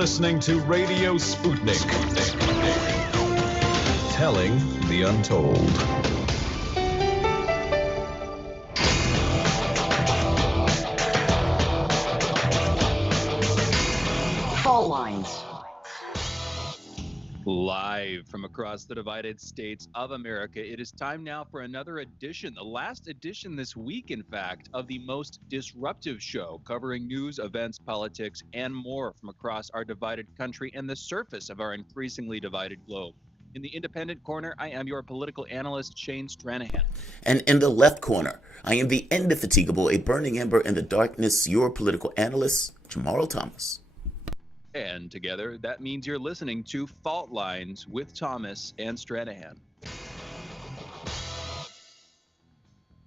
listening to Radio Sputnik. Telling the untold. Fault lines. Live from across the divided states of America, it is time now for another edition, the last edition this week, in fact, of the most disruptive show covering news, events, politics, and more from across our divided country and the surface of our increasingly divided globe. In the independent corner, I am your political analyst, Shane Stranahan. And in the left corner, I am the indefatigable, a burning ember in the darkness, your political analyst, Jamarl Thomas. And together, that means you're listening to Fault Lines with Thomas and Stranahan.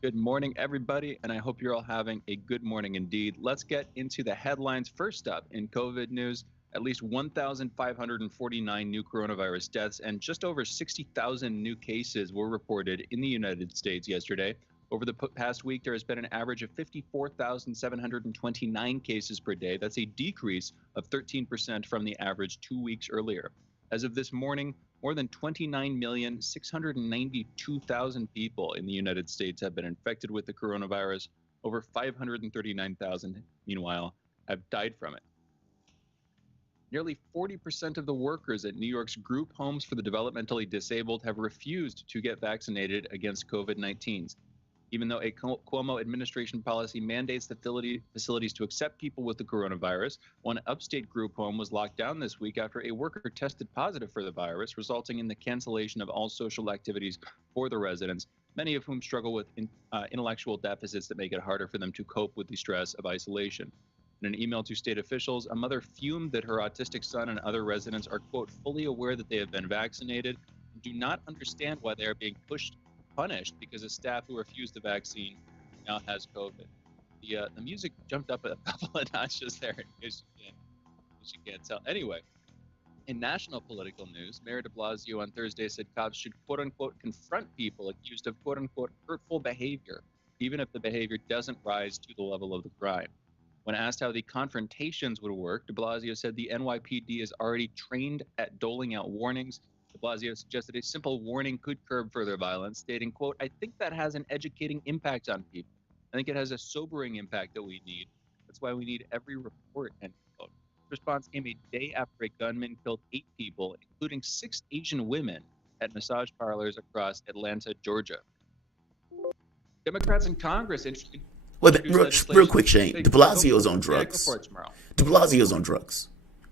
Good morning, everybody, and I hope you're all having a good morning indeed. Let's get into the headlines. First up, in COVID news, at least 1,549 new coronavirus deaths and just over 60,000 new cases were reported in the United States yesterday. Over the past week, there has been an average of 54,729 cases per day. That's a decrease of 13% from the average 2 weeks earlier. As of this morning, more than 29,692,000 people in the United States have been infected with the coronavirus. Over 539,000, meanwhile, have died from it. Nearly 40% of the workers at New York's group homes for the developmentally disabled have refused to get vaccinated against COVID-19. Even though a Cuomo administration policy mandates the facilities to accept people with the coronavirus, one upstate group home was locked down this week after a worker tested positive for the virus, resulting in the cancellation of all social activities for the residents, many of whom struggle with intellectual deficits that make it harder for them to cope with the stress of isolation. In an email to state officials, a mother fumed that her autistic son and other residents are, quote, fully aware that they have been vaccinated and do not understand why they are being punished because a staff who refused the vaccine now has COVID. The music jumped up a couple of notches there, in case you can't tell. Anyway, in national political news, Mayor de Blasio on Thursday said cops should, quote unquote, confront people accused of, quote unquote, hurtful behavior, even if the behavior doesn't rise to the level of the crime. When asked how the confrontations would work, de Blasio said the NYPD is already trained at doling out warnings. De Blasio suggested a simple warning could curb further violence, stating, quote, I think that has an educating impact on people. I think it has a sobering impact that we need. That's why we need every report, end quote. The response came a day after a gunman killed 8 people, including 6 Asian women, at massage parlors across Atlanta, Georgia. Democrats in Congress Wait, real quick, Shane. De Blasio's on drugs. De Blasio's on drugs.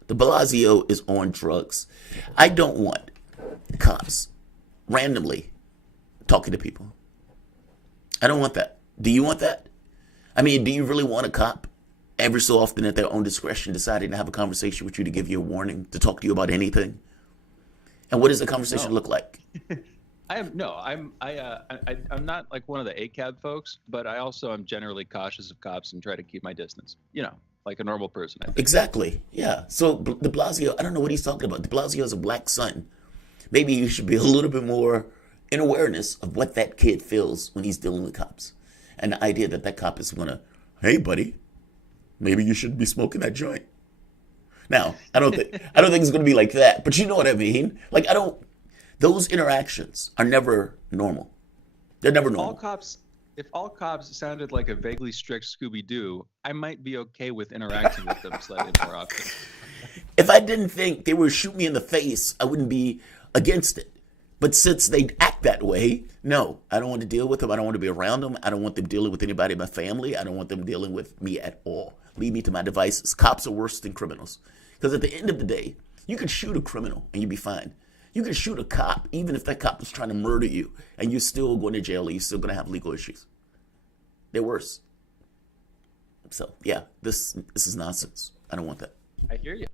De Blasio is on drugs. I don't want cops randomly talking to people. I don't want that. Do you want that? I mean, do you really want a cop every so often at their own discretion deciding to have a conversation with you to give you a warning, to talk to you about anything? And what does the conversation look like? I'm not like one of the ACAB folks, but I also am generally cautious of cops and try to keep my distance, like a normal person, I think. Exactly. Yeah. So de Blasio, I don't know what he's talking about. De Blasio is a black son. Maybe you should be a little bit more in awareness of what that kid feels when he's dealing with cops. And the idea that cop is going to, hey, buddy, maybe you shouldn't be smoking that joint. Now, I don't think it's going to be like that, but you know what I mean? Like, those interactions are never normal. They're never normal. If all cops sounded like a vaguely strict Scooby-Doo, I might be okay with interacting with them slightly more often. If I didn't think they would shoot me in the face, I wouldn't be against it. But since they act that way, no, I don't want to deal with them. I don't want to be around them. I don't want them dealing with anybody in my family. I don't want them dealing with me at all. Leave me to my devices. Cops are worse than criminals. Because at the end of the day, you can shoot a criminal and you'd be fine. You can shoot a cop, even if that cop was trying to murder you, and you're still going to jail, and you're still going to have legal issues. They're worse. So, yeah, this is nonsense. I don't want that. I hear you.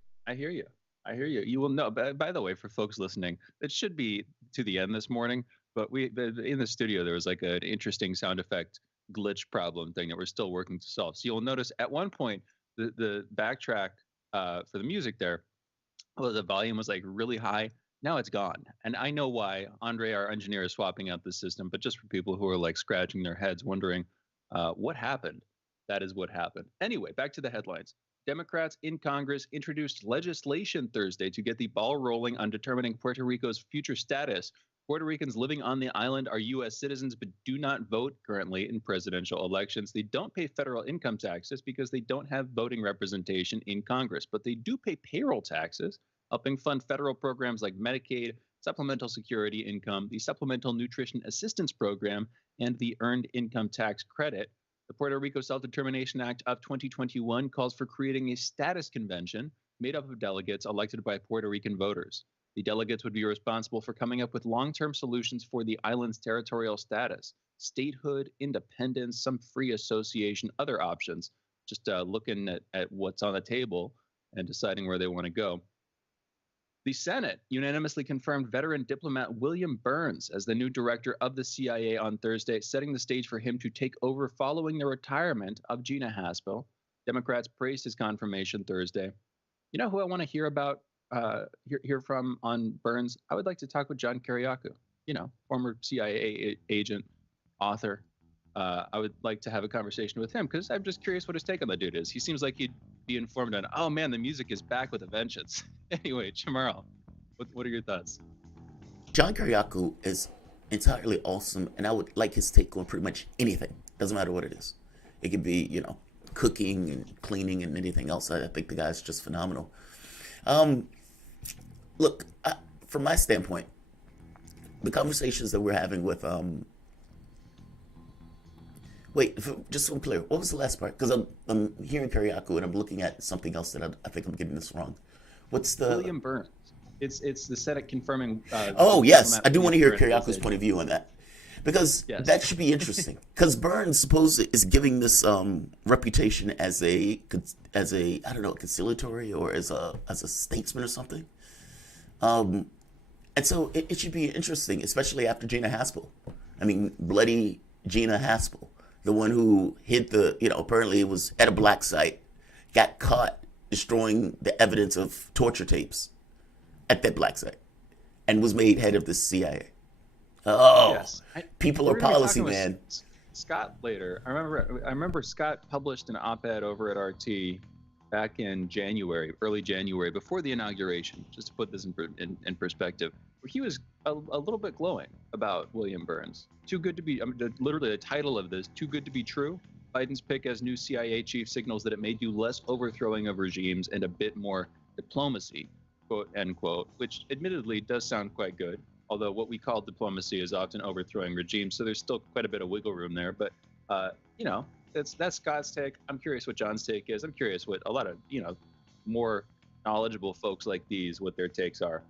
You will know. By the way, for folks listening, it should be to the end this morning, but in the studio, there was like an interesting sound effect glitch problem thing that we're still working to solve. So you'll notice at one point, the backtrack for the music there, the volume was like really high. Now it's gone. And I know why. Andre, our engineer, is swapping out the system. But just for people who are like scratching their heads wondering what happened, that is what happened. Anyway, back to the headlines. Democrats in Congress introduced legislation Thursday to get the ball rolling on determining Puerto Rico's future status. Puerto Ricans living on the island are U.S. citizens but do not vote currently in presidential elections. They don't pay federal income taxes because they don't have voting representation in Congress, but they do pay payroll taxes, helping fund federal programs like Medicaid, Supplemental Security Income, the Supplemental Nutrition Assistance Program, and the Earned Income Tax Credit. The Puerto Rico Self-Determination Act of 2021 calls for creating a status convention made up of delegates elected by Puerto Rican voters. The delegates would be responsible for coming up with long-term solutions for the island's territorial status, statehood, independence, some free association, other options, just looking at what's on the table and deciding where they want to go. The Senate unanimously confirmed veteran diplomat William Burns as the new director of the CIA on Thursday, setting the stage for him to take over following the retirement of Gina Haspel. Democrats praised his confirmation Thursday. You know who I want to hear about? Hear from on Burns? I would like to talk with John Kiriakou, former CIA agent, author. I would like to have a conversation with him because I'm just curious what his take on the dude is. He seems like he'd be informed on, oh man, the music is back with a vengeance. Anyway, Jamarl, what are your thoughts? John Kiriakou is entirely awesome, and I would like his take on pretty much anything. Doesn't matter what it is. It could be, cooking and cleaning and anything else. I think the guy's just phenomenal. Look, from my standpoint, the conversations that we're having with just so I'm clear, what was the last part? Because I'm hearing Kiriakou and I'm looking at something else that I think I'm getting this wrong. What's the William Burns? It's the Senate confirming. Oh yes, I do want to hear Kiriakou's point of view on that, because that should be interesting. Because Burns supposedly is giving this reputation as a I don't know, conciliatory or as a statesman or something. And so it should be interesting, especially after Gina Haspel. I mean, bloody Gina Haspel, the one who hid apparently it was at a black site, got caught destroying the evidence of torture tapes at that black site, and was made head of the CIA. Oh, yes. People are policy, man. Scott later. I remember Scott published an op-ed over at RT back in early January, before the inauguration, just to put this in perspective, where he was a little bit glowing about William Burns. Too good to be, literally the title of this, Too Good to Be True. Biden's pick as new CIA chief signals that it may do less overthrowing of regimes and a bit more diplomacy, quote, end quote, which admittedly does sound quite good. Although what we call diplomacy is often overthrowing regimes, so there's still quite a bit of wiggle room there. But, that's Scott's take. I'm curious what John's take is. I'm curious what a lot of, more knowledgeable folks like these, what their takes are.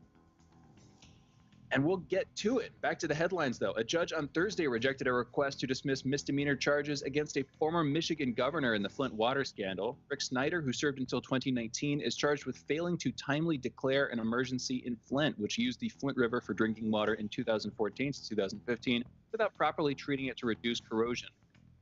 And we'll get to it. Back to the headlines, though. A judge on Thursday rejected a request to dismiss misdemeanor charges against a former Michigan governor in the Flint water scandal. Rick Snyder, who served until 2019, is charged with failing to timely declare an emergency in Flint, which used the Flint River for drinking water in 2014 to 2015 without properly treating it to reduce corrosion.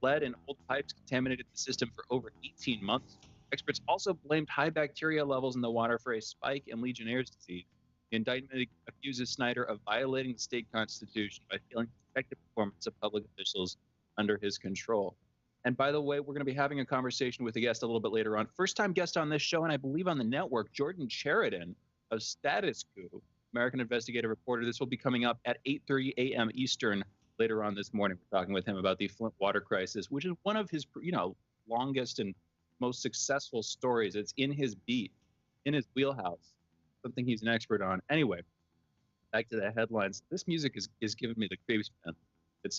Lead and old pipes contaminated the system for over 18 months. Experts also blamed high bacteria levels in the water for a spike in Legionnaire's disease. The indictment accuses Snyder of violating the state constitution by failing to protect the performance of public officials under his control. And by the way, we're going to be having a conversation with a guest a little bit later on. First-time guest on this show, and I believe on the network, Jordan Chariton of Status Coup, American investigative reporter. This will be coming up at 8:30 a.m. Eastern later on this morning. We're talking with him about the Flint water crisis, which is one of his, longest and most successful stories. It's in his beat, in his wheelhouse, something he's an expert on. Anyway, back to the headlines. This music is giving me the creeps, man. It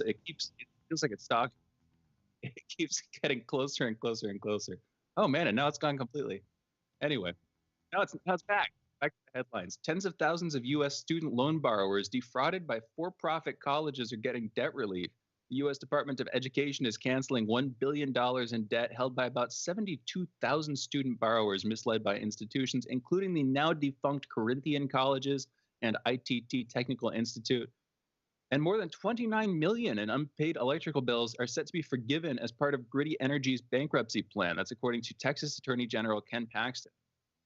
feels like it's stalking. It keeps getting closer and closer and closer. Oh man, and now it's gone completely. Anyway, now it's back. Back to the headlines. Tens of thousands of U.S. student loan borrowers defrauded by for-profit colleges are getting debt relief. The U.S. Department of Education is canceling $1 billion in debt held by about 72,000 student borrowers misled by institutions, including the now defunct Corinthian colleges and ITT Technical Institute. And more than $29 million in unpaid electrical bills are set to be forgiven as part of Griddy Energy's bankruptcy plan. That's according to Texas Attorney General Ken Paxton.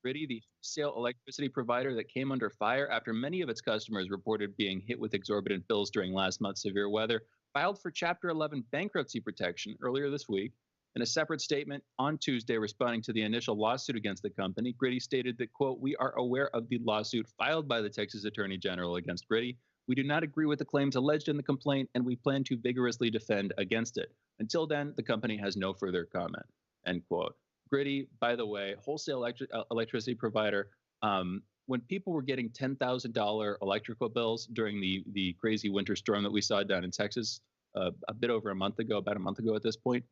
Griddy, the wholesale electricity provider that came under fire after many of its customers reported being hit with exorbitant bills during last month's severe weather, filed for Chapter 11 bankruptcy protection earlier this week. In a separate statement on Tuesday responding to the initial lawsuit against the company, Gritty stated that, quote, "We are aware of the lawsuit filed by the Texas Attorney General against Gritty. We do not agree with the claims alleged in the complaint, and we plan to vigorously defend against it. Until then, the company has no further comment," end quote. Gritty, by the way, wholesale electricity provider. When people were getting $10,000 electrical bills during the crazy winter storm that we saw down in Texas a bit over a month ago, about a month ago at this point,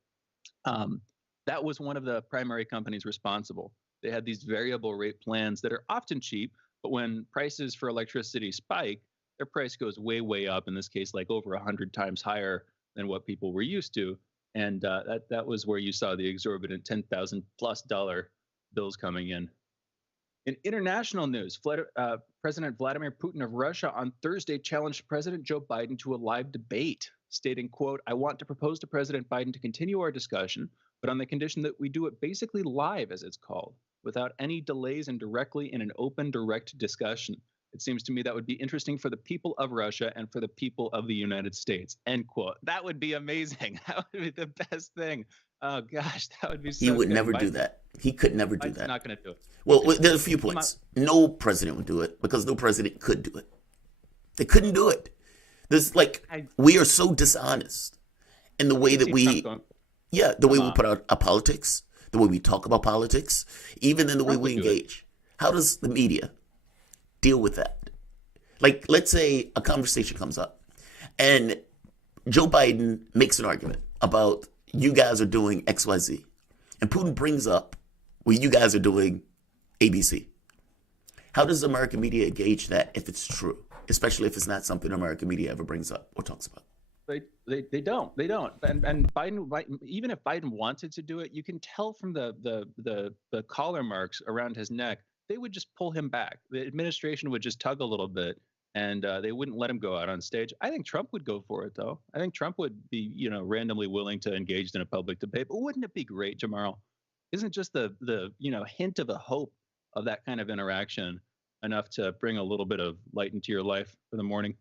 that was one of the primary companies responsible. They had these variable rate plans that are often cheap, but when prices for electricity spike, their price goes way, way up. In this case, like over 100 times higher than what people were used to. And that was where you saw the exorbitant $10,000+ bills coming in. In international news, President Vladimir Putin of Russia on Thursday challenged President Joe Biden to a live debate, stating, quote, "I want to propose to President Biden to continue our discussion, but on the condition that we do it basically live, as it's called, without any delays and directly in an open, direct discussion. It seems to me that would be interesting for the people of Russia and for the people of the United States," end quote. That would be amazing. That would be the best thing. Oh, gosh, that would be so He would good. never do that. He could never do Biden's that. not going to do it. Well, there's a few points. No president would do it because no president could do it. They couldn't do it. There's we are so dishonest in the way that we, the way we put our politics, the way we talk about politics, even in the way we engage. How does the media deal with that? Like, let's say a conversation comes up and Joe Biden makes an argument about you guys are doing XYZ. And Putin brings up, well, you guys are doing ABC. How does American media engage that if it's true, especially if it's not something American media ever brings up or talks about? They don't. And Biden, even if Biden wanted to do it, you can tell from the collar marks around his neck, they would just pull him back. The administration would just tug a little bit, and they wouldn't let him go out on stage. I think Trump would go for it, though. I think Trump would be, randomly willing to engage in a public debate. But wouldn't it be great, Jamarl? Isn't just the hint of a hope of that kind of interaction enough to bring a little bit of light into your life for the morning?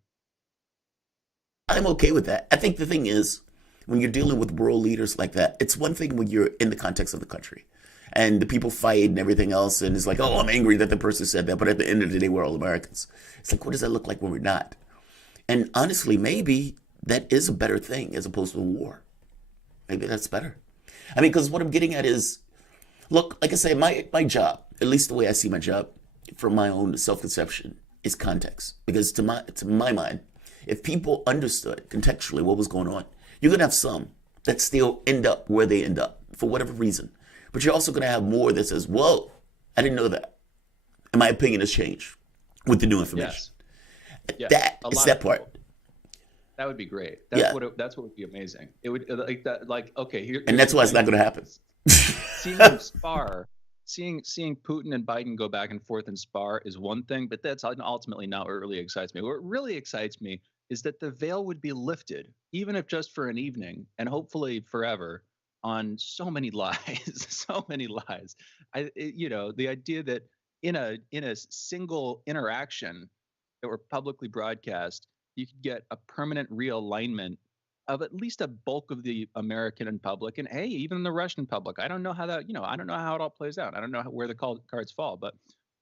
I'm okay with that. I think the thing is, when you're dealing with world leaders like that, it's one thing when you're in the context of the country and the people fight and everything else, and it's like, oh, I'm angry that the person said that, but at the end of the day, we're all Americans. It's like, what does that look like when we're not? And honestly, maybe that is a better thing as opposed to a war. Maybe that's better. I mean, because what I'm getting at is, look, like I say, my job, at least the way I see my job from my own self-conception, is context. Because to my mind, if people understood contextually what was going on, you're going to have some that still end up where they end up for whatever reason. But you're also going to have more that says, whoa, I didn't know that. And my opinion has changed with the new information. Yes. It's that part. That would be great. That's what would be amazing. It would okay. Here, and that's why it's not going to happen. Seeing them spar, seeing Putin and Biden go back and forth and spar is one thing, but that's ultimately not what really excites me. What really excites me is that the veil would be lifted, even if just for an evening, and hopefully forever, on so many lies, so many lies. The idea that in a single interaction that were publicly broadcast, you could get a permanent realignment of at least a bulk of the American public, and hey, even the Russian public. I don't know how that, I don't know how it all plays out. I don't know where the cards fall, but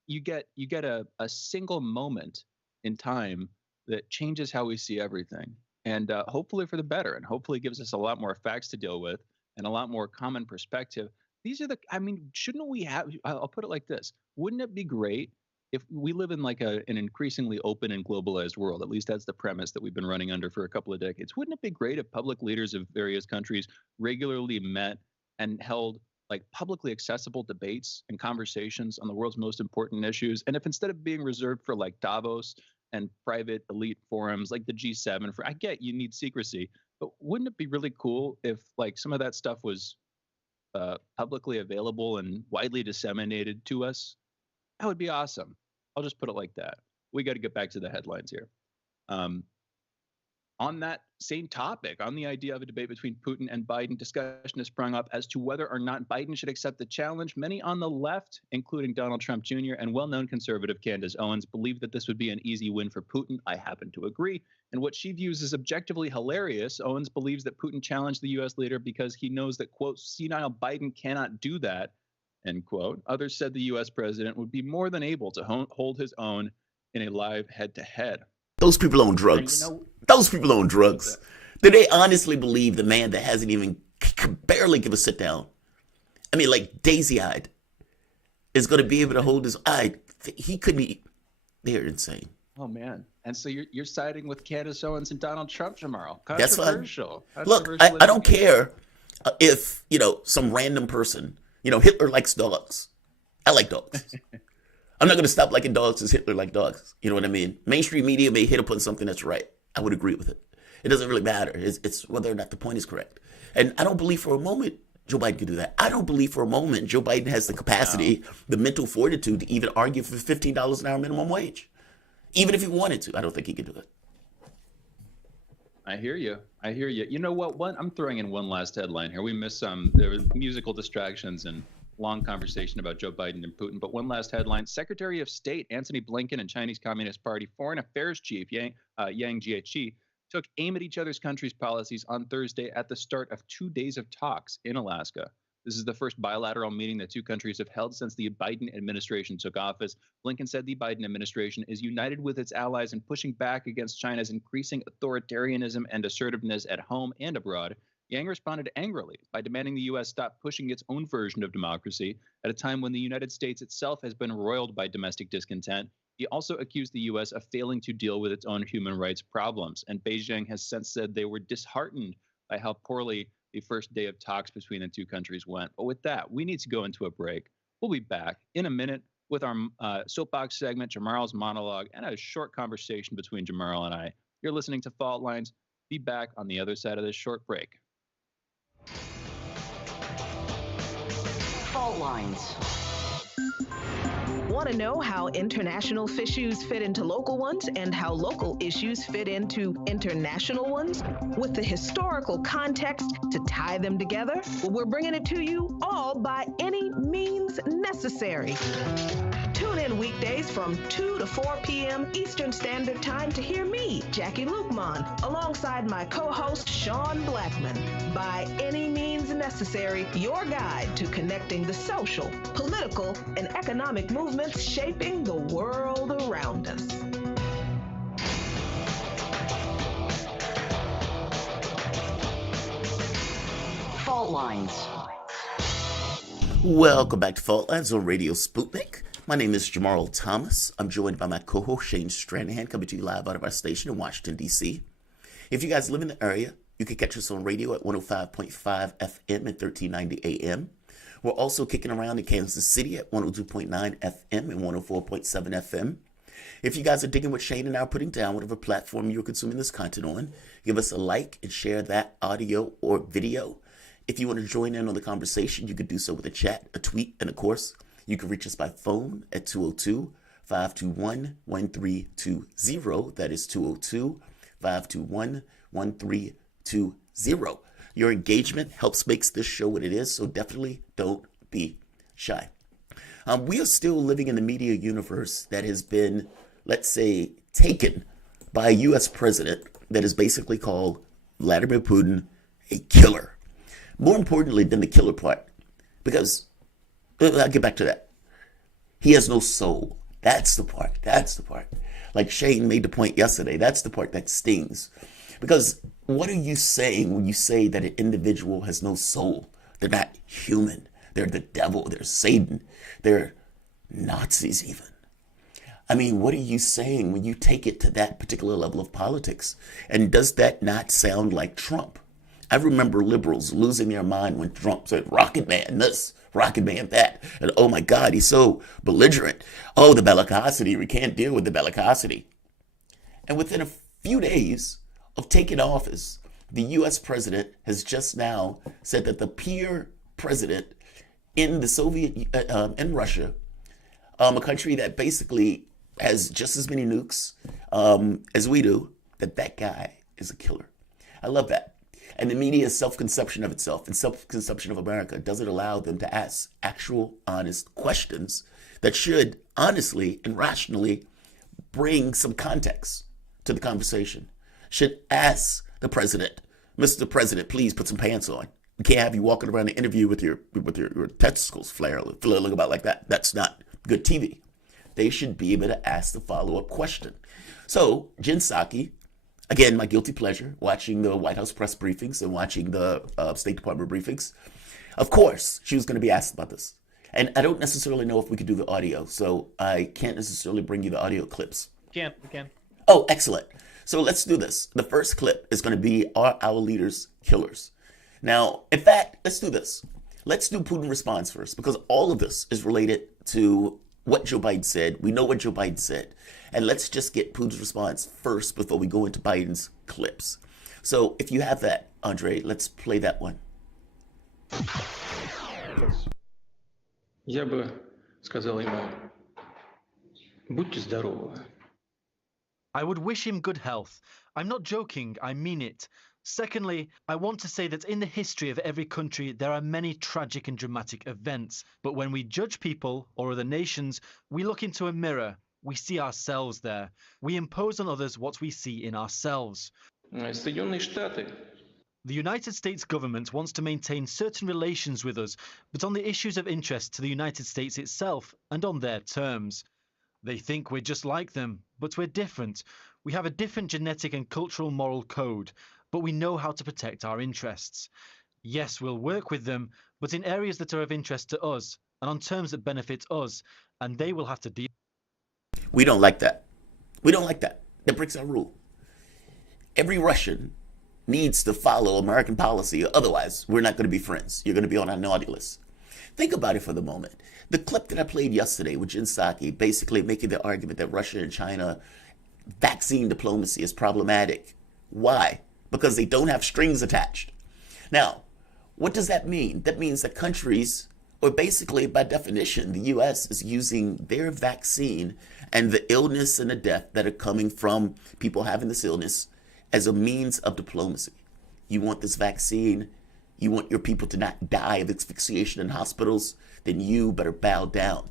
you get a single moment in time that changes how we see everything, and hopefully for the better, and hopefully gives us a lot more facts to deal with and a lot more common perspective. Shouldn't we have? I'll put it like this: wouldn't it be great if we live in like an increasingly open and globalized world? At least that's the premise that we've been running under for a couple of decades. Wouldn't it be great if public leaders of various countries regularly met and held like publicly accessible debates and conversations on the world's most important issues? And if instead of being reserved for like Davos and private elite forums like the G7, I get you need secrecy, but wouldn't it be really cool if like some of that stuff was publicly available and widely disseminated to us? That would be awesome. I'll just put it like that. We got to get back to the headlines here. On that same topic, on the idea of a debate between Putin and Biden, discussion has sprung up as to whether or not Biden should accept the challenge. Many on the left, including Donald Trump Jr. and well-known conservative Candace Owens, believe that this would be an easy win for Putin. I happen to agree. And what she views as objectively hilarious, Owens believes that Putin challenged the U.S. leader because he knows that, quote, senile Biden cannot do that, end quote. Others said the U.S. president would be more than able to hold his own in a live head-to-head. Those people on drugs. Those people on drugs. Do they honestly believe the man that hasn't even can barely give a sit down? I mean, like daisy-eyed, is going to be able to hold his eye. He couldn't eat. They're insane. Oh man! And so you're siding with Candace Owens and Donald Trump, Jamarl. That's fine. Controversial. Look, I don't care if some random person. Hitler likes dogs. I like dogs. I'm not going to stop liking dogs as Hitler liked dogs. You know what I mean? Mainstream media may hit upon something that's right. I would agree with it. It doesn't really matter. It's whether or not the point is correct. And I don't believe for a moment Joe Biden could do that. I don't believe for a moment Joe Biden has the capacity, the mental fortitude to even argue for $15 an hour minimum wage. Even if he wanted to, I don't think he could do it. I hear you. You know what? I'm throwing in one last headline here. We missed there were musical distractions and long conversation about Joe Biden and Putin. But one last headline. Secretary of State Antony Blinken and Chinese Communist Party Foreign Affairs Chief Yang Jiechi took aim at each other's country's policies on Thursday at the start of 2 days of talks in Alaska. This is the first bilateral meeting the two countries have held since the Biden administration took office. Blinken said the Biden administration is united with its allies in pushing back against China's increasing authoritarianism and assertiveness at home and abroad. Yang responded angrily by demanding the U.S. stop pushing its own version of democracy at a time when the United States itself has been roiled by domestic discontent. He also accused the U.S. of failing to deal with its own human rights problems, and Beijing has since said they were disheartened by how poorly the first day of talks between the two countries went. But with that, we need to go into a break. We'll be back in a minute with our soapbox segment, Jamarl's monologue, and a short conversation between Jamarl and I. You're listening to Fault Lines. Be back on the other side of this short break. Fault Lines. Want to know how international issues fit into local ones and how local issues fit into international ones? With the historical context to tie them together, well, we're bringing it to you all by any means necessary. Tune in weekdays from 2 to 4 p.m. Eastern Standard Time to hear me, Jackie Lukman, alongside my co-host, Sean Blackman. By any means necessary, your guide to connecting the social, political, and economic movements shaping the world around us. Fault Lines. Welcome back to Fault Lines on Radio Sputnik. My name is Jamarl Thomas. I'm joined by my co-host Shane Stranahan, coming to you live out of our station in Washington, D.C. If you guys live in the area, you can catch us on radio at 105.5 FM and 1390 AM. We're also kicking around in Kansas City at 102.9 FM and 104.7 FM. If you guys are digging what Shane and I are putting down, whatever platform you're consuming this content on, give us a like and share that audio or video. If you want to join in on the conversation, you can do so with a chat, a tweet, and of course, you can reach us by phone at 202-521-1320. That is 202-521-1320. Your engagement helps makes this show what it is, so definitely don't be shy. We are still living in the media universe that has been, let's say, taken by a U.S. president that is basically called Vladimir Putin a killer. More importantly than the killer part, because I'll get back to that. He has no soul. That's the part. Like Shane made the point yesterday, that's the part that stings. Because what are you saying when you say that an individual has no soul? They're not human. They're the devil. They're Satan. They're Nazis even. I mean, what are you saying when you take it to that particular level of politics? And does that not sound like Trump? I remember liberals losing their mind when Trump said, Rocket Man this, Rocket Man that. And oh my God, he's so belligerent. Oh, the bellicosity. We can't deal with the bellicosity. And within a few days of taking office, the U.S. president has just now said that the peer president in the in Russia, a country that basically has just as many nukes as we do, that guy is a killer. I love that. And the media's self-conception of itself and self-conception of America doesn't allow them to ask actual, honest questions that should honestly and rationally bring some context to the conversation. Should ask the president, Mr. President, please put some pants on. We can't have you walking around the interview with your testicles flailing about like that. That's not good TV. They should be able to ask the follow-up question. So Jen Psaki, again, my guilty pleasure, watching the White House press briefings and watching the State Department briefings. Of course, she was going to be asked about this. And I don't necessarily know if we could do the audio, so I can't necessarily bring you the audio clips. We can. Oh, excellent. So let's do this. The first clip is going to be Are Our Leaders Killers? Now, in fact, let's do this. Let's do Putin Response first, because all of this is related to what Joe Biden said. We know what Joe Biden said. And let's just get Putin's response first before we go into Biden's clips. So if you have that, Andre, let's play that one. Я бы сказал ему, будьте здоровы. I would wish him good health. I'm not joking, I mean it. Secondly, I want to say that in the history of every country, there are many tragic and dramatic events. But when we judge people or other nations, we look into a mirror. We see ourselves there. We impose on others what we see in ourselves. Соединенные Штаты. The United States government wants to maintain certain relations with us, but on the issues of interest to the United States itself and on their terms. They think we're just like them, but we're different. We have a different genetic and cultural moral code, but we know how to protect our interests. Yes, we'll work with them, but in areas that are of interest to us and on terms that benefit us, and they will have to deal. We don't like that. We don't like that. That breaks our rule. Every Russian needs to follow American policy, or otherwise we're not going to be friends. You're going to be on our naughty list. Think about it for the moment. The clip that I played yesterday with Jen Psaki basically making the argument that Russia and China vaccine diplomacy is problematic. Why? Because they don't have strings attached. Now, what does that mean? That means that countries, or basically by definition, the U.S. is using their vaccine and the illness and the death that are coming from people having this illness as a means of diplomacy. You want this vaccine, you want your people to not die of asphyxiation in hospitals, then you better bow down.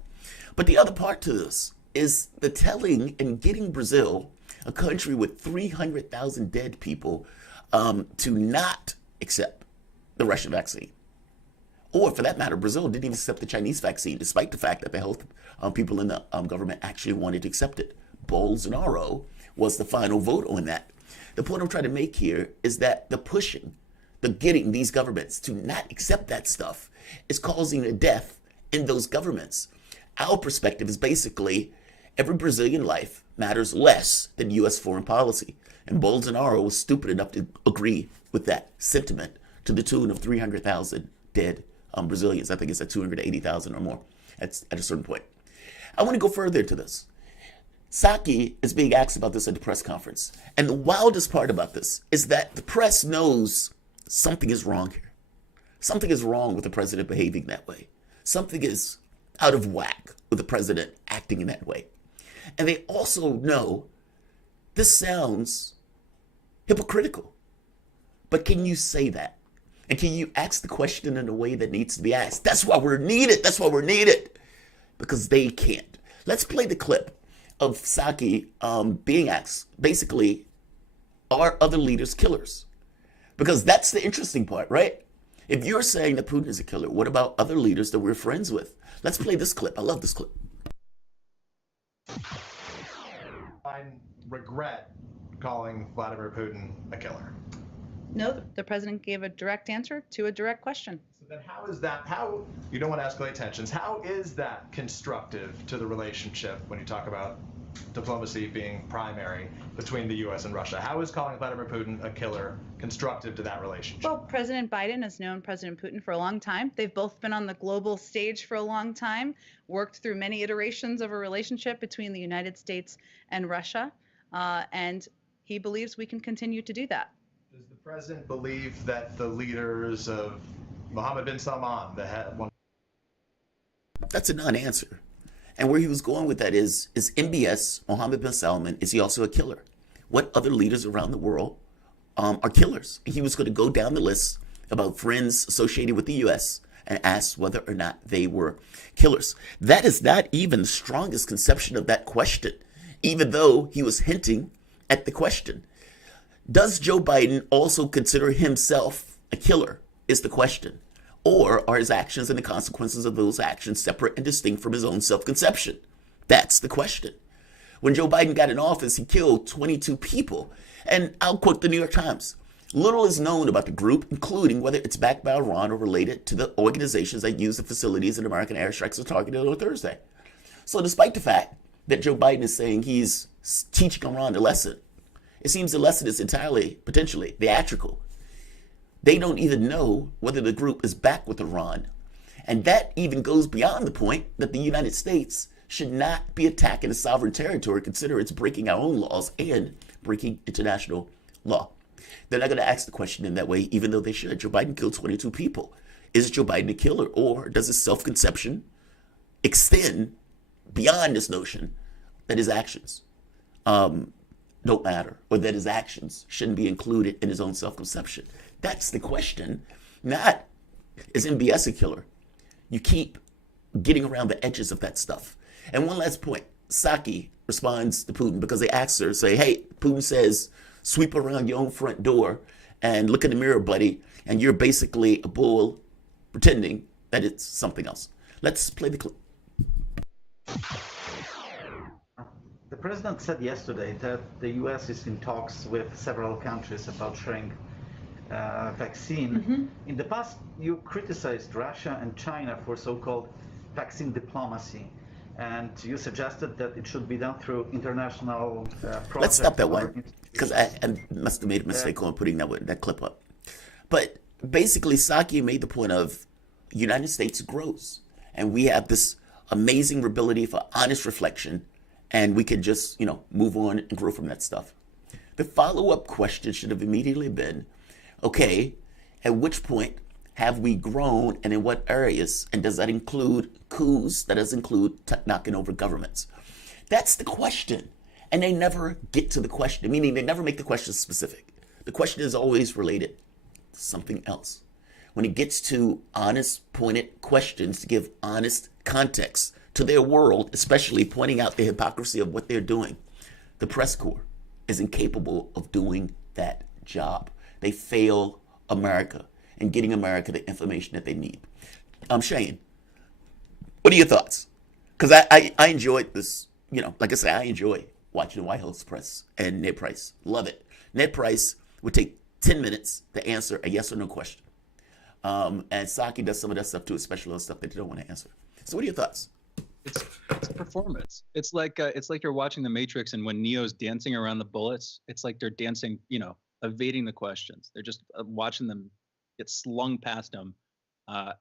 But the other part to this is the telling and getting Brazil, a country with 300,000 dead people, to not accept the Russian vaccine. Or for that matter, Brazil didn't even accept the Chinese vaccine, despite the fact that the health people in the government actually wanted to accept it. Bolsonaro was the final vote on that. The point I'm trying to make here is that the pushing, the getting these governments to not accept that stuff is causing a death in those governments. Our perspective is basically every Brazilian life matters less than U.S. foreign policy. And Bolsonaro was stupid enough to agree with that sentiment to the tune of 300,000 dead Brazilians. I think it's at 280,000 or more at a certain point. I want to go further to this. Psaki is being asked about this at the press conference. And the wildest part about this is that the press knows something is wrong here. Something is wrong with the president behaving that way. Something is out of whack with the president acting in that way. And they also know this sounds hypocritical. But can you say that? And can you ask the question in a way that needs to be asked? That's why we're needed. That's why we're needed. Because they can't. Let's play the clip of Psaki being asked, basically, are other leaders killers? Because that's the interesting part, right? If you're saying that Putin is a killer, what about other leaders that we're friends with? Let's play this clip. I love this clip. I regret calling Vladimir Putin a killer. No, the president gave a direct answer to a direct question. So then how is that, you don't want to escalate tensions, how is that constructive to the relationship when you talk about diplomacy being primary between the U.S. and Russia? How is calling Vladimir Putin a killer constructive to that relationship? Well, President Biden has known President Putin for a long time. They've both been on the global stage for a long time, worked through many iterations of a relationship between the United States and Russia, and he believes we can continue to do that. Does the president believe that the leaders of Mohammed bin Salman, the head one? That's a non-answer. And where he was going with that is MBS, Mohammed bin Salman, is he also a killer? What other leaders around the world are killers. He was going to go down the list about friends associated with the U.S. and ask whether or not they were killers. That is not even the strongest conception of that question, even though he was hinting at the question. Does Joe Biden also consider himself a killer, is the question. Or are his actions and the consequences of those actions separate and distinct from his own self-conception? That's the question. When Joe Biden got in office, he killed 22 people. And I'll quote the New York Times. Little is known about the group, including whether it's backed by Iran or related to the organizations that use the facilities that American airstrikes are targeted on Thursday. So despite the fact that Joe Biden is saying he's teaching Iran a lesson, it seems the lesson is entirely, potentially, theatrical. They don't even know whether the group is back with Iran. And that even goes beyond the point that the United States should not be attacking a sovereign territory, consider it's breaking our own laws and breaking international law. They're not going to ask the question in that way, even though they should. Joe Biden killed 22 people. Is Joe Biden a killer, or does his self-conception extend beyond this notion that his actions don't matter, or that his actions shouldn't be included in his own self-conception? That's the question. Not, is MBS a killer? You keep getting around the edges of that stuff. And one last point. Psaki responds to Putin because they asked her, say, hey, Putin says, sweep around your own front door and look in the mirror, buddy, and you're basically a bull pretending that it's something else. Let's play the clip. The president said yesterday that the U.S. is in talks with several countries about sharing vaccine. Mm-hmm. In the past, you criticized Russia and China for so-called vaccine diplomacy, and you suggested that it should be done through international projects. Let's stop that one, because I must have made a mistake on putting that clip up. But basically, Psaki made the point of United States grows, and we have this amazing ability for honest reflection, and we can just, move on and grow from that stuff. The follow-up question should have immediately been, okay, at which point have we grown, and in what areas? And does that include coups? That does include knocking over governments? That's the question. And they never get to the question, meaning they never make the question specific. The question is always related to something else. When it gets to honest, pointed questions to give honest context to their world, especially pointing out the hypocrisy of what they're doing, the press corps is incapable of doing that job. They fail America in getting America the information that they need. Shane, what are your thoughts? Because I enjoyed this, like I say, I enjoy watching the White House press and Ned Price. Love it. Ned Price would take 10 minutes to answer a yes or no question. And Psaki does some of that stuff too, especially on stuff that they don't want to answer. So what are your thoughts? It's a performance. It's like you're watching The Matrix, and when Neo's dancing around the bullets, it's like they're dancing, evading the questions. They're just watching them get slung past them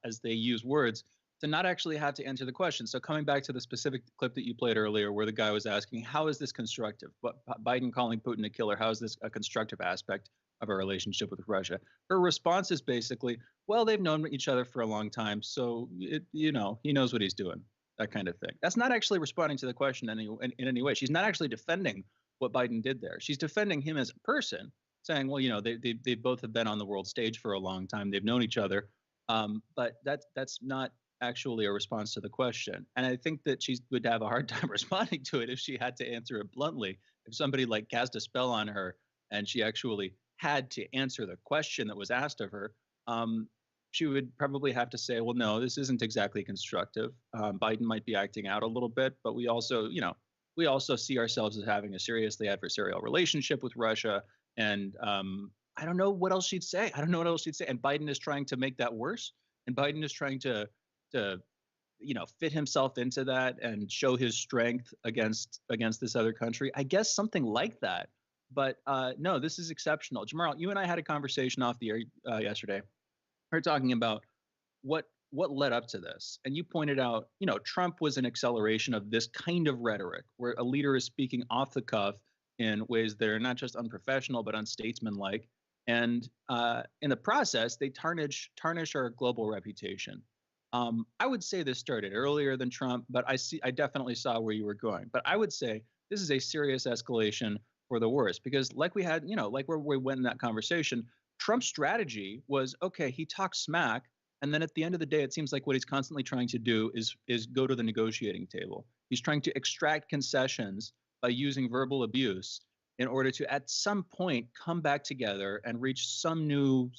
as they use words to not actually have to answer the question. So coming back to the specific clip that you played earlier, where the guy was asking, how is this constructive? But Biden calling Putin a killer, how is this a constructive aspect of our relationship with Russia? Her response is basically, well, they've known each other for a long time, so he knows what he's doing. That kind of thing. That's not actually responding to the question in any way. She's not actually defending what Biden did there. She's defending him as a person, saying, well, they both have been on the world stage for a long time. They've known each other, but that's not actually a response to the question. And I think that she would have a hard time responding to it if she had to answer it bluntly. If somebody cast a spell on her and she actually had to answer the question that was asked of her, she would probably have to say, well, no, this isn't exactly constructive. Biden might be acting out a little bit, but we also see ourselves as having a seriously adversarial relationship with Russia. And I don't know what else she'd say. And Biden is trying to make that worse. And Biden is trying to fit himself into that and show his strength against this other country. I guess something like that. But no, this is exceptional. Jamarl, you and I had a conversation off the air yesterday. We're talking about what led up to this. And you pointed out, Trump was an acceleration of this kind of rhetoric where a leader is speaking off the cuff in ways that are not just unprofessional, but unstatesmanlike. And in the process, they tarnish our global reputation. I would say this started earlier than Trump, but I definitely saw where you were going. But I would say this is a serious escalation for the worse. Because like we had, like where we went in that conversation, Trump's strategy was, okay, he talks smack, and then at the end of the day, it seems like what he's constantly trying to do is go to the negotiating table. He's trying to extract concessions by using verbal abuse in order to, at some point, come back together and reach some new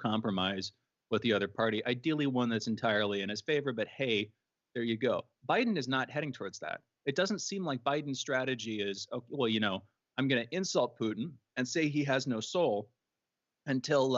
compromise with the other party, ideally one that's entirely in his favor. But hey, there you go. Biden is not heading towards that. It doesn't seem like Biden's strategy is, okay, well, I'm going to insult Putin and say he has no soul until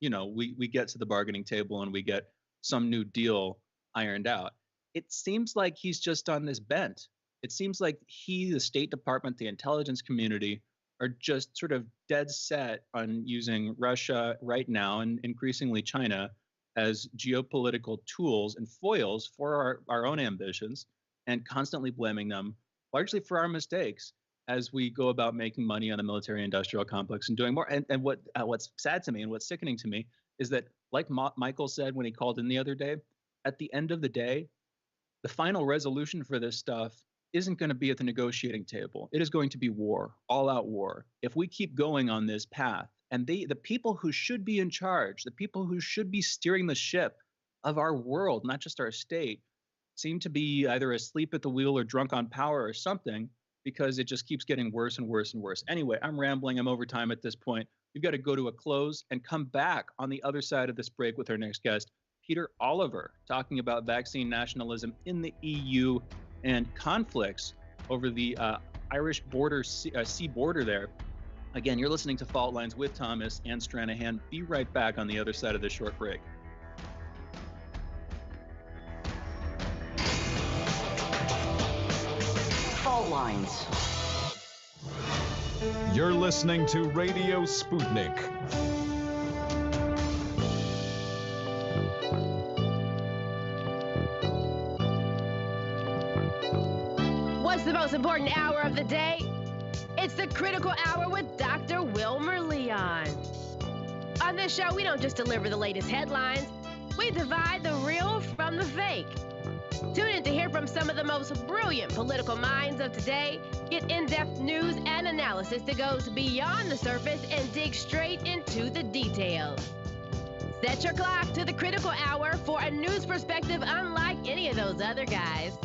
we get to the bargaining table and we get some new deal ironed out. It seems like he's just on this bent. It seems like the State Department, the intelligence community are just sort of dead set on using Russia right now and increasingly China as geopolitical tools and foils for our own ambitions, and constantly blaming them largely for our mistakes as we go about making money on the military industrial complex and doing more. And what's sad to me and what's sickening to me is that, like Michael said when he called in the other day, at the end of the day, the final resolution for this stuff isn't going to be at the negotiating table. It is going to be war, all-out war. If we keep going on this path, and the people who should be in charge, the people who should be steering the ship of our world, not just our state, seem to be either asleep at the wheel or drunk on power or something, because it just keeps getting worse and worse and worse. Anyway, I'm rambling. I'm over time at this point. We've got to go to a close and come back on the other side of this break with our next guest, Peter Oliver, talking about vaccine nationalism in the EU and conflicts over the Irish border, sea border there. Again, you're listening to Fault Lines with Thomas and Stranahan. Be right back on the other side of this short break. Fault Lines. You're listening to Radio Sputnik. What's the most important hour of the day? It's the Critical Hour with Dr. Wilmer Leon. On this show, we don't just deliver the latest headlines, we divide the real from the fake. Tune in to hear from some of the most brilliant political minds of today, get in-depth news and analysis that goes beyond the surface and dig straight into the details. Set your clock to the Critical Hour for a news perspective unlike any of those other guys.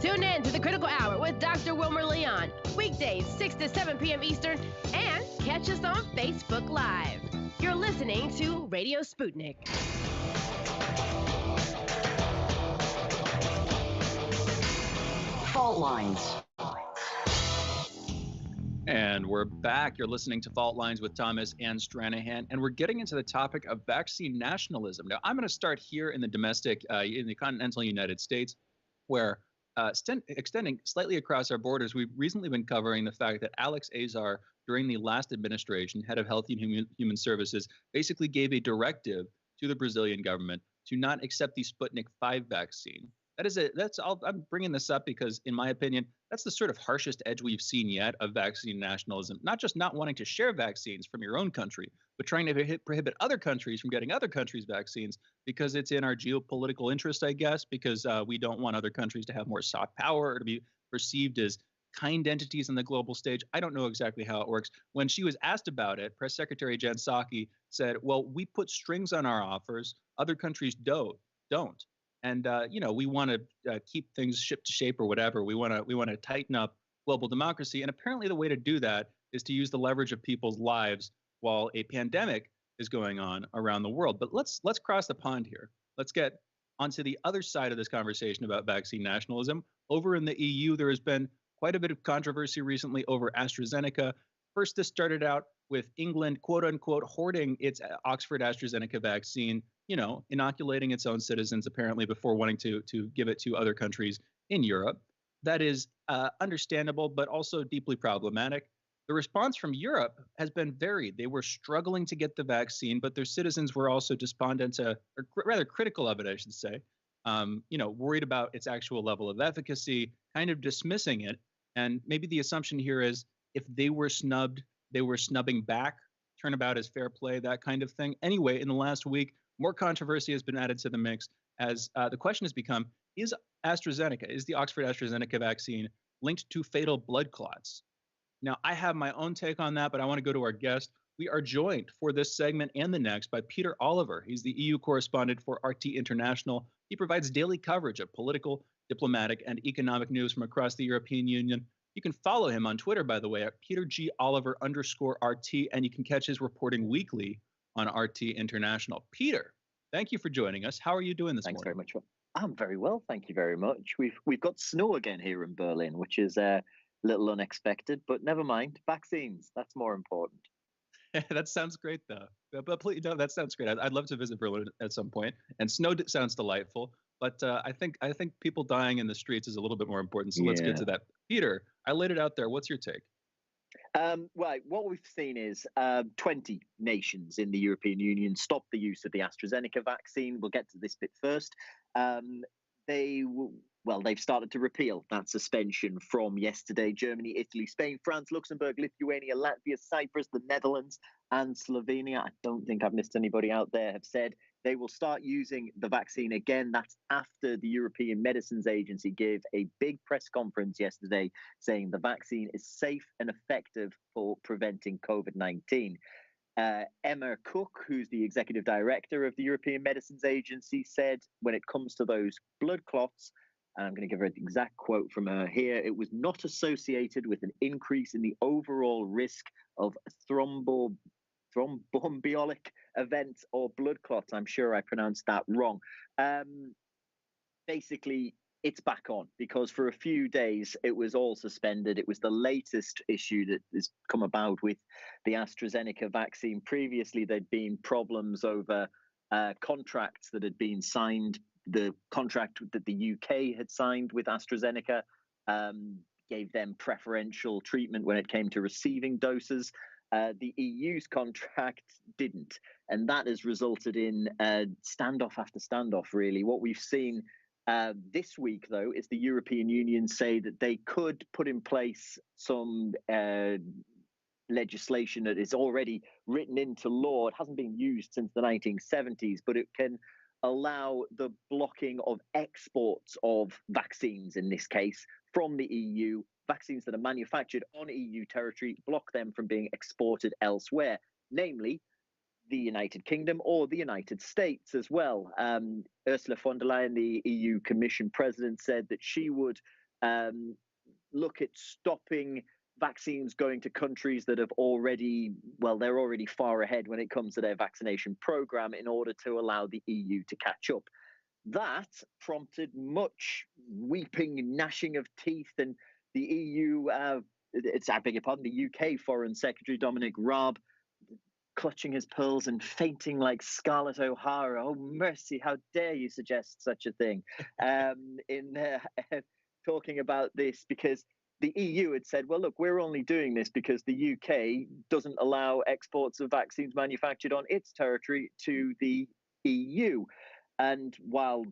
Tune in to the Critical Hour with Dr. Wilmer Leon, weekdays 6 to 7 p.m. Eastern, and catch us on Facebook Live. You're listening to Radio Sputnik. Fault Lines. And we're back. You're listening to Fault Lines with Thomas and Stranahan, and we're getting into the topic of vaccine nationalism. Now, I'm going to start here in the domestic, in the continental United States, where extending slightly across our borders, we've recently been covering the fact that Alex Azar, during the last administration, head of Health and Human Services, basically gave a directive to the Brazilian government to not accept the Sputnik 5 vaccine. I'm bringing this up because, in my opinion, that's the sort of harshest edge we've seen yet of vaccine nationalism. Not just not wanting to share vaccines from your own country, but trying to prohibit other countries from getting other countries' vaccines because it's in our geopolitical interest, I guess, because we don't want other countries to have more soft power or to be perceived as kind entities on the global stage. I don't know exactly how it works. When she was asked about it, Press Secretary Jen Psaki said, well, we put strings on our offers. Other countries don't. And we want to keep things ship to shape or whatever. We want to tighten up global democracy. And apparently the way to do that is to use the leverage of people's lives while a pandemic is going on around the world. But let's cross the pond here. Let's get onto the other side of this conversation about vaccine nationalism. Over in the EU, there has been quite a bit of controversy recently over AstraZeneca. First, this started out with England, quote unquote, hoarding its Oxford AstraZeneca vaccine, inoculating its own citizens apparently before wanting to give it to other countries in Europe. That is understandable, but also deeply problematic. The response from Europe has been varied. They were struggling to get the vaccine, but their citizens were also despondent or rather critical of it, I should say, worried about its actual level of efficacy, kind of dismissing it. And maybe the assumption here is if they were snubbed, they were snubbing back, turnabout as fair play, that kind of thing. Anyway, in the last week, more controversy has been added to the mix as the question has become, is the Oxford AstraZeneca vaccine linked to fatal blood clots. Now, I have my own take on that, but I want to go to our guest. We are joined for this segment and the next by Peter Oliver. He's the EU correspondent for RT International. He provides daily coverage of political, diplomatic, and economic news from across the European Union. You can follow him on Twitter, by the way, at PeterGOliver_RT, and you can catch his reporting weekly on RT International. Peter, thank you for joining us. How are you doing this morning? Thanks very much. I'm very well, thank you very much. We've got snow again here in Berlin, which is a little unexpected, but never mind. Vaccines, that's more important. That sounds great, though. But please, no, that sounds great. I'd love to visit Berlin at some point. And snow sounds delightful. But I think people dying in the streets is a little bit more important. So let's get to that. Peter, I laid it out there. What's your take? Right. What we've seen is 20 nations in the European Union stopped the use of the AstraZeneca vaccine. We'll get to this bit first. They've started to repeal that suspension from yesterday. Germany, Italy, Spain, France, Luxembourg, Lithuania, Latvia, Cyprus, the Netherlands, and Slovenia. I don't think I've missed anybody out there, have said they will start using the vaccine again. That's after the European Medicines Agency gave a big press conference yesterday saying the vaccine is safe and effective for preventing COVID-19. Emma Cook, who's the executive director of the European Medicines Agency, said when it comes to those blood clots, and I'm going to give her the exact quote from her here, it was not associated with an increase in the overall risk of thromboembolic events or blood clots. I'm sure I pronounced that wrong. Basically, it's back on because for a few days it was all suspended. It was the latest issue that has come about with the AstraZeneca vaccine. Previously, there'd been problems over contracts that had been signed. The contract that the UK had signed with AstraZeneca gave them preferential treatment when it came to receiving doses. The EU's contract didn't. And that has resulted in standoff after standoff, really. What we've seen this week, though, is the European Union say that they could put in place some legislation that is already written into law. It hasn't been used since the 1970s, but it can allow the blocking of exports of vaccines, in this case, from the EU. Vaccines that are manufactured on EU territory, block them from being exported elsewhere, namely the United Kingdom or the United States as well. Ursula von der Leyen, the EU Commission president, said that she would look at stopping vaccines going to countries that have they're already far ahead when it comes to their vaccination program in order to allow the EU to catch up. That prompted much weeping, gnashing of teeth, and the EU, the UK Foreign Secretary Dominic Raab clutching his pearls and fainting like Scarlett O'Hara. Oh, mercy, how dare you suggest such a thing? Talking about this because the EU had said, well, look, we're only doing this because the UK doesn't allow exports of vaccines manufactured on its territory to the EU. And while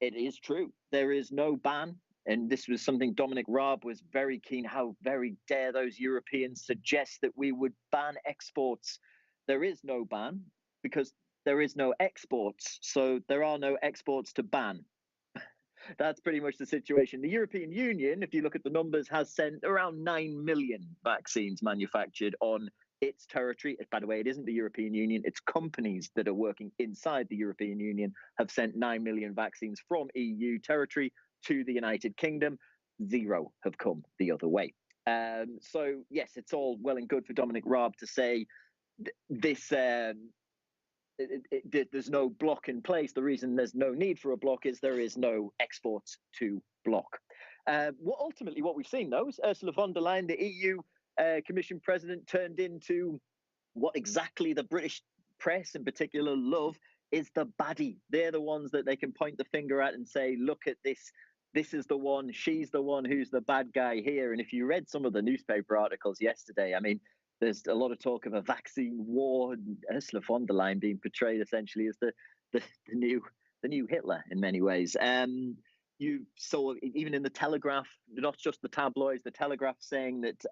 it is true, there is no ban, and this was something Dominic Raab was very keen, how very dare those Europeans suggest that we would ban exports. There is no ban because there is no exports, so there are no exports to ban. That's pretty much the situation. The European Union, if you look at the numbers, has sent around 9 million vaccines manufactured on its territory. By the way, it isn't the European Union. It's companies that are working inside the European Union have sent 9 million vaccines from EU territory to the United Kingdom. 0 have come the other way. So, yes, it's all well and good for Dominic Raab to say this there's no block in place. The reason there's no need for a block is there is no exports to block. What we've seen, though, is Ursula von der Leyen, the EU Commission president, turned into what exactly the British press in particular love is the baddie. They're the ones that they can point the finger at and say, look at this. This is the one. She's the one who's the bad guy here. And if you read some of the newspaper articles yesterday, I mean, there's a lot of talk of a vaccine war, and Ursula von der Leyen being portrayed essentially as the new Hitler in many ways. You saw even in the Telegraph, not just the tabloids, the Telegraph saying that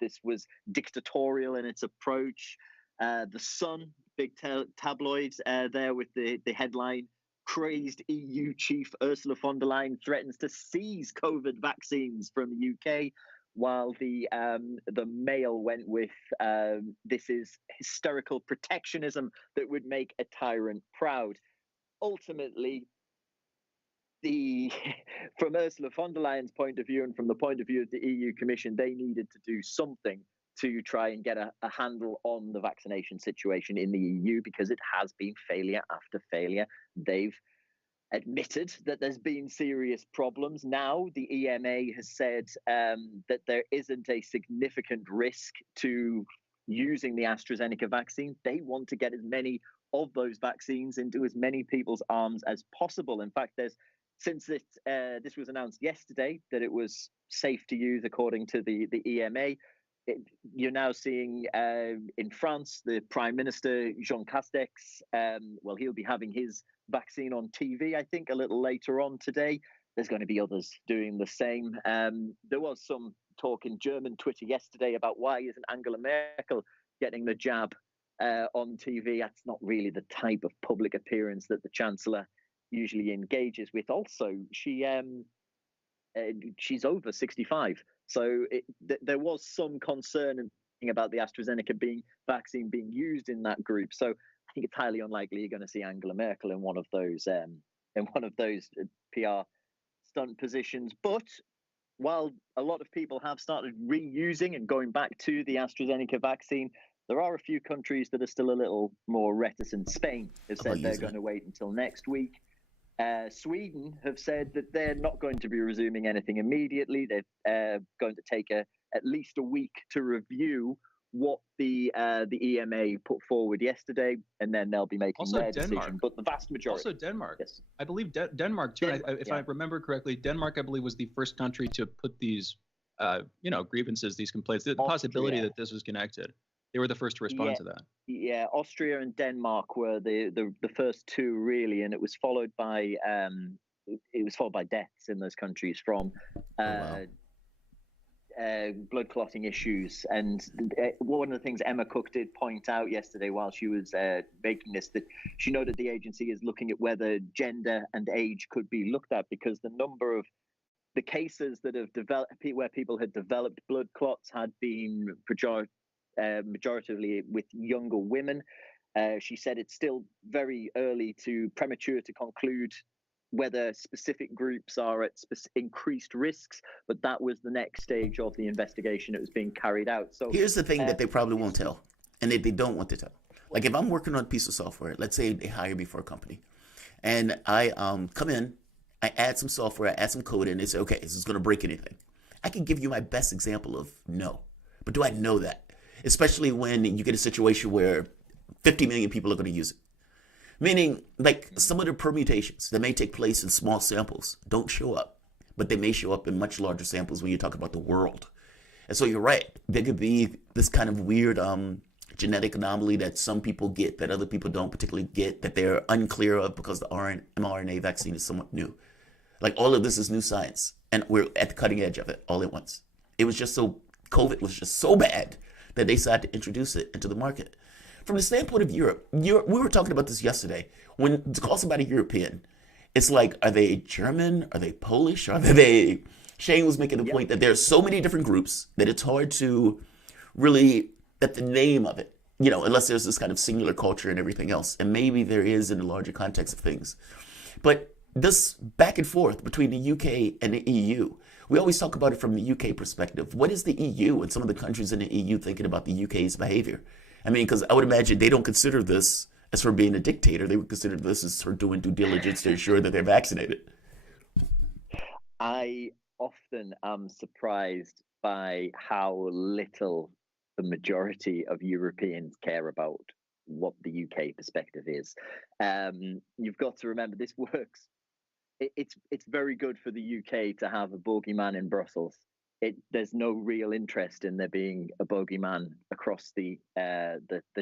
this was dictatorial in its approach. The Sun, big tabloids, there with the headline, crazed EU chief Ursula von der Leyen threatens to seize COVID vaccines from the UK, while the Mail went with this is hysterical protectionism that would make a tyrant proud. Ultimately, from Ursula von der Leyen's point of view and from the point of view of the EU Commission, they needed to do something to try and get a handle on the vaccination situation in the EU, because it has been failure after failure. They've admitted that there's been serious problems. Now the EMA has said that there isn't a significant risk to using the AstraZeneca vaccine. They want to get as many of those vaccines into as many people's arms as possible. In fact, since this was announced yesterday that it was safe to use according to the EMA, you're now seeing in France, the Prime Minister, Jean Castex, he'll be having his vaccine on TV, I think, a little later on today. There's going to be others doing the same. There was some talk in German Twitter yesterday about why isn't Angela Merkel getting the jab on TV. That's not really the type of public appearance that the Chancellor usually engages with. Also, she's over 65. So there was some concern about the AstraZeneca vaccine being used in that group. So I think it's highly unlikely you're going to see Angela Merkel in one of those PR stunt positions. But while a lot of people have started reusing and going back to the AstraZeneca vaccine, there are a few countries that are still a little more reticent. Spain has said they're going to wait until next week. Sweden have said that they're not going to be resuming anything immediately. They're going to take at least a week to review what the EMA put forward yesterday, and then they'll be making their decision. But the vast majority. Also Denmark. Yes. I believe Denmark too. If I remember correctly, Denmark, I believe, was the first country to put these, grievances, these complaints, the possibility that this was connected. They were the first to respond to that. Yeah, Austria and Denmark were the first two, really, and it was followed by deaths in those countries from blood clotting issues. And one of the things Emma Cook did point out yesterday while she was making this, that she noted the agency is looking at whether gender and age could be looked at, because the number of the cases that have developed where people had developed blood clots had been majoritively with younger women. She said it's still very premature to conclude whether specific groups are at increased risks, but that was the next stage of the investigation that was being carried out. So here's the thing that they probably won't tell, and they don't want to tell. Like if I'm working on a piece of software, let's say they hire me for a company, and I come in, I add some software, I add some code in, they say, okay, is this going to break anything? I can give you my best example of no, but do I know that? Especially when you get a situation where 50 million people are going to use it. Meaning, like, some of the permutations that may take place in small samples don't show up, but they may show up in much larger samples when you talk about the world. And so you're right. There could be this kind of weird genetic anomaly that some people get that other people don't particularly get, that they're unclear of because the mRNA vaccine is somewhat new. Like, all of this is new science, and we're at the cutting edge of it all at once. COVID was just so bad that they decided to introduce it into the market. From the standpoint of Europe, we were talking about this yesterday. When it calls somebody European, it's like, are they German? Are they Polish? Shane was making the point that there are so many different groups that it's hard to really, that the name of it, unless there's this kind of singular culture and everything else. And maybe there is in the larger context of things. But this back and forth between the UK and the EU, we always talk about it from the UK perspective. What is the EU and some of the countries in the EU thinking about the UK's behavior? I mean, because I would imagine they don't consider this as her being a dictator. They would consider this as her doing due diligence to ensure that they're vaccinated. I often am surprised by how little the majority of Europeans care about what the UK perspective is. You've got to remember, this works. It's very good for the UK to have a bogeyman in Brussels. There's no real interest in there being a bogeyman across the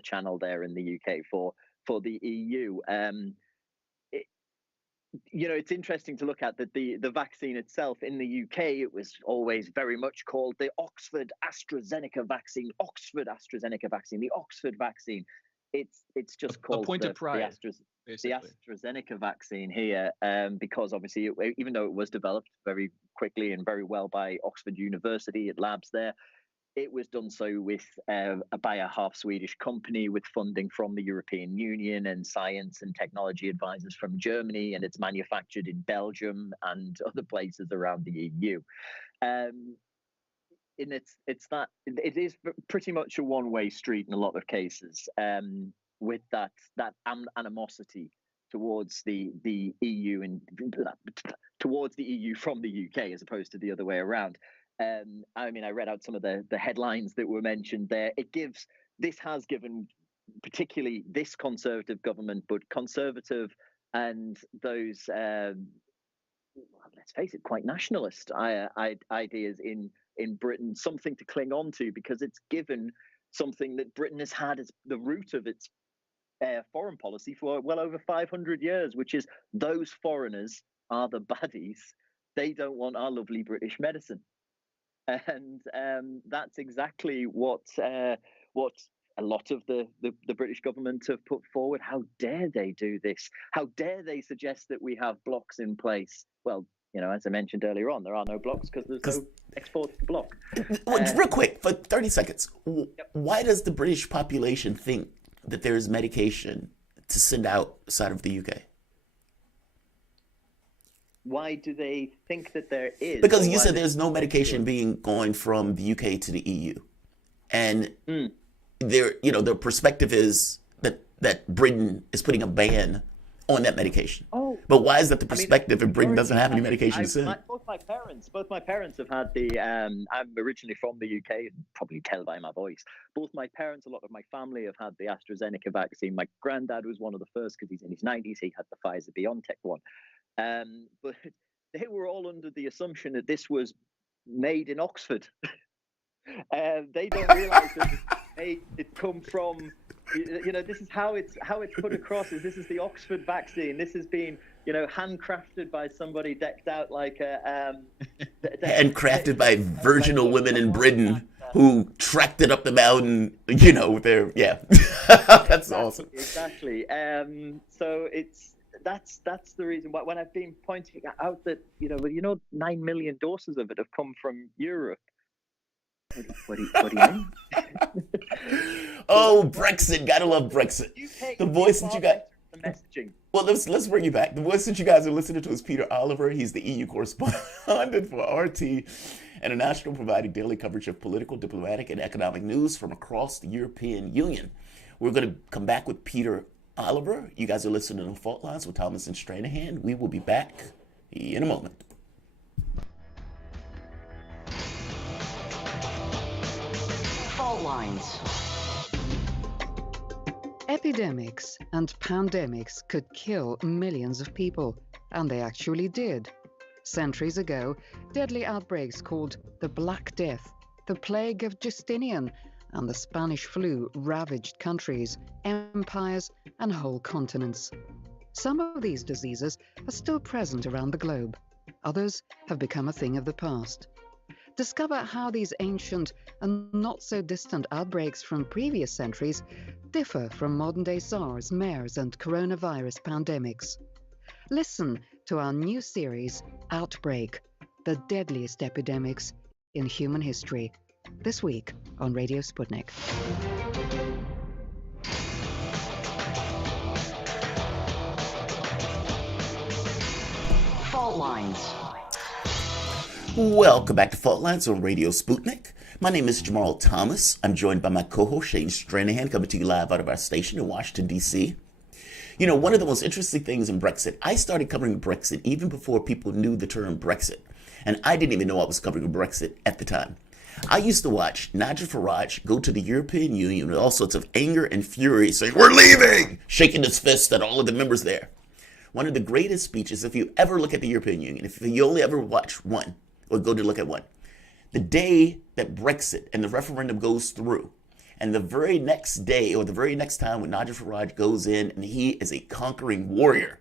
channel there in the UK for the EU. It's interesting to look at that the vaccine itself in the UK, it was always very much called the Oxford AstraZeneca vaccine, the Oxford vaccine. it's just A called point of pride, the basically. AstraZeneca vaccine here, because obviously, even though it was developed very quickly and very well by Oxford University at labs there, it was done so with by a half Swedish company with funding from the European Union and science and technology advisors from Germany, and it's manufactured in Belgium and other places around the EU. And it is pretty much a one-way street in a lot of cases, with that animosity towards the EU and towards the EU from the UK as opposed to the other way around. I mean, I read out some of the headlines that were mentioned there. This has given particularly this Conservative government, but Conservative and those, let's face it, quite nationalist ideas in Britain something to cling on to, because it's given something that Britain has had as the root of its foreign policy for well over 500 years, which is those foreigners are the baddies. They don't want our lovely British medicine. And that's exactly what a lot of the British government have put forward. How dare they do this? How dare they suggest that we have blocks in place? Well, as I mentioned earlier on, there are no blocks because there's no export block. Real quick, for 30 seconds, why does the British population think that there is medication to send outside of the UK? Why do they think that there is? Because you said there's no medication going from the UK to the EU, and their perspective is that Britain is putting a ban on that medication. Oh, but why is that the perspective if Britain doesn't have any medication to send? Both my parents have had the. I'm originally from the UK. You can probably tell by my voice. Both my parents, a lot of my family, have had the AstraZeneca vaccine. My granddad was one of the first because he's in his 90s. He had the Pfizer-BioNTech one. But they were all under the assumption that this was made in Oxford. They don't realise that it's come from. This is how it's put across. This is the Oxford vaccine. This has been handcrafted by somebody decked out like a. Handcrafted by virginal women in Britain who tracked it up the mountain. That's awesome. Exactly. So that's the reason why when I've been pointing out that 9 million doses of it have come from Europe. What do you mean? Oh, Brexit! Gotta love Brexit. The voice that you got. The messaging. Well, let's bring you back. The voice that you guys are listening to is Peter Oliver. He's the EU correspondent for RT International, providing daily coverage of political, diplomatic, and economic news from across the European Union. We're going to come back with Peter Oliver. You guys are listening to Fault Lines with Thomas and Stranahan. We will be back in a moment. Fault Lines. Epidemics and pandemics could kill millions of people, and they actually did. Centuries ago, deadly outbreaks called the Black Death, the Plague of Justinian, and the Spanish flu ravaged countries, empires, and whole continents. Some of these diseases are still present around the globe. Others have become a thing of the past. Discover how these ancient and not so distant outbreaks from previous centuries differ from modern-day SARS, MERS, and coronavirus pandemics. Listen to our new series, Outbreak: The Deadliest Epidemics in Human History, this week on Radio Sputnik. Fault Lines. Welcome back to Fault Lines on Radio Sputnik. My name is Jamarl Thomas. I'm joined by my co-host Shane Stranahan, coming to you live out of our station in Washington, D.C. One of the most interesting things in Brexit, I started covering Brexit even before people knew the term Brexit. And I didn't even know I was covering Brexit at the time. I used to watch Nigel Farage go to the European Union with all sorts of anger and fury, saying, "We're leaving!" shaking his fist at all of the members there. One of the greatest speeches, if you ever look at the European Union, if you only ever watch one, or go to look at one, the day that Brexit and the referendum goes through, and the very next day or the very next time when Nigel Farage goes in and he is a conquering warrior.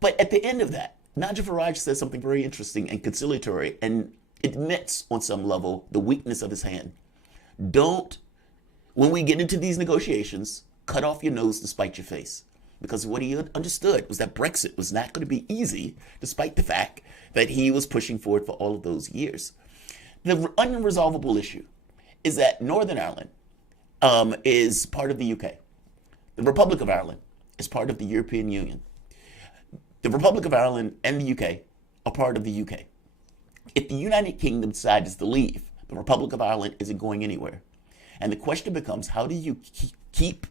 But at the end of that, Nigel Farage says something very interesting and conciliatory and admits on some level the weakness of his hand. When we get into these negotiations, cut off your nose to spite your face. Because what he understood was that Brexit was not going to be easy, despite the fact that he was pushing for it for all of those years. The unresolvable issue is that Northern Ireland is part of the UK. The Republic of Ireland is part of the European Union. The Republic of Ireland and the UK are part of the UK. If the United Kingdom decides to leave, the Republic of Ireland isn't going anywhere. And the question becomes, how do you keep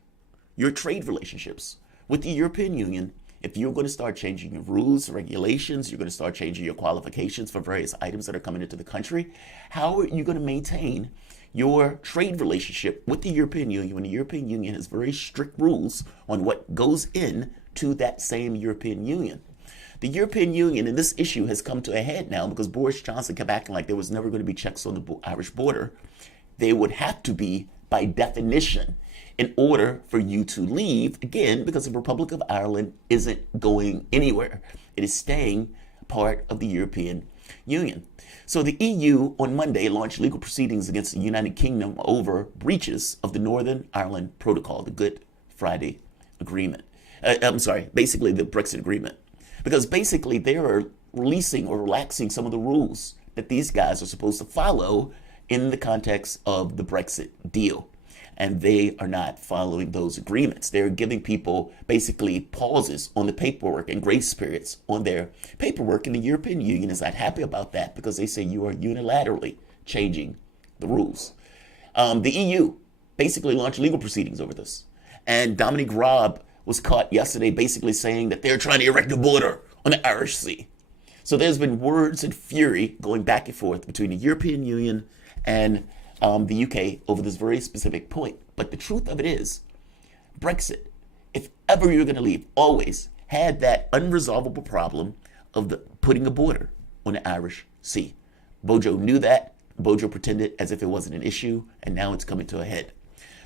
your trade relationships with the European Union if you're going to start changing your rules, regulations, you're going to start changing your qualifications for various items that are coming into the country? How are you going to maintain your trade relationship with the European Union when the European Union has very strict rules on what goes in to that same European Union? The European Union and this issue has come to a head now because Boris Johnson kept acting like there was never going to be checks on the Irish border. They would have to be by definition in order for you to leave, again, because the Republic of Ireland isn't going anywhere. It is staying part of the European Union. So the EU on Monday launched legal proceedings against the United Kingdom over breaches of the Northern Ireland Protocol, the Good Friday Agreement. Basically the Brexit Agreement. Because basically they are releasing or relaxing some of the rules that these guys are supposed to follow in the context of the Brexit deal. And they are not following those agreements. They're giving people basically pauses on the paperwork and grace periods on their paperwork. And the European Union is not happy about that because they say you are unilaterally changing the rules. The EU basically launched legal proceedings over this. And Dominic Raab was caught yesterday basically saying that they're trying to erect a border on the Irish Sea. So there's been words and fury going back and forth between the European Union and the UK over this very specific point. But the truth of it is, Brexit, if ever you're going to leave, always had that unresolvable problem of putting a border on the Irish Sea. Bojo knew that. Bojo pretended as if it wasn't an issue, and now it's coming to a head.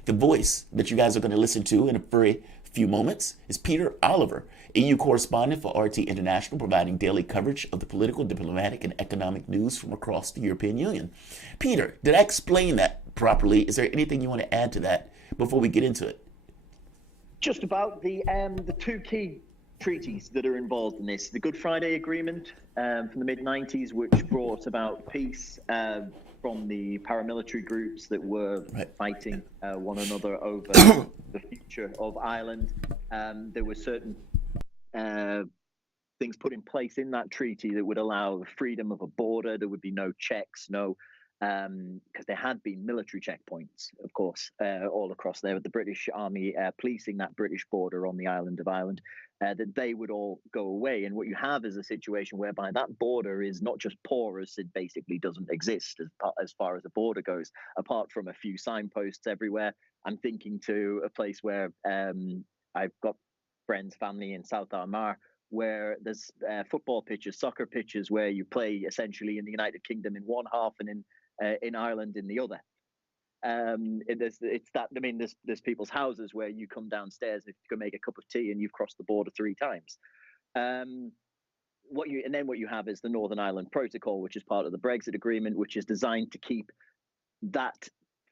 The voice that you guys are going to listen to in a very few moments is Peter Oliver, EU correspondent for RT International, providing daily coverage of the political, diplomatic, and economic news from across the European Union. Peter, did I explain that properly? Is there anything you want to add to that before we get into it? Just about the two key treaties that are involved in this. The Good Friday Agreement from the mid-90s, which brought about peace from the paramilitary groups that were fighting one another over the future of Ireland. There were certain things put in place in that treaty that would allow the freedom of a border. There would be no checks, because there had been military checkpoints, of course, all across there with the British Army policing that British border on the island of Ireland, that they would all go away. And what you have is a situation whereby that border is not just porous, it basically doesn't exist as far as the border goes, apart from a few signposts everywhere. I'm thinking to a place where I've got friends, family in South Armagh, where there's football pitches, soccer pitches, where you play essentially in the United Kingdom in one half and in Ireland in the other. There's people's houses where you come downstairs if you can make a cup of tea and you've crossed the border 3 times. What you have is the Northern Ireland Protocol, which is part of the Brexit Agreement, which is designed to keep that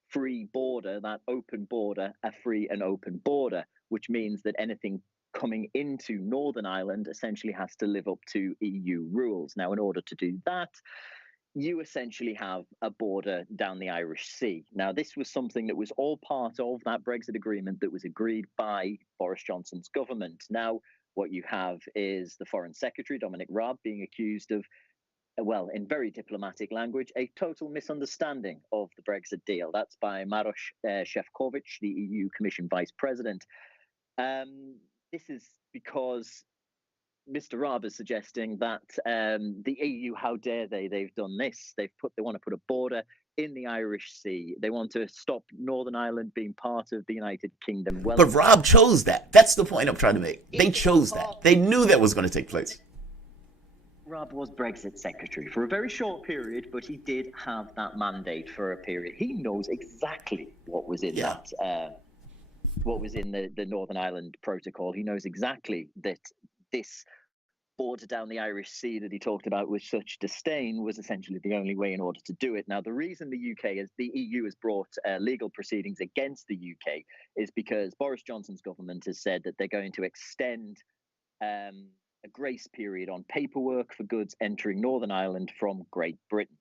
free border, that open border, a free and open border, which means that anything coming into Northern Ireland essentially has to live up to EU rules. Now, in order to do that, you essentially have a border down the Irish Sea. Now, this was something that was all part of that Brexit agreement that was agreed by Boris Johnson's government. Now, what you have is the Foreign Secretary, Dominic Raab, being accused of, well, in very diplomatic language, a total misunderstanding of the Brexit deal. That's by Maroš Šefčovič, the EU Commission Vice President. This is because Mr. Raab is suggesting that the EU, how dare they? They've done this. They want to put a border in the Irish Sea. They want to stop Northern Ireland being part of the United Kingdom. Well, but Raab chose that. That's the point I'm trying to make. They chose that. They knew that was going to take place. Raab was Brexit secretary for a very short period, but he did have that mandate for a period. He knows exactly what was in that. What was in the Northern Ireland Protocol. He knows exactly that this border down the Irish Sea that he talked about with such disdain was essentially the only way in order to do it. Now, the reason the EU has brought legal proceedings against the UK is because Boris Johnson's government has said that they're going to extend a grace period on paperwork for goods entering Northern Ireland from Great Britain,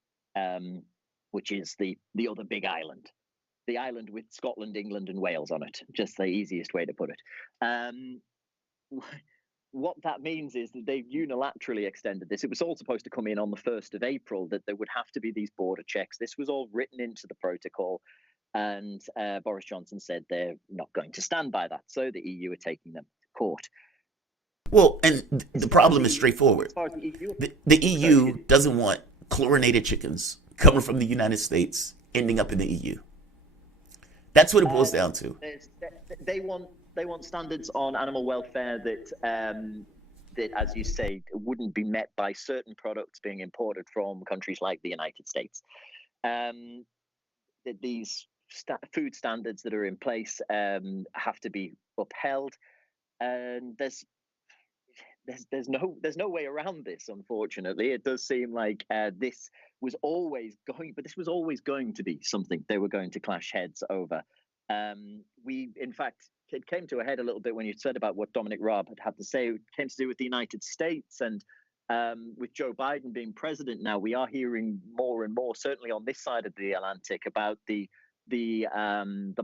which is the other big island. The island with Scotland, England, and Wales on it, just the easiest way to put it. What that means is that they've unilaterally extended this. It was all supposed to come in on the 1st of April, that there would have to be these border checks. This was all written into the protocol, and Boris Johnson said they're not going to stand by that. So the EU are taking them to court. Well, and the problem is straightforward. The EU doesn't want chlorinated chickens coming from the United States ending up in the EU. That's what it boils down to. They want standards on animal welfare that, as you say, wouldn't be met by certain products being imported from countries like the United States. That these food standards that are in place have to be upheld, and there's no way around this. Unfortunately, it does seem like this was always going to be something they were going to clash heads over. In fact, it came to a head a little bit when you said about what Dominic Raab had to say. It came to do with the United States, and with Joe Biden being president now, we are hearing more and more, certainly on this side of the Atlantic, about the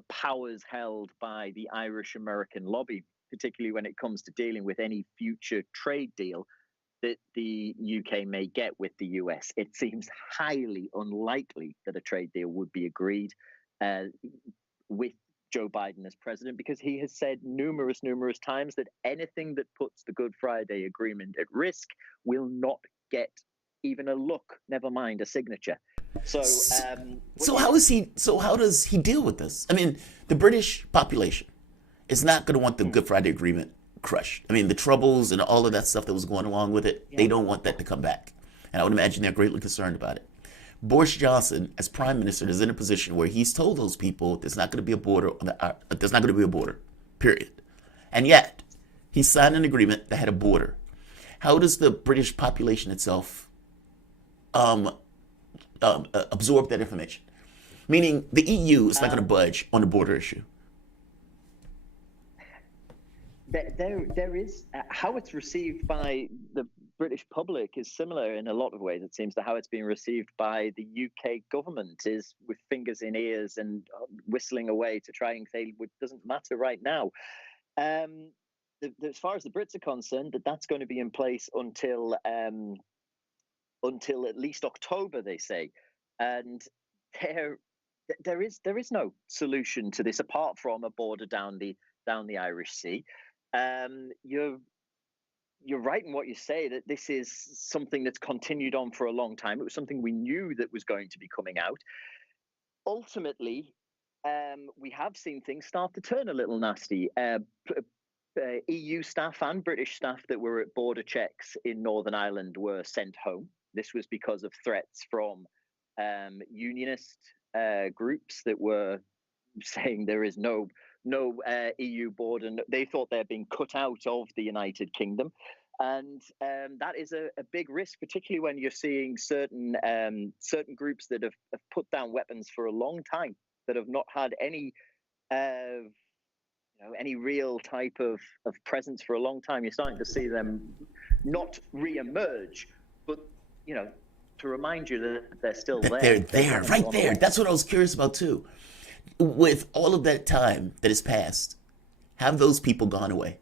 powers held by the Irish American lobby, particularly when it comes to dealing with any future trade deal that the UK may get with the US. It seems highly unlikely that a trade deal would be agreed with Joe Biden as president, because he has said numerous times that anything that puts the Good Friday Agreement at risk will not get even a look, never mind a signature. So how does he deal with this? I mean, the British population is not going to want the Good Friday Agreement crushed. I mean, the troubles and all of that stuff that was going along with it, they don't want that to come back. And I would imagine they're greatly concerned about it. Boris Johnson, as prime minister, is in a position where he's told those people there's not going to be a border. There's not going to be a border, period. And yet, he signed an agreement that had a border. How does the British population itself absorb that information? Meaning, the EU is not going to budge on the border issue. There is how it's received by the British public is similar in a lot of ways, it seems, to how it's being received by the UK government, is with fingers in ears and whistling away to try and say it doesn't matter right now. As far as the Brits are concerned, that's going to be in place until at least October, they say, and there is no solution to this apart from a border down the Irish Sea. You're right in what you say, that this is something that's continued on for a long time. It was something we knew that was going to be coming out. Ultimately, we have seen things start to turn a little nasty. EU staff and British staff that were at border checks in Northern Ireland were sent home. This was because of threats from unionist groups that were saying there is no EU border. They thought they're being cut out of the United Kingdom. And that is a big risk, particularly when you're seeing certain groups that have put down weapons for a long time, that have not had any real type of presence for a long time. You're starting to see them not re-emerge, but to remind you that they're still there. They're there, right there. That's what I was curious about too. With all of that time that has passed, have those people gone away?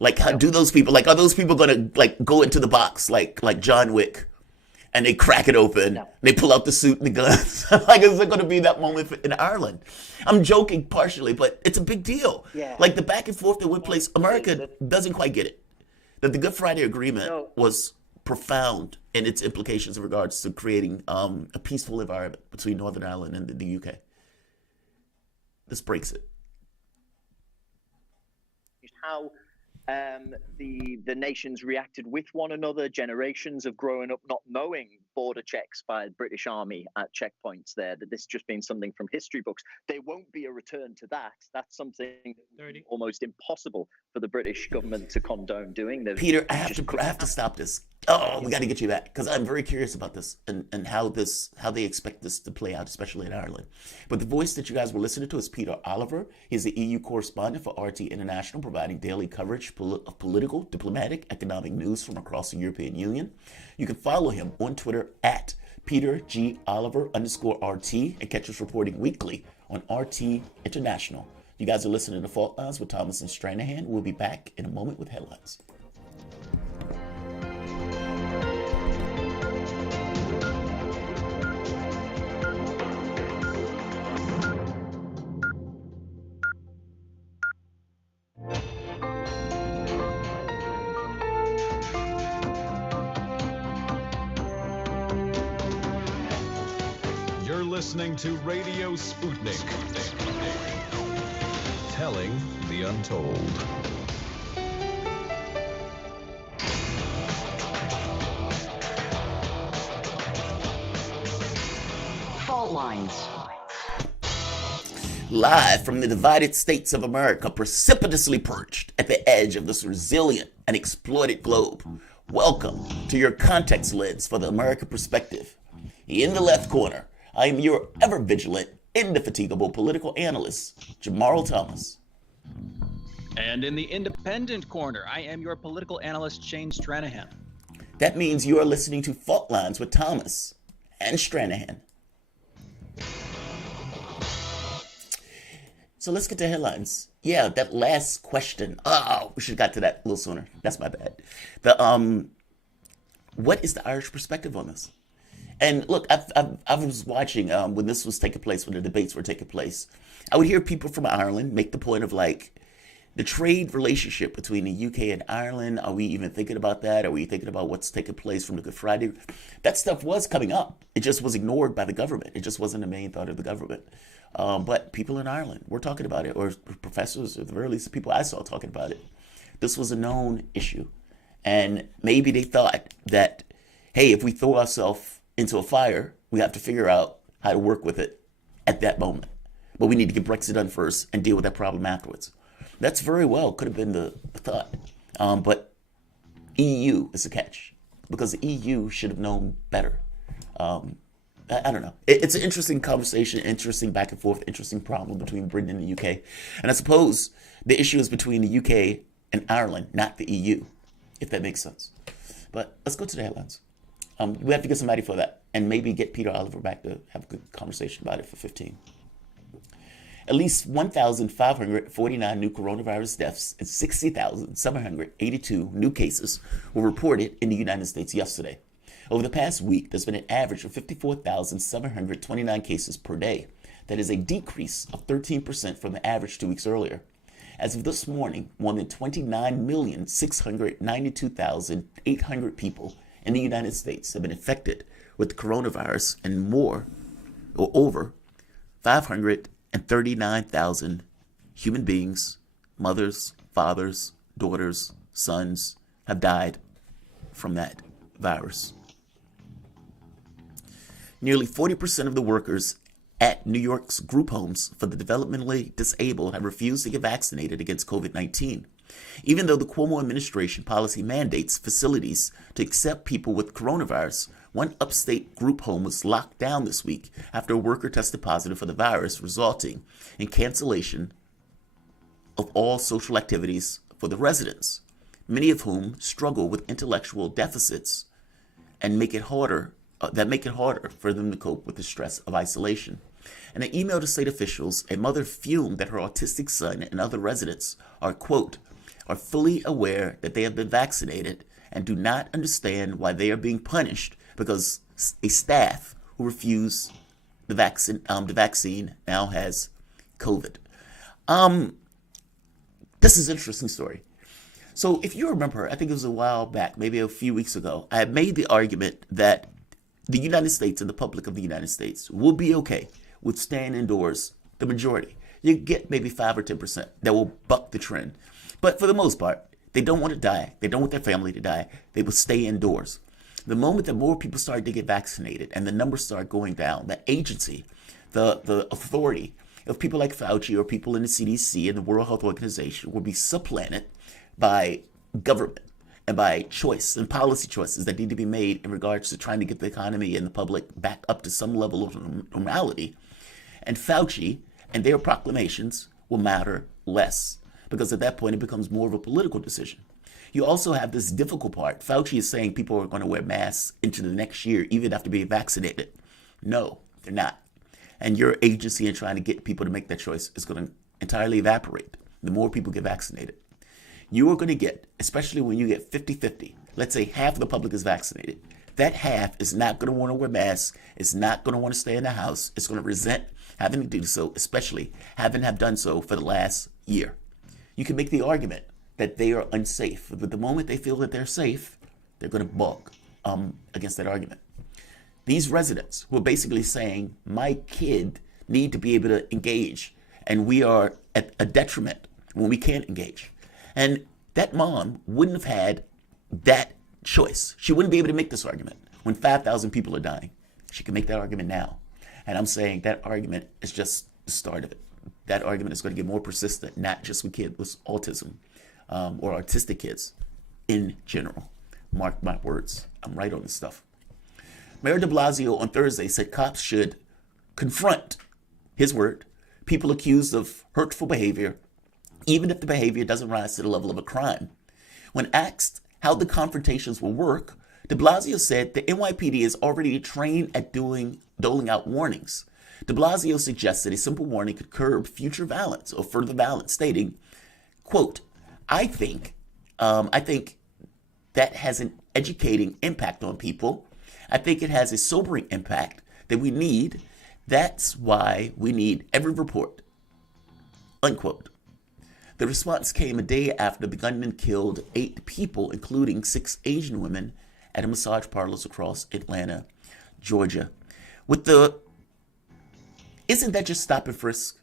Like, how do those people, are those people going to go into the box like John Wick, and they crack it open, they pull out the suit and the guns? Is it going to be that moment in Ireland? I'm joking partially, but it's a big deal. Yeah. Like the back and forth that went place, America doesn't quite get it. That the Good Friday Agreement was profound in its implications in regards to creating a peaceful environment between Northern Ireland and the UK. This breaks it. How the nations reacted with one another, generations of growing up not knowing border checks by the British Army at checkpoints there, that this has just been something from history books. There won't be a return to that. That's something almost impossible for the British government to condone doing. Peter, I have to stop this. Oh, we got to get you back because I'm very curious about this and how they expect this to play out, especially in Ireland. But the voice that you guys were listening to is Peter Oliver. He's the EU correspondent for RT International, providing daily coverage of political, diplomatic, economic news from across the European Union. You can follow him on Twitter at PeterG_Oliver_RT and catch us reporting weekly on RT International. You guys are listening to Fault Lines with Thomas and Stranahan. We'll be back in a moment with headlines. Listening to Radio Sputnik. Telling the untold. Fault lines. Live from the divided states of America, precipitously perched at the edge of this resilient and exploited globe. Welcome to your context lens for the American perspective. In the left corner, I am your ever-vigilant, indefatigable political analyst, Jamarl Thomas. And in the independent corner, I am your political analyst, Shane Stranahan. That means you are listening to Fault Lines with Thomas and Stranahan. So let's get to headlines. Yeah, that last question. Oh, we should have got to that a little sooner. That's my bad. What is the Irish perspective on this? And look, I was watching when this was taking place, when the debates were taking place. I would hear people from Ireland make the point of like the trade relationship between the UK and Ireland. Are we even thinking about that? Are we thinking about what's taking place from the Good Friday? That stuff was coming up. It just was ignored by the government. It just wasn't the main thought of the government. But people in Ireland were talking about it, or professors, or at the very least the people I saw talking about it. This was a known issue. And maybe they thought that, hey, if we throw ourselves into a fire, we have to figure out how to work with it at that moment. But we need to get Brexit done first and deal with that problem afterwards. That's very well could have been the thought. But EU is the catch, because the EU should have known better. I don't know. It's an interesting conversation, interesting back and forth, interesting problem between Britain and the UK. And I suppose the issue is between the UK and Ireland, not the EU, if that makes sense. But let's go to the headlines. We have to get somebody for that and maybe get Peter Oliver back to have a good conversation about it for 15. At least 1,549 new coronavirus deaths and 60,782 new cases were reported in the United States yesterday. Over the past week, there's been an average of 54,729 cases per day. That is a decrease of 13% from the average 2 weeks earlier. As of this morning, more than 29,692,800 people in the United States have been infected with the coronavirus, and more, or over, 539,000 human beings, mothers, fathers, daughters, sons, have died from that virus. Nearly 40% of the workers at New York's group homes for the developmentally disabled have refused to get vaccinated against COVID-19. Even though the Cuomo administration policy mandates facilities to accept people with coronavirus, one upstate group home was locked down this week after a worker tested positive for the virus, resulting in cancellation of all social activities for the residents, many of whom struggle with intellectual deficits and make it harder for them to cope with the stress of isolation. In an email to state officials, a mother fumed that her autistic son and other residents are, quote, are fully aware that they have been vaccinated and do not understand why they are being punished because a staff who refused the vaccine now has COVID. This is an interesting story. So if you remember, I think it was a while back, maybe a few weeks ago, I had made the argument that the United States and the public of the United States will be okay with staying indoors, the majority. You get maybe 5 or 10% that will buck the trend. But for the most part, they don't want to die. They don't want their family to die. They will stay indoors. The moment that more people start to get vaccinated and the numbers start going down, the agency, the authority of people like Fauci or people in the CDC and the World Health Organization will be supplanted by government and by choice and policy choices that need to be made in regards to trying to get the economy and the public back up to some level of normality. And Fauci and their proclamations will matter less, because at that point it becomes more of a political decision. You also have this difficult part. Fauci is saying people are going to wear masks into the next year, even after being vaccinated. No, they're not. And your agency in trying to get people to make that choice is going to entirely evaporate the more people get vaccinated. You are going to get, especially when you get 50-50, let's say half of the public is vaccinated. That half is not going to want to wear masks. It's not going to want to stay in the house. It's going to resent having to do so, especially having have done so for the last year. You can make the argument that they are unsafe, but the moment they feel that they're safe, they're going to balk against that argument. These residents were basically saying, my kid need to be able to engage, and we are at a detriment when we can't engage. And that mom wouldn't have had that choice. She wouldn't be able to make this argument when 5,000 people are dying. She can make that argument now. And I'm saying that argument is just the start of it. That argument is going to get more persistent, not just with kids with autism or autistic kids in general. Mark my words. I'm right on this stuff. Mayor de Blasio on Thursday said cops should confront, his word, people accused of hurtful behavior, even if the behavior doesn't rise to the level of a crime. When asked how the confrontations will work, de Blasio said the NYPD is already trained at doling out warnings. De Blasio suggested a simple warning could curb future violence or further violence, stating, quote, I think that has an educating impact on people. I think it has a sobering impact that we need. That's why we need every report, unquote. The response came a day after the gunman killed 8 people, including 6 Asian women, at a massage parlors across Atlanta, Georgia. Isn't that just stop and frisk?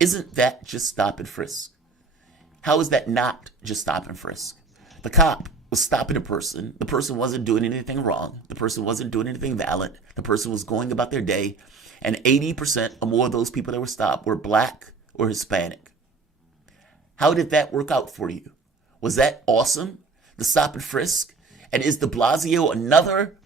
Isn't that just stop and frisk? How is that not just stop and frisk? The cop was stopping a person. The person wasn't doing anything wrong. The person wasn't doing anything violent. The person was going about their day. And 80% or more of those people that were stopped were black or Hispanic. How did that work out for you? Was that awesome? The stop and frisk? And is de Blasio another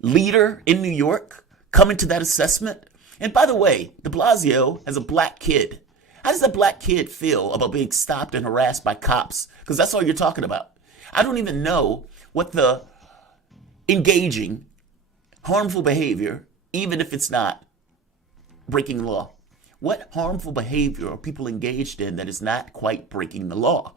leader in New York coming to that assessment? And by the way, de Blasio has a black kid. How does that black kid feel about being stopped and harassed by cops? Because that's all you're talking about. I don't even know what the engaging harmful behavior, even if it's not breaking law. What harmful behavior are people engaged in that is not quite breaking the law?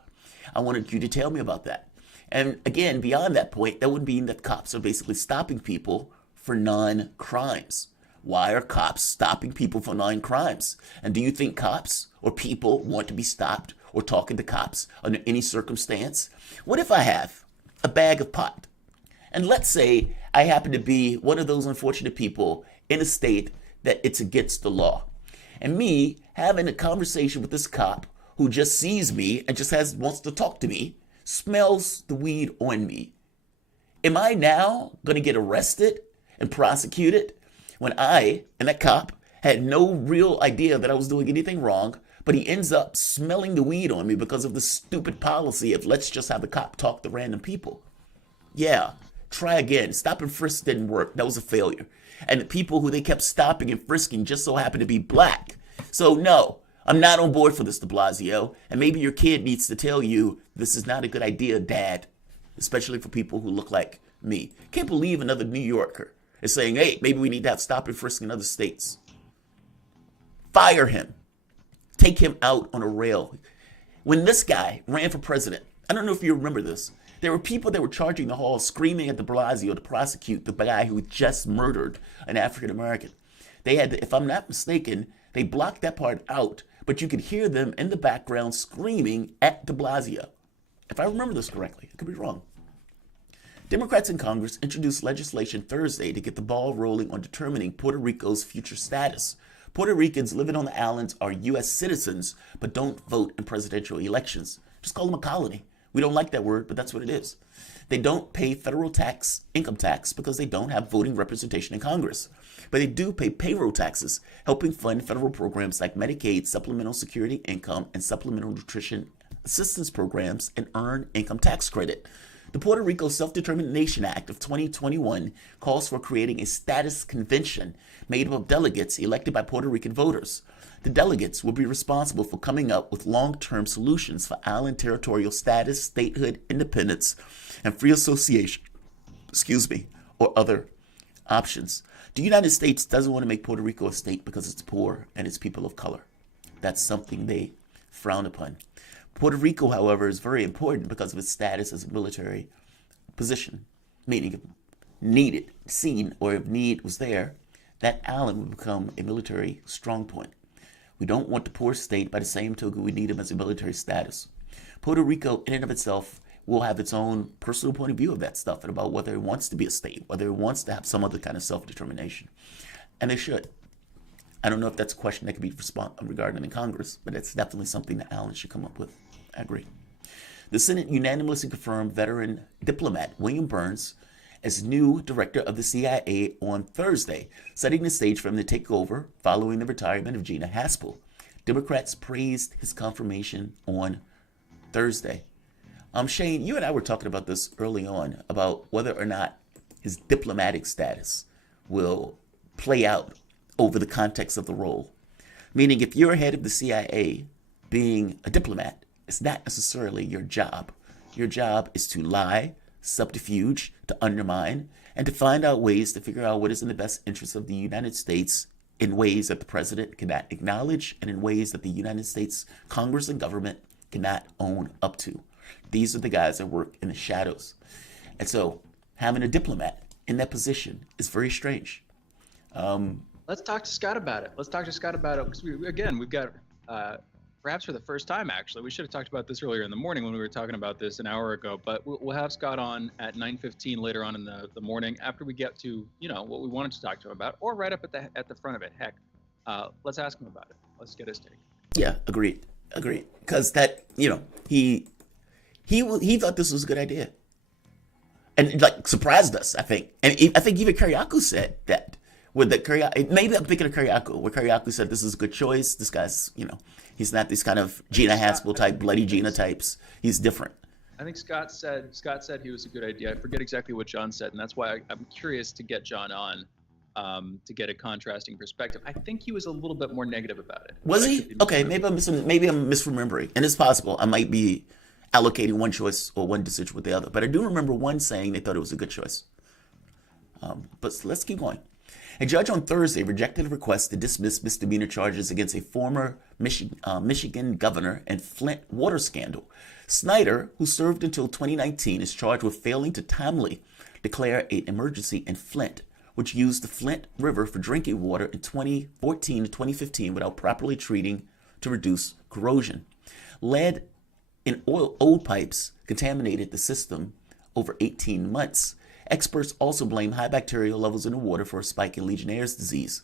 I wanted you to tell me about that. And again, beyond that point, that would mean that cops are basically stopping people for non-crimes. Why are cops stopping people for non-crimes? And do you think cops or people want to be stopped or talking to cops under any circumstance? What if I have a bag of pot? And let's say I happen to be one of those unfortunate people in a state that it's against the law. And me having a conversation with this cop who just sees me and just wants to talk to me, smells the weed on me. Am I now going to get arrested and prosecuted when I and that cop had no real idea that I was doing anything wrong, but he ends up smelling the weed on me because of the stupid policy of let's just have the cop talk to random people? Yeah, try again. Stop and frisk didn't work. That was a failure. And the people who they kept stopping and frisking just so happened to be black. So no, I'm not on board for this, de Blasio. And maybe your kid needs to tell you this is not a good idea, Dad, especially for people who look like me. Can't believe another New Yorker is saying, hey, maybe we need to have stop and frisk in other states. Fire him. Take him out on a rail. When this guy ran for president, I don't know if you remember this, there were people that were charging the hall screaming at de Blasio to prosecute the guy who just murdered an African American. They had to, if I'm not mistaken, they blocked that part out, but you could hear them in the background screaming at de Blasio. If I remember this correctly, I could be wrong. Democrats in Congress introduced legislation Thursday to get the ball rolling on determining Puerto Rico's future status. Puerto Ricans living on the islands are U.S. citizens, but don't vote in presidential elections. Just call them a colony. We don't like that word, but that's what it is. They don't pay federal tax, income tax, because they don't have voting representation in Congress. But they do pay payroll taxes, helping fund federal programs like Medicaid, Supplemental Security Income, and Supplemental Nutrition Assistance Programs, and Earned Income Tax Credit. The Puerto Rico Self-Determination Act of 2021 calls for creating a status convention made up of delegates elected by Puerto Rican voters. The delegates will be responsible for coming up with long-term solutions for island territorial status, statehood, independence, and free association, or other options. The United States doesn't want to make Puerto Rico a state because it's poor and it's people of color. That's something they frown upon. Puerto Rico, however, is very important because of its status as a military position, meaning if needed, seen, or if need was there, that island would become a military strong point. We don't want the poor state, by the same token, we need them as a military status. Puerto Rico, in and of itself, will have its own personal point of view of that stuff and about whether it wants to be a state, whether it wants to have some other kind of self-determination. And they should. I don't know if that's a question that could be regarded in Congress, but it's definitely something that Allen should come up with. I agree. The Senate unanimously confirmed veteran diplomat William Burns as new director of the CIA on Thursday, setting the stage for him to take over following the retirement of Gina Haspel. Democrats praised his confirmation on Thursday. Shane, you and I were talking about this early on, about whether or not his diplomatic status will play out over the context of the role. Meaning, if you're head of the CIA, being a diplomat, it's not necessarily your job. Your job is to lie, subterfuge, to undermine, and to find out ways to figure out what is in the best interest of the United States in ways that the president cannot acknowledge and in ways that the United States Congress and government cannot own up to. These are the guys that work in the shadows. And so having a diplomat in that position is very strange. Let's talk to Scott about it. Because we've got, perhaps for the first time, actually, we should have talked about this earlier in the morning when we were talking about this an hour ago, but we'll have Scott on at 9:15 later on in the morning after we get to, what we wanted to talk to him about, or right up at the front of it. Heck, let's ask him about it. Let's get his take. Yeah, agreed. Because that, he thought this was a good idea. And surprised us, I think. And I think even Kiriakou said that. Maybe I'm thinking of Kiriakou, where Kiriakou said this is a good choice. This guy's, he's not these kind of Gina Haspel type, bloody Gina types. He's different. I think Scott said he was a good idea. I forget exactly what John said, and that's why I'm curious to get John on to get a contrasting perspective. I think he was a little bit more negative about it. Was he? Okay, maybe I'm misremembering, and it's possible I might be allocating one choice or one decision with the other. But I do remember one saying they thought it was a good choice. But let's keep going. A judge on Thursday rejected a request to dismiss misdemeanor charges against a former Michigan governor and Flint water scandal. Snyder, who served until 2019, is charged with failing to timely declare an emergency in Flint, which used the Flint River for drinking water in 2014 to 2015 without properly treating to reduce corrosion. Lead in old pipes contaminated the system over 18 months. Experts also blame high bacterial levels in the water for a spike in Legionnaire's disease.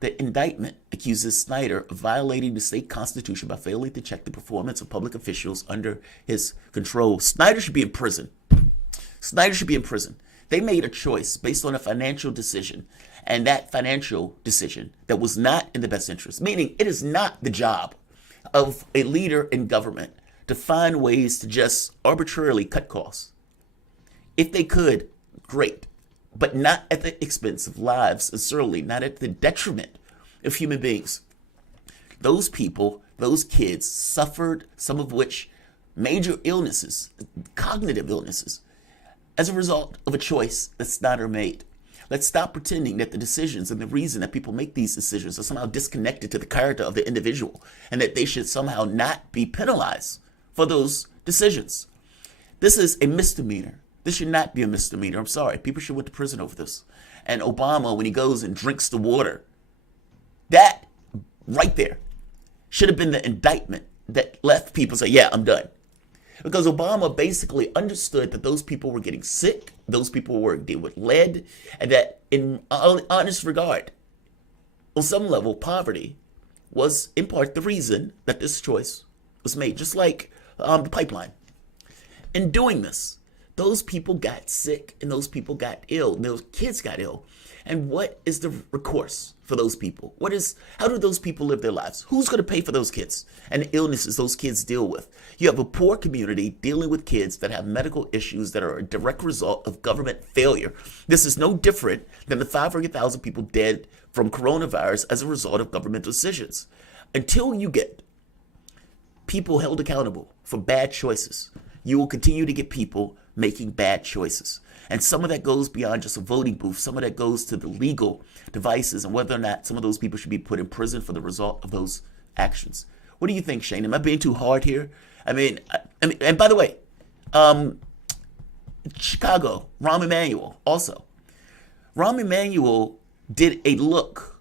The indictment accuses Snyder of violating the state constitution by failing to check the performance of public officials under his control. Snyder should be in prison. They made a choice based on a financial decision, and that financial decision that was not in the best interest, meaning it is not the job of a leader in government to find ways to just arbitrarily cut costs. If they could, great, but not at the expense of lives, and certainly not at the detriment of human beings. Those people, those kids suffered, some of which major illnesses, cognitive illnesses, as a result of a choice that Snyder made. Let's stop pretending that the decisions and the reason that people make these decisions are somehow disconnected to the character of the individual and that they should somehow not be penalized for those decisions. This is a misdemeanor. This should not be a misdemeanor. I'm sorry. People should went to prison over this. And Obama, when he goes and drinks the water, that right there should have been the indictment that left people say, yeah, I'm done. Because Obama basically understood that those people were getting sick, those people were dealing with lead, and that in honest regard, on some level, poverty was in part the reason that this choice was made, just like the pipeline. in doing this. Those people got sick and those people got ill. And those kids got ill. And what is the recourse for those people? How do those people live their lives? Who's going to pay for those kids and the illnesses those kids deal with? You have a poor community dealing with kids that have medical issues that are a direct result of government failure. This is no different than the 500,000 people dead from coronavirus as a result of government decisions. Until you get people held accountable for bad choices, you will continue to get people making bad choices. And some of that goes beyond just a voting booth. Some of that goes to the legal devices and whether or not some of those people should be put in prison for the result of those actions. What do you think, Shane? Am I being too hard here? I mean, and by the way, Chicago, Rahm Emanuel also. Rahm Emanuel did a look,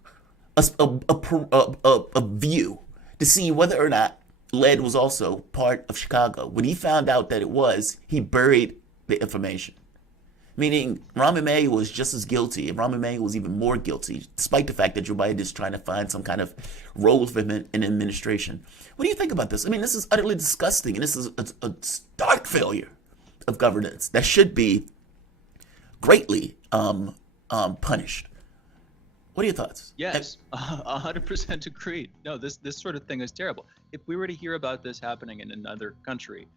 a view to see whether or not lead was also part of Chicago. When he found out that it was, he buried the information. Meaning, Rahm Emanuel was just as guilty, and Rahm Emanuel was even more guilty, despite the fact that Joe Biden is trying to find some kind of role for him in administration. What do you think about this? I mean, this is utterly disgusting, and this is a stark failure of governance that should be greatly punished. What are your thoughts? Yes, 100% agreed. No, this sort of thing is terrible. If we were to hear about this happening in another country,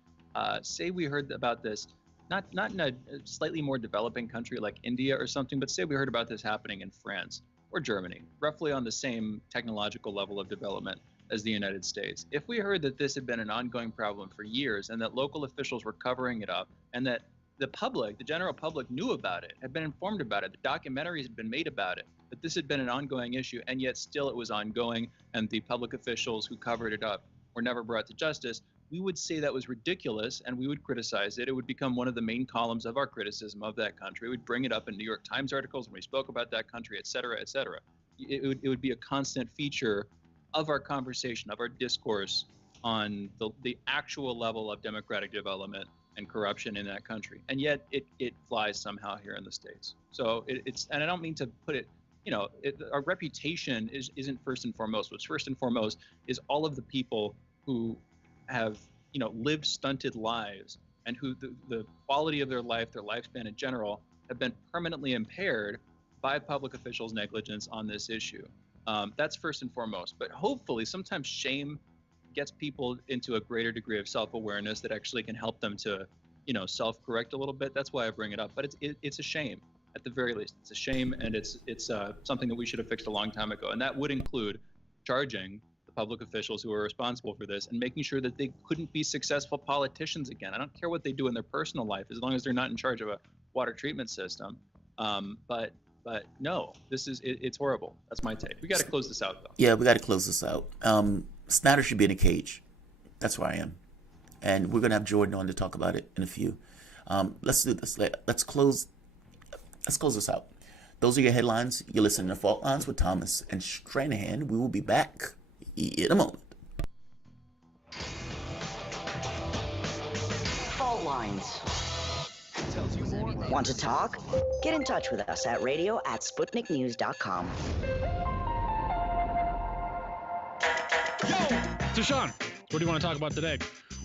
say we heard about this, not in a slightly more developing country like India or something, but say we heard about this happening in France or Germany, roughly on the same technological level of development as the United States. If we heard that this had been an ongoing problem for years and that local officials were covering it up and that the public, the general public, knew about it, had been informed about it, the documentaries had been made about it, that this had been an ongoing issue, and yet still it was ongoing, and the public officials who covered it up were never brought to justice, we would say that was ridiculous, and we would criticize it. It would become one of the main columns of our criticism of that country. We'd bring it up in New York Times articles when we spoke about that country, et cetera, et cetera. It would be a constant feature of our conversation, of our discourse on the actual level of democratic development and corruption in that country. And yet it flies somehow here in the States. So it's, and I don't mean to put it, our reputation isn't first and foremost. What's first and foremost is all of the people who have, lived stunted lives and who the quality of their life, their lifespan in general, have been permanently impaired by public officials' negligence on this issue. That's first and foremost. But hopefully sometimes shame gets people into a greater degree of self-awareness that actually can help them to, self-correct a little bit. That's why I bring it up. But it's a shame, at the very least. It's a shame, and it's something that we should have fixed a long time ago. And that would include charging the public officials who are responsible for this and making sure that they couldn't be successful politicians again. I don't care what they do in their personal life, as long as they're not in charge of a water treatment system. But no, it's horrible. That's my take. We got to close this out, though. Yeah, we got to close this out. Snyder should be in a cage. That's where I am. And we're going to have Jordan on to talk about it in a few. Let's do this. Let's close this out. Those are your headlines. You're listening to Fault Lines with Thomas and Stranahan. We will be back in a moment. Fault Lines. Want to talk? Get in touch with us at radio@sputniknews.com. Tashawn, what do you want to talk about today?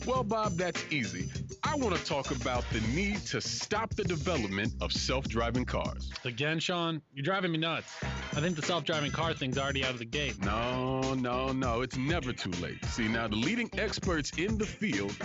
Well, Bob, that's easy. I want to talk about the need to stop the development of self-driving cars. Again, Sean, you're driving me nuts. I think the self-driving car thing's already out of the gate. No, it's never too late. See, now the leading experts in the field,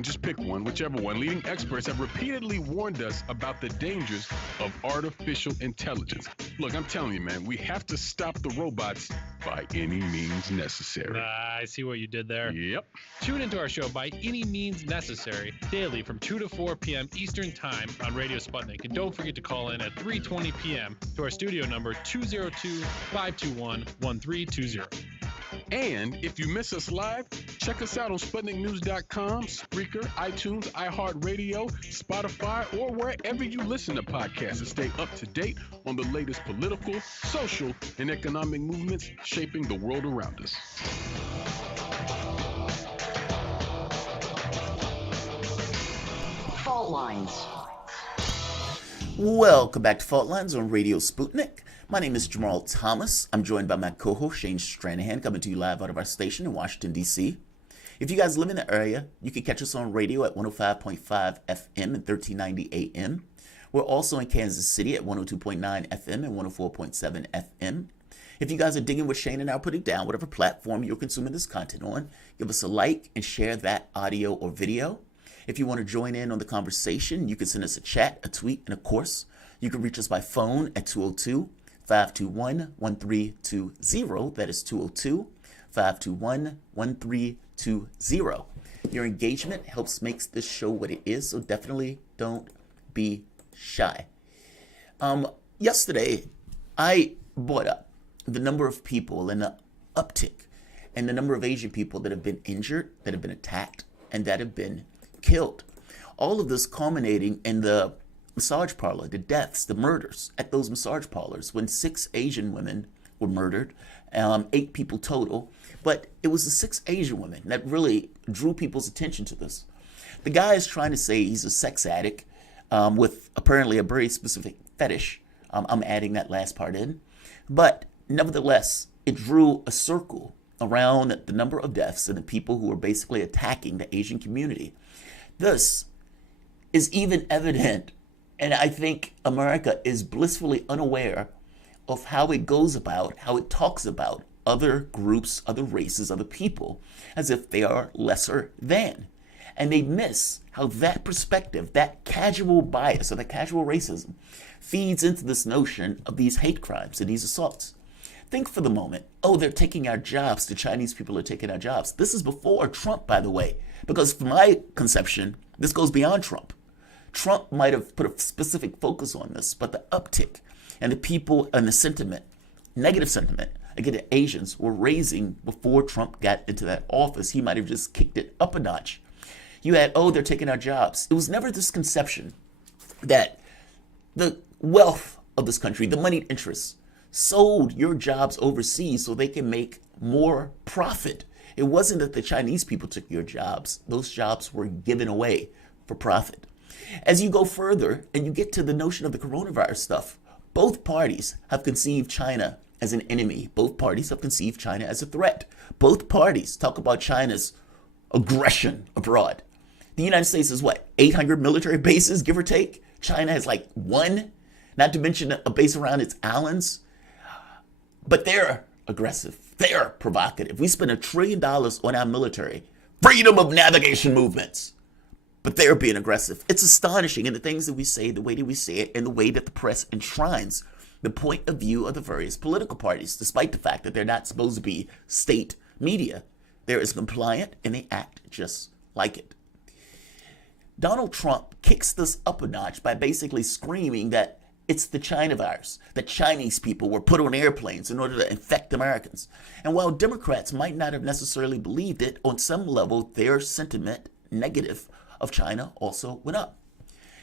just pick one, whichever one, leading experts have repeatedly warned us about the dangers of artificial intelligence. Look, I'm telling you, man, we have to stop the robots by any means necessary. I see what you did there. Yep. Tune into our show By Any Means Necessary daily from 2 to 4 p.m. Eastern Time on Radio Sputnik. And don't forget to call in at 3:20 p.m. to our studio number 202-521-1320. And if you miss us live, check us out on SputnikNews.com, Spreaker, iTunes, iHeartRadio, Spotify, or wherever you listen to podcasts to stay up to date on the latest political, social, and economic movements shaping the world around us. Fault Lines. Welcome back to Fault Lines on Radio Sputnik. My name is Jamarl Thomas. I'm joined by my co-host Shane Stranahan, coming to you live out of our station in Washington, D.C. If you guys live in the area, you can catch us on radio at 105.5 FM and 1390 AM. We're also in Kansas City at 102.9 FM and 104.7 FM. If you guys are digging what Shane and I are putting down, whatever platform you're consuming this content on, give us a like and share that audio or video. If you want to join in on the conversation, you can send us a chat, a tweet, and of course, you can reach us by phone at 202-521-1320. That is 202-521-1320. Your engagement helps makes this show what it is, so definitely don't be shy. Yesterday, I brought up the number of people and the uptick and the number of Asian people that have been injured, that have been attacked, and that have been killed. All of this culminating in the massage parlor, the deaths, the murders at those massage parlors when 6 Asian women were murdered, 8 people total, but it was the 6 Asian women that really drew people's attention to this. The guy is trying to say he's a sex addict with apparently a very specific fetish. I'm adding that last part in. But nevertheless, it drew a circle around the number of deaths and the people who were basically attacking the Asian community. This is even evident, and I think America is blissfully unaware of how it goes about, how it talks about other groups, other races, other people, as if they are lesser than. And they miss how that perspective, that casual bias or that casual racism feeds into this notion of these hate crimes and these assaults. Think for the moment, oh, they're taking our jobs. The Chinese people are taking our jobs. This is before Trump, by the way, because from my conception, this goes beyond Trump. Trump might have put a specific focus on this, but the uptick and the people and the sentiment, negative sentiment against the Asians were raising before Trump got into that office. He might have just kicked it up a notch. You had, oh, they're taking our jobs. It was never this conception that the wealth of this country, the moneyed interests, sold your jobs overseas so they can make more profit. It wasn't that the Chinese people took your jobs. Those jobs were given away for profit. As you go further and you get to the notion of the coronavirus stuff, both parties have conceived China as an enemy. Both parties have conceived China as a threat. Both parties talk about China's aggression abroad. The United States is what, 800 military bases, give or take? China has like 1, not to mention a base around its islands. But they're aggressive. They're provocative. We spend $1 trillion on our military. Freedom of navigation movements. But they're being aggressive. It's astonishing in the things that we say, the way that we say it, and the way that the press enshrines the point of view of the various political parties, despite the fact that they're not supposed to be state media. They're as compliant and they act just like it. Donald Trump kicks this up a notch by basically screaming that it's the China virus, that Chinese people were put on airplanes in order to infect Americans. And while Democrats might not have necessarily believed it, on some level, their sentiment negative of China also went up.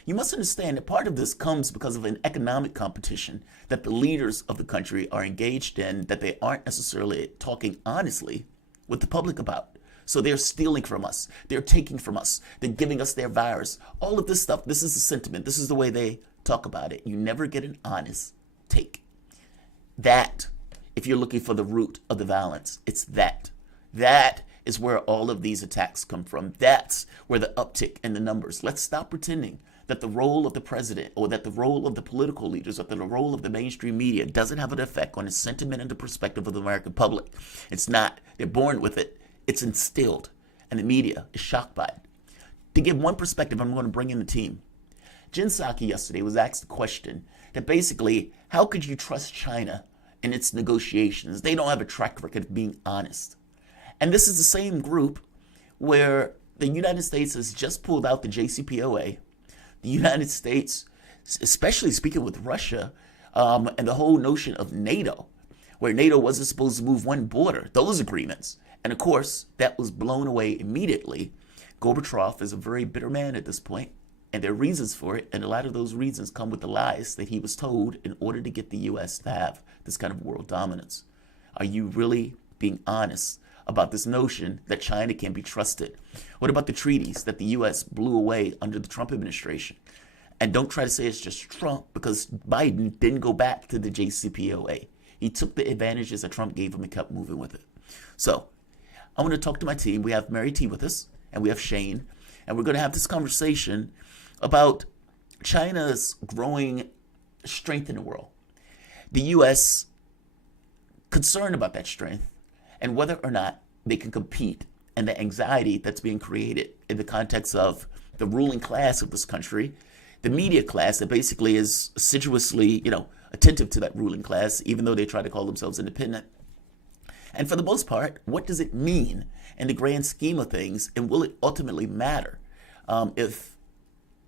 You must understand that part of this comes because of an economic competition that the leaders of the country are engaged in, that they aren't necessarily talking honestly with the public about. So they're stealing from us. They're taking from us. They're giving us their virus. All of this stuff, this is the sentiment. This is the way they talk about it. You never get an honest take. That, if you're looking for the root of the violence, it's that. That is where all of these attacks come from. That's where the uptick in the numbers. Let's stop pretending that the role of the president or that the role of the political leaders or that the role of the mainstream media doesn't have an effect on the sentiment and the perspective of the American public. It's not. They're born with it. It's instilled. And the media is shocked by it. To give one perspective, I'm going to bring in the team. Jen Psaki yesterday was asked a question that basically, how could you trust China in its negotiations? They don't have a track record of being honest. And this is the same group where the United States has just pulled out the JCPOA. The United States, especially speaking with Russia, and the whole notion of NATO, where NATO wasn't supposed to move one border, those agreements. And of course, that was blown away immediately. Gorbachev is a very bitter man at this point. And there are reasons for it, and a lot of those reasons come with the lies that he was told in order to get the U.S. to have this kind of world dominance. Are you really being honest about this notion that China can be trusted? What about the treaties that the U.S. blew away under the Trump administration? And don't try to say it's just Trump, because Biden didn't go back to the JCPOA. He took the advantages that Trump gave him and kept moving with it. So I want to talk to my team. We have Mary T with us, and we have Shane, and we're going to have this conversation about China's growing strength in the world, the U.S. concerned about that strength, and whether or not they can compete, and the anxiety that's being created in the context of the ruling class of this country, the media class that basically is assiduously, attentive to that ruling class, even though they try to call themselves independent. And for the most part, what does it mean in the grand scheme of things, and will it ultimately matter if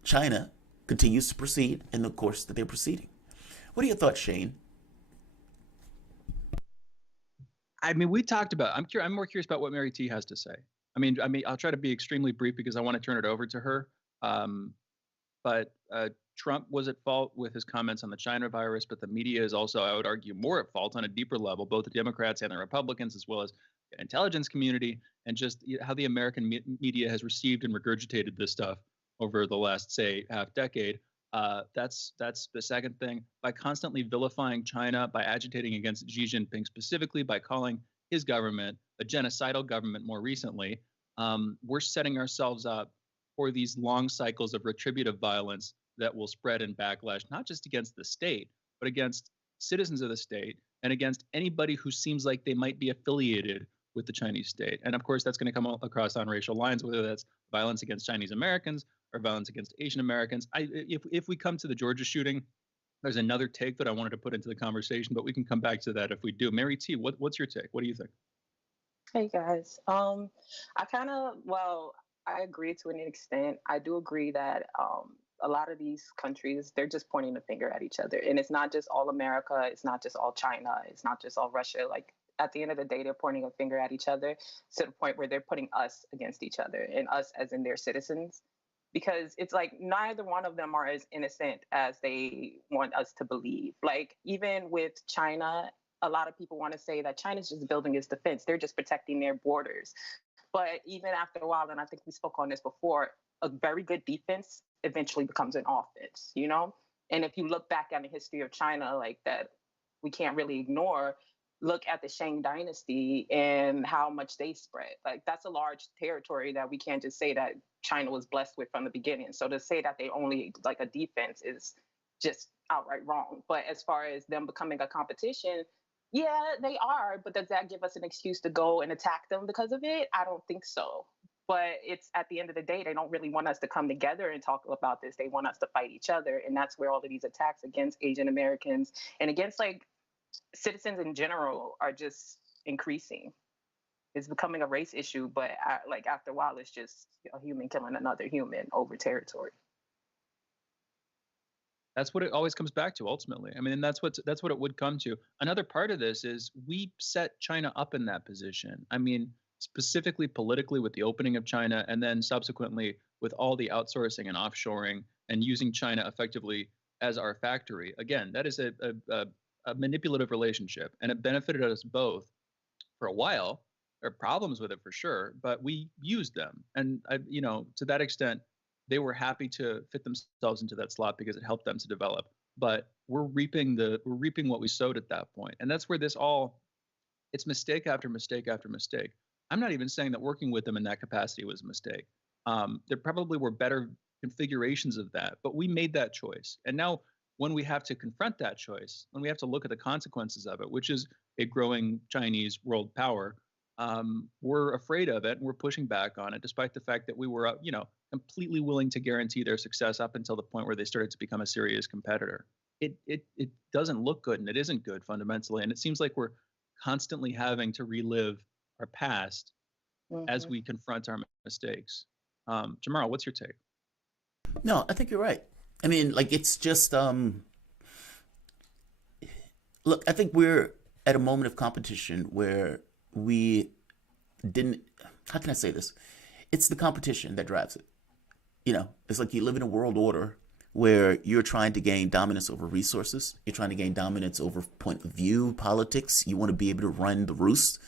China continues to proceed in the course that they're proceeding? What are your thoughts, Shane? I mean, we talked about. I'm more curious about what Mary T has to say. I mean, I'll try to be extremely brief because I want to turn it over to her. But Trump was at fault with his comments on the China virus, but the media is also, I would argue, more at fault on a deeper level, both the Democrats and the Republicans, as well as the intelligence community, and just how the American media has received and regurgitated this stuff over the last, say, half decade. That's the second thing. By constantly vilifying China, by agitating against Xi Jinping specifically, by calling his government a genocidal government more recently, we're setting ourselves up for these long cycles of retributive violence that will spread in backlash, not just against the state, but against citizens of the state and against anybody who seems like they might be affiliated with the Chinese state. And of course, that's going to come across on racial lines, whether that's violence against Chinese Americans or violence against Asian Americans. If we come to the Georgia shooting, there's another take that I wanted to put into the conversation, but we can come back to that if we do. Mary T, what's your take? What do you think? Hey guys, I agree to an extent. I do agree that a lot of these countries, they're just pointing the finger at each other. And it's not just all America, it's not just all China, it's not just all Russia. Like at the end of the day, they're pointing a finger at each other to the point where they're putting us against each other, and us as in their citizens. Because it's like neither one of them are as innocent as they want us to believe. Like even with China, a lot of people want to say that China's just building its defense. They're just protecting their borders. But even after a while, and I think we spoke on this before, a very good defense eventually becomes an offense, And if you look back at the history of China, like that, we can't really ignore. Look at the Shang Dynasty and how much they spread. Like that's a large territory that we can't just say that China was blessed with from the beginning. So to say that they only like a defense is just outright wrong. But as far as them becoming a competition, yeah, they are. But does that give us an excuse to go and attack them because of it? I don't think so. But it's at the end of the day, they don't really want us to come together and talk about this. They want us to fight each other. And that's where all of these attacks against Asian Americans and against like citizens in general are just increasing. It's becoming a race issue, but like after a while, it's just a human killing another human over territory. That's what it always comes back to ultimately. I mean, and that's what it would come to. Another part of this is we set China up in that position. I mean, specifically politically with the opening of China, and then subsequently with all the outsourcing and offshoring and using China effectively as our factory. Again, that is a manipulative relationship, and it benefited us both for a while. There are problems with it for sure, but we used them, and to that extent, they were happy to fit themselves into that slot because it helped them to develop. But we're reaping what we sowed at that point, and that's where it's mistake after mistake after mistake. I'm not even saying that working with them in that capacity was a mistake. There probably were better configurations of that, but we made that choice, and now when we have to confront that choice, when we have to look at the consequences of it, which is a growing Chinese world power, we're afraid of it and we're pushing back on it, despite the fact that we were, completely willing to guarantee their success up until the point where they started to become a serious competitor. It doesn't look good, and it isn't good fundamentally, and it seems like we're constantly having to relive our past as we confront our mistakes. Jamarl, what's your take? No, I think you're right. I mean, like, it's just, look, I think we're at a moment of competition where we didn't, how can I say this? It's the competition that drives it. It's like you live in a world order where you're trying to gain dominance over resources. You're trying to gain dominance over point of view, politics. You want to be able to run the roost.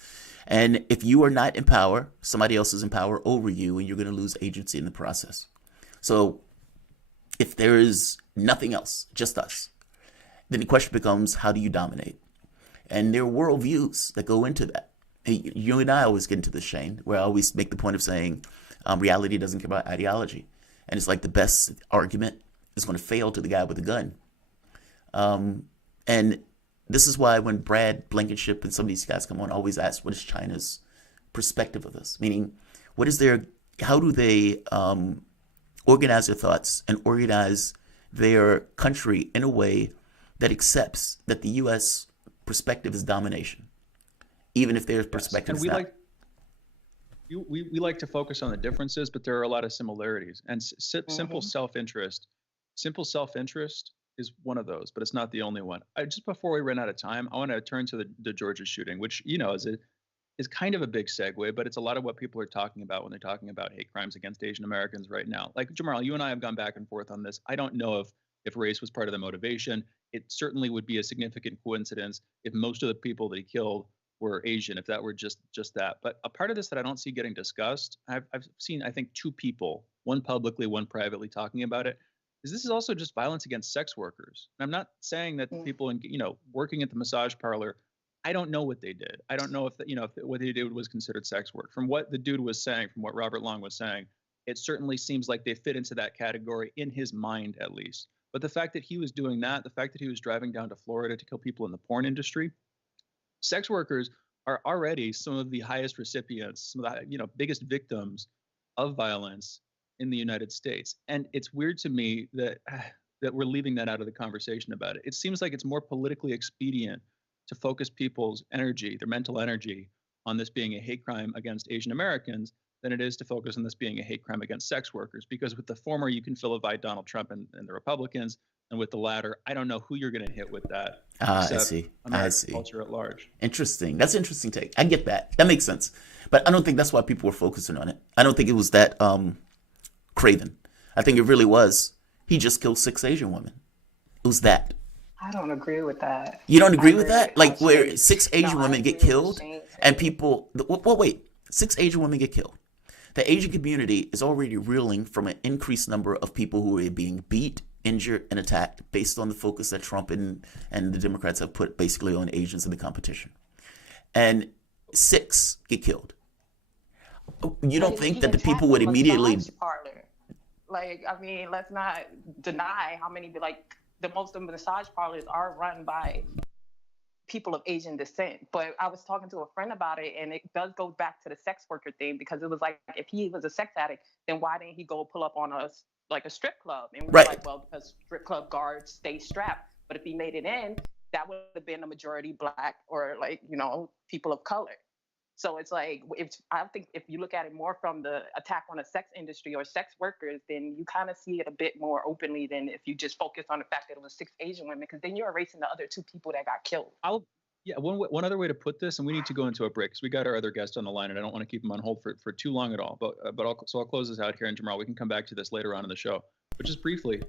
And if you are not in power, somebody else is in power over you, and you're going to lose agency in the process. So if there is nothing else, just us, then the question becomes, how do you dominate? And there are worldviews that go into that. you and I always get into this, Shane, where I always make the point of saying reality doesn't care about ideology. And it's like the best argument is going to fail to the guy with the gun. And this is why when Brad Blankenship and some of these guys come on, I always ask, what is China's perspective of this? Meaning, how do they organize their thoughts and organize their country in a way that accepts that the U.S. perspective is domination, even if their perspective is not. We like to focus on the differences, but there are a lot of similarities. And simple self-interest is one of those, but it's not the only one. Just before we run out of time, I want to turn to the Georgia shooting, which is kind of a big segue, but it's a lot of what people are talking about when they're talking about hate crimes against Asian Americans right now. Like Jamarl, you and I have gone back and forth on this. I don't know if race was part of the motivation. It certainly would be a significant coincidence if most of the people that he killed were Asian, if that were just that. But a part of this that I don't see getting discussed, I've seen, I think, two people, one publicly, one privately, talking about it, is this is also just violence against sex workers. And I'm not saying that people working at the massage parlor, I don't know what they did. I don't know if what they did was considered sex work. From what the dude was saying, from what Robert Long was saying, it certainly seems like they fit into that category in his mind, at least. But the fact that he was doing that, the fact that he was driving down to Florida to kill people in the porn industry, sex workers are already some of the highest recipients, some of the biggest victims of violence in the United States. And it's weird to me that we're leaving that out of the conversation about it. It seems like it's more politically expedient to focus people's energy, their mental energy, on this being a hate crime against Asian Americans than it is to focus on this being a hate crime against sex workers. Because with the former, you can vilify Donald Trump and the Republicans. And with the latter, I don't know who you're going to hit with that. I see. Culture at large. Interesting. That's an interesting take. I get that. That makes sense. But I don't think that's why people were focusing on it. I don't think it was that craven. I think it really was, he just killed 6 Asian women. It was that. I don't agree with that. You don't agree with that? Like where 6 Asian women get killed and people, well, wait, 6 Asian women get killed. The Asian community is already reeling from an increased number of people who are being beat, injured, and attacked based on the focus that Trump and the Democrats have put basically on Asians in the competition. And 6 get killed. You don't think that the people would immediately... Like, I mean, let's not deny how many, the most of the massage parlors are run by people of Asian descent. But I was talking to a friend about it, and it does go back to the sex worker thing, because it was like, if he was a sex addict, then why didn't he go pull up on a strip club? And we were like, well, because strip club guards stay strapped. But if he made it in, that would have been a majority Black or people of color. So it's like, I think if you look at it more from the attack on the sex industry or sex workers, then you kind of see it a bit more openly than if you just focus on the fact that it was 6 Asian women, because then you're erasing the other 2 people that got killed. One other way to put this, and we need to go into a break because we got our other guest on the line, and I don't want to keep him on hold for too long at all. But I'll close this out here, and Jamarl, we can come back to this later on in the show. But just briefly,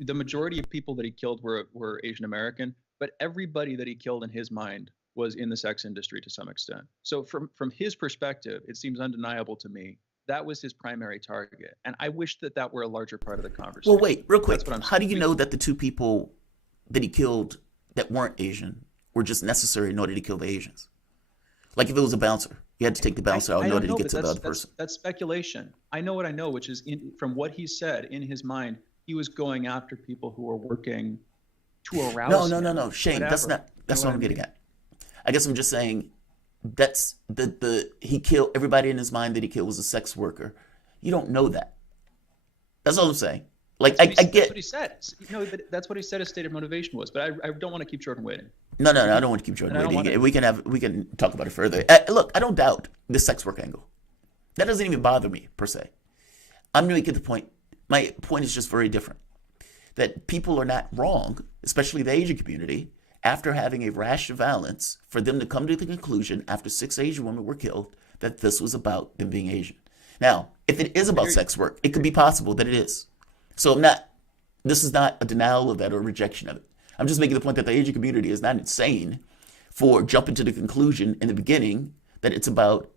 the majority of people that he killed were Asian American, but everybody that he killed in his mind was in the sex industry to some extent. So from his perspective, it seems undeniable to me that was his primary target. And I wish that were a larger part of the conversation. Well, wait, real quick. How do you know that the 2 people that he killed that weren't Asian were just necessary in order to kill the Asians? Like if it was a bouncer, you had to take the bouncer out in order to get to the other person. That's speculation. I know what I know, which is from what he said in his mind, he was going after people who were working to arouse him. No. Shane, that's not what I'm getting at. I guess I'm just saying that's he killed everybody in his mind that he killed was a sex worker. You don't know that. That's all I'm saying. Like I get. That's what he said. But that's what he said his stated motivation was. But I don't want to keep Jordan waiting. No, I don't want to keep Jordan waiting. We can talk about it further. Look, I don't doubt the sex work angle. That doesn't even bother me per se. I'm going to get the point. My point is just very different. That people are not wrong, especially the Asian community, after having a rash of violence, for them to come to the conclusion after 6 Asian women were killed that this was about them being Asian. Now, if it is about sex work, it could be possible that it is. So this is not a denial of that or a rejection of it. I'm just making the point that the Asian community is not insane for jumping to the conclusion in the beginning that it's about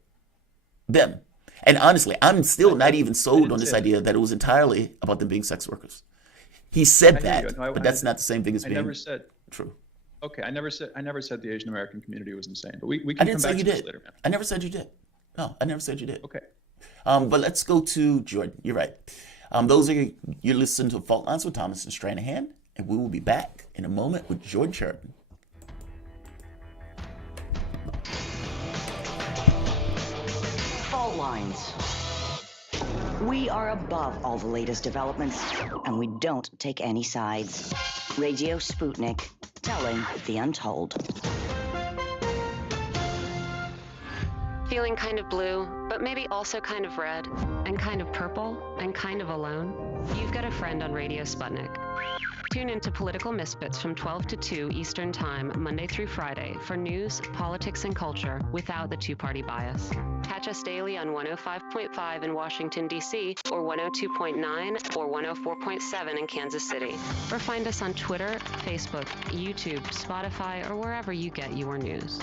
them. And honestly, I'm still not even sold on this idea that it was entirely about them being sex workers. He said that, but that's not the same thing as being never said true. Okay, I never said the Asian American community was insane, but we I can didn't come say back you to this did. later, man. I never said you did. No, I never said you did. Okay. But let's go to Jordan. You're right. Those are you're listening to Fault Lines with Thomas and Stranahan, and we will be back in a moment with Jordan Chariton. Fault Lines. We are above all the latest developments, and we don't take any sides. Radio Sputnik, telling the untold. Feeling kind of blue, but maybe also kind of red, and kind of purple, and kind of alone? You've got a friend on Radio Sputnik. Tune into Political Misfits from 12 to 2 Eastern Time, Monday through Friday, for news, politics, and culture without the two-party bias. Catch us daily on 105.5 in Washington, D.C., or 102.9 or 104.7 in Kansas City. Or find us on Twitter, Facebook, YouTube, Spotify, or wherever you get your news.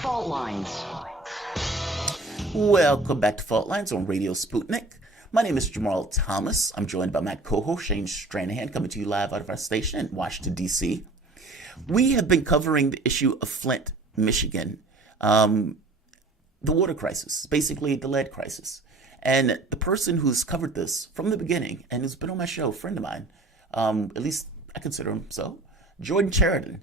Fault Lines. Welcome back to Fault Lines on Radio Sputnik. My name is Jamarl Thomas. I'm joined by my co-host Shane Stranahan, coming to you live out of our station in Washington, D.C. We have been covering the issue of Flint, Michigan, the water crisis, basically the lead crisis. And the person who's covered this from the beginning and who's been on my show, a friend of mine, at least I consider him so, Jordan Chariton.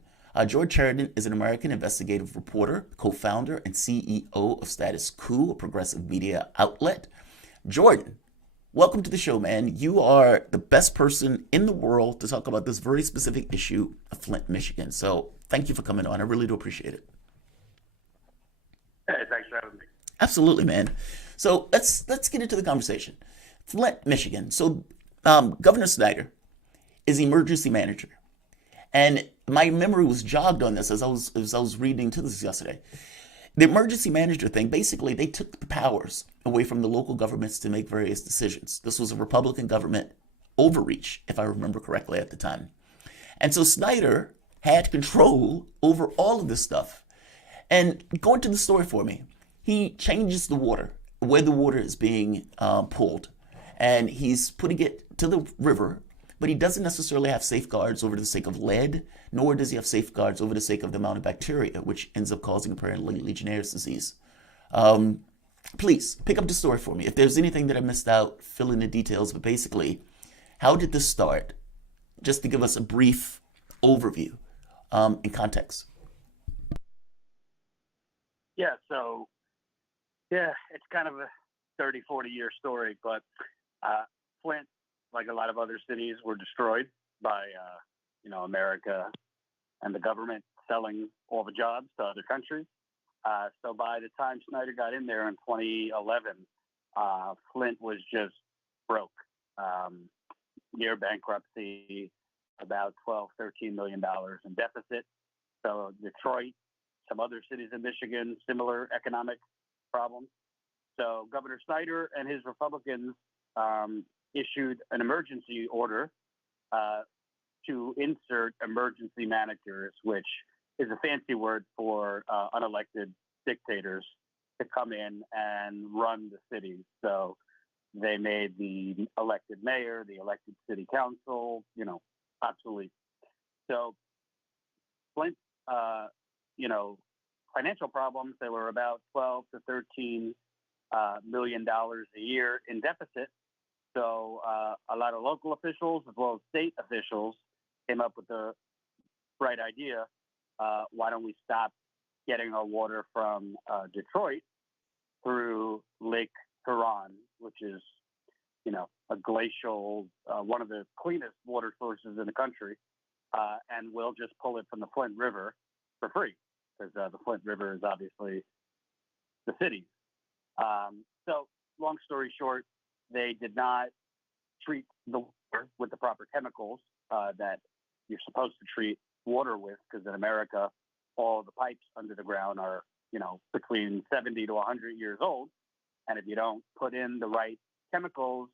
Jordan Chariton is an American investigative reporter, co-founder and CEO of Status Quo, a progressive media outlet. Jordan, welcome to the show, man. You are the best person in the world to talk about this very specific issue of Flint, Michigan. So thank you for coming on. I really do appreciate it. Hey, thanks for having me. Absolutely, man. So let's get into the conversation. Flint, Michigan. So Governor Snyder is emergency manager. And my memory was jogged on this as I was reading to this yesterday. The emergency manager thing, basically, they took the powers away from the local governments to make various decisions. This was a Republican government overreach, if I remember correctly at the time. And so Snyder had control over all of this stuff. And go into the story for me. He changes the water, where the water is being pulled. And he's putting it to the river. But he doesn't necessarily have safeguards over the sake of lead, nor does he have safeguards over the sake of the amount of bacteria, which ends up causing apparently Legionnaire's disease. Please, pick up the story for me. If there's anything that I missed out, fill in the details. But basically, how did this start? Just to give us a brief overview in context. Yeah, so, it's kind of a 30, 40-year story, but Flint, like a lot of other cities, were destroyed by, America and the government selling all the jobs to other countries. So by the time Snyder got in there in 2011, Flint was just broke, near bankruptcy, about $12, $13 million in deficit. So Detroit, some other cities in Michigan, similar economic problems. So Governor Snyder and his Republicans issued an emergency order to insert emergency managers, which is a fancy word for unelected dictators to come in and run the city. So they made the elected mayor, the elected city council, obsolete. So Flint, financial problems, they were about $12 to $13 million a year in deficit. So a lot of local officials as well as state officials came up with the bright idea. Why don't we stop getting our water from Detroit through Lake Huron, which is, a glacial, one of the cleanest water sources in the country. And we'll just pull it from the Flint River for free because the Flint River is obviously the city. So long story short, they did not treat the water with the proper chemicals that you're supposed to treat water with, because in America, all the pipes under the ground are, between 70 to 100 years old. And if you don't put in the right chemicals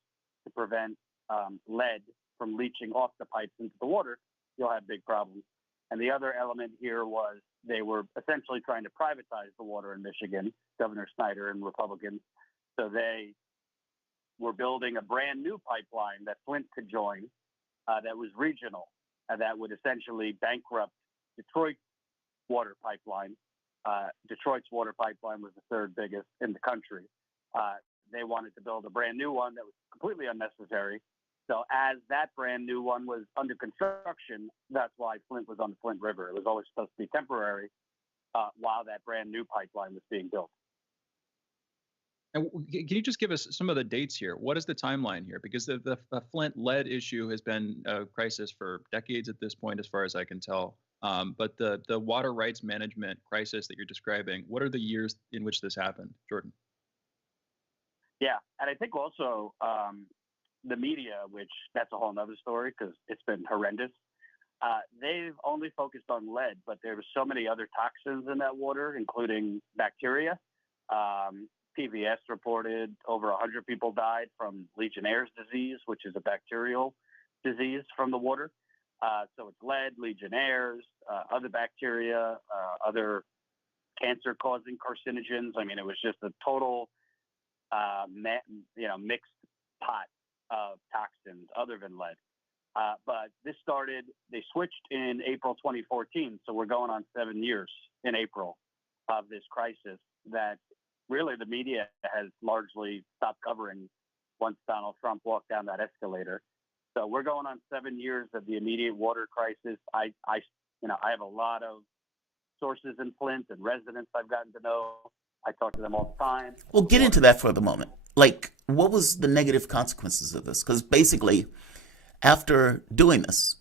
to prevent lead from leaching off the pipes into the water, you'll have big problems. And the other element here was they were essentially trying to privatize the water in Michigan, Governor Snyder and Republicans. So they were building a brand new pipeline that Flint could join that was regional, that would essentially bankrupt Detroit's water pipeline. Detroit's water pipeline was the third biggest in the country. They wanted to build a brand new one that was completely unnecessary. So as that brand new one was under construction, that's why Flint was on the Flint River. It was always supposed to be temporary while that brand new pipeline was being built. And can you just give us some of the dates here? What is the timeline here? Because the Flint lead issue has been a crisis for decades at this point, as far as I can tell. But the water rights management crisis that you're describing, what are the years in which this happened, Jordan? Yeah, and I think also the media, which that's a whole nother story because it's been horrendous. They've only focused on lead, but there were so many other toxins in that water, including bacteria. PBS reported over 100 people died from Legionnaire's disease, which is a bacterial disease from the water. So it's lead, Legionnaires, other bacteria, other cancer-causing carcinogens. I mean, it was just a total, mixed pot of toxins other than lead. But they switched in April 2014. So we're going on 7 years in April of this crisis that really the media has largely stopped covering once Donald Trump walked down that escalator. So we're going on 7 years of the immediate water crisis. I have a lot of sources in Flint and residents I've gotten to know. I talk to them all the time. Well, get into that for the moment. Like, what was the negative consequences of this? Because basically, after doing this,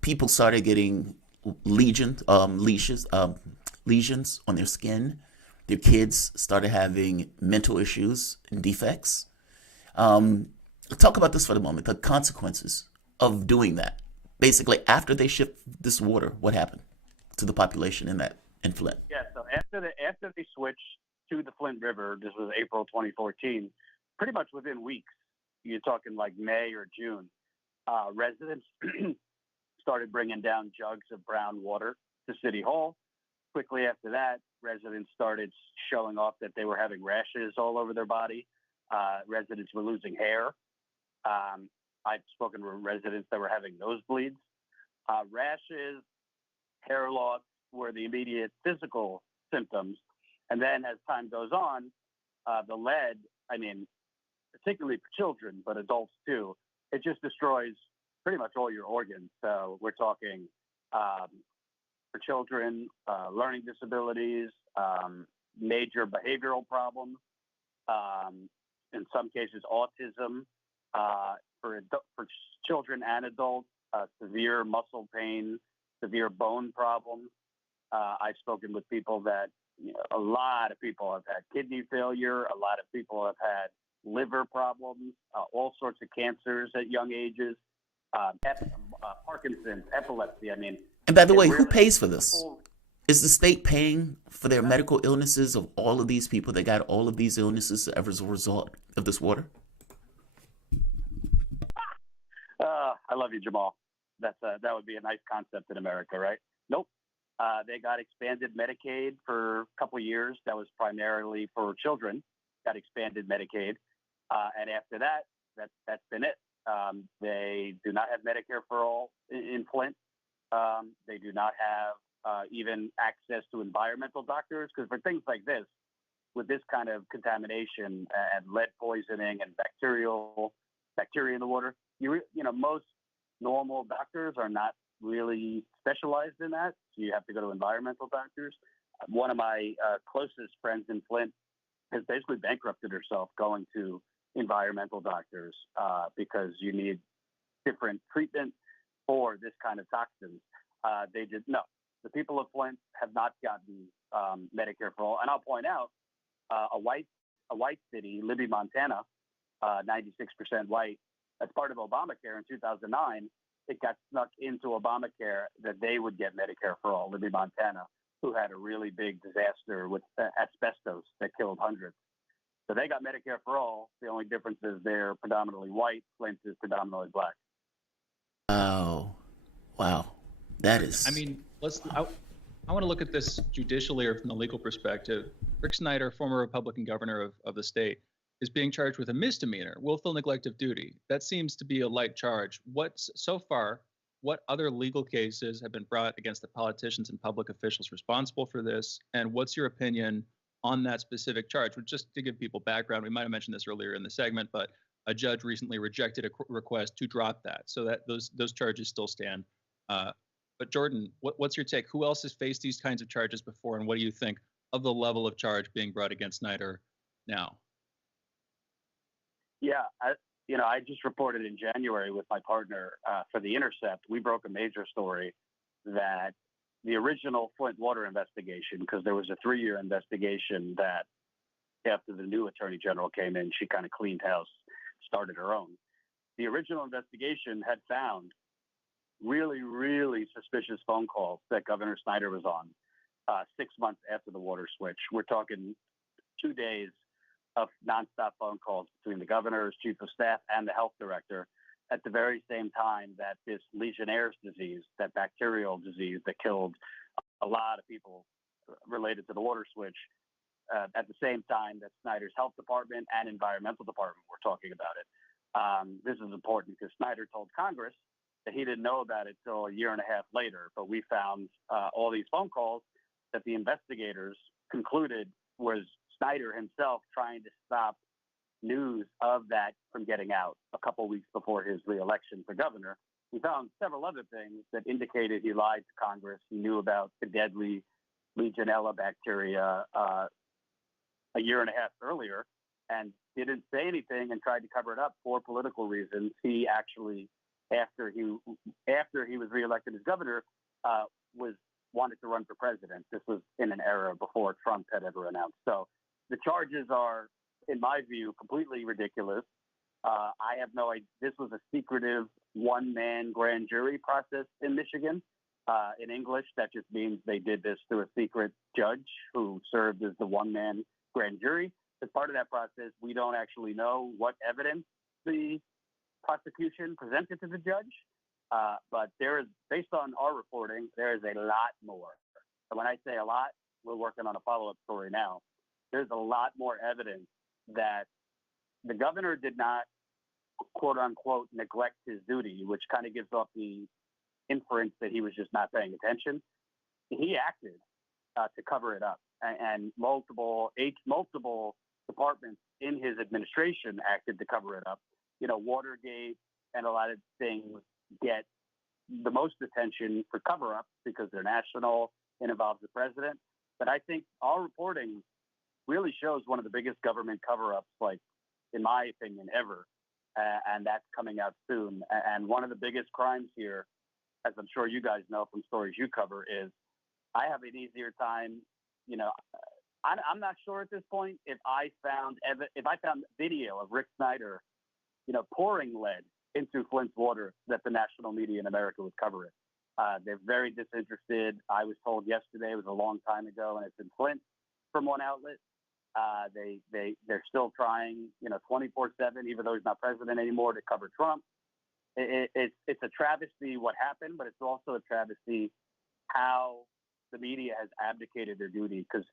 people started getting lesions on their skin. Their kids started having mental issues and defects. Talk about this for the moment, the consequences of doing that. Basically, after they shipped this water, what happened to the population in Flint? Yeah, so after they switched to the Flint River, this was April 2014, pretty much within weeks, you're talking like May or June, residents started bringing down jugs of brown water to City Hall. Quickly after that, residents started showing off that they were having rashes all over their body. Residents were losing hair. I've spoken to residents that were having nosebleeds. Rashes, hair loss were the immediate physical symptoms. And then as time goes on, the lead, I mean, particularly for children, but adults too, it just destroys pretty much all your organs. So we're talking for children, learning disabilities, major behavioral problems, in some cases autism, for children and adults, severe muscle pain, severe bone problems. I've spoken with people that, a lot of people have had kidney failure, a lot of people have had liver problems, all sorts of cancers at young ages, Parkinson's, epilepsy. I mean, and by the way, who pays for this? Is the state paying for their medical illnesses of all of these people that got all of these illnesses as a result of this water? I love you, Jamarl. That would be a nice concept in America, right? Nope. They got expanded Medicaid for a couple of years. That was primarily for children. Got expanded Medicaid, and after that, that's been it. They do not have Medicare for all in Flint. They do not have even access to environmental doctors, because for things like this, with this kind of contamination and lead poisoning and bacteria in the water, most normal doctors are not really specialized in that. So you have to go to environmental doctors. One of my closest friends in Flint has basically bankrupted herself going to environmental doctors because you need different treatment for this kind of toxins. The people of Flint have not gotten Medicare for all. And I'll point out, a white city, Libby, Montana, 96% white, as part of Obamacare in 2009, it got snuck into Obamacare that they would get Medicare for all, Libby, Montana, who had a really big disaster with asbestos that killed hundreds. So they got Medicare for all. The only difference is they're predominantly white. Flint is predominantly black. Oh, wow. That is... I mean, I want to look at this judicially or from the legal perspective. Rick Snyder, former Republican governor of the state, is being charged with a misdemeanor, willful neglect of duty. That seems to be a light charge. What other legal cases have been brought against the politicians and public officials responsible for this? And what's your opinion on that specific charge? Just to give people background, we might have mentioned this earlier in the segment, but a judge recently rejected a request to drop that, so that those charges still stand. But Jordan, what's your take? Who else has faced these kinds of charges before, and what do you think of the level of charge being brought against Snyder now? Yeah, I just reported in January with my partner for The Intercept. We broke a major story that the original Flint water investigation, because there was a 3-year investigation that after the new attorney general came in, she kind of cleaned house, started her own. The original investigation had found really, really suspicious phone calls that Governor Snyder was on 6 months after the water switch. We're talking 2 days of nonstop phone calls between the governor's chief of staff and the health director at the very same time that this Legionnaire's disease, that bacterial disease that killed a lot of people related to the water switch, at the same time that Snyder's health department and environmental department were talking about it. This is important because Snyder told Congress that he didn't know about it till a year and a half later, but we found all these phone calls that the investigators concluded was Snyder himself trying to stop news of that from getting out a couple weeks before his reelection for governor. We found several other things that indicated he lied to Congress. He knew about the deadly Legionella bacteria a year and a half earlier and didn't say anything and tried to cover it up for political reasons. He actually, after he was reelected as governor, wanted to run for president. This was in an era before Trump had ever announced. So the charges are, in my view, completely ridiculous. I have no idea. This was a secretive one-man grand jury process in Michigan. In English, that just means they did this through a secret judge who served as the one-man grand jury. As part of that process, we don't actually know what evidence the prosecution presented to the judge. But there is, based on our reporting, there is a lot more. And when I say a lot, we're working on a follow-up story now. There's a lot more evidence that the governor did not, quote unquote, neglect his duty, which kind of gives off the inference that he was just not paying attention. He acted to cover it up, and multiple departments in his administration acted to cover it up. You know, Watergate and a lot of things get the most attention for cover-ups because they're national and involves the president. But I think our reporting really shows one of the biggest government cover-ups, like, in my opinion, ever. And that's coming out soon. And one of the biggest crimes here, as I'm sure you guys know from stories you cover, is I have an easier time, I'm not sure at this point if I found video of Rick Snyder, pouring lead into Flint's water, that the national media in America would cover it. They're very disinterested. I was told yesterday, it was a long time ago, and it's in Flint from one outlet. They're still trying, 24/7, even though he's not president anymore, to cover Trump. It's a travesty what happened, but it's also a travesty how the media has abdicated their duty. Because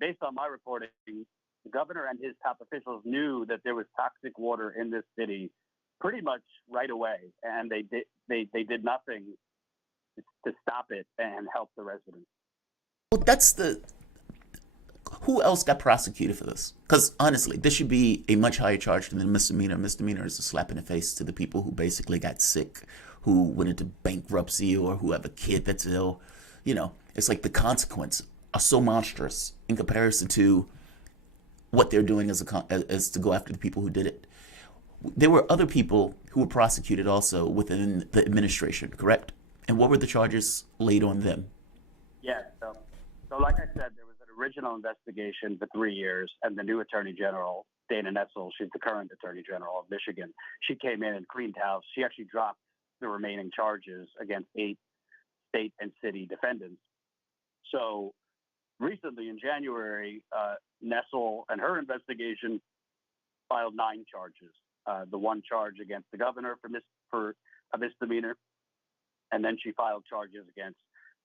based on my reporting, the governor and his top officials knew that there was toxic water in this city pretty much right away, and they did nothing to stop it and help the residents. Well, who else got prosecuted for this? Because honestly, this should be a much higher charge than a misdemeanor. Misdemeanor is a slap in the face to the people who basically got sick, who went into bankruptcy, or who have a kid that's ill. It's like the consequence are so monstrous in comparison to what they're doing as to go after the people who did it. There were other people who were prosecuted also within the administration, correct? And what were the charges laid on them? Yeah, so like I said, there was an original investigation for 3 years, and the new Attorney General, Dana Nessel, she's the current Attorney General of Michigan, she came in and cleaned house. She actually dropped the remaining charges against 8 state and city defendants. So recently in January, Nessel and her investigation filed 9 charges. The one charge against the governor for a misdemeanor, and then she filed charges against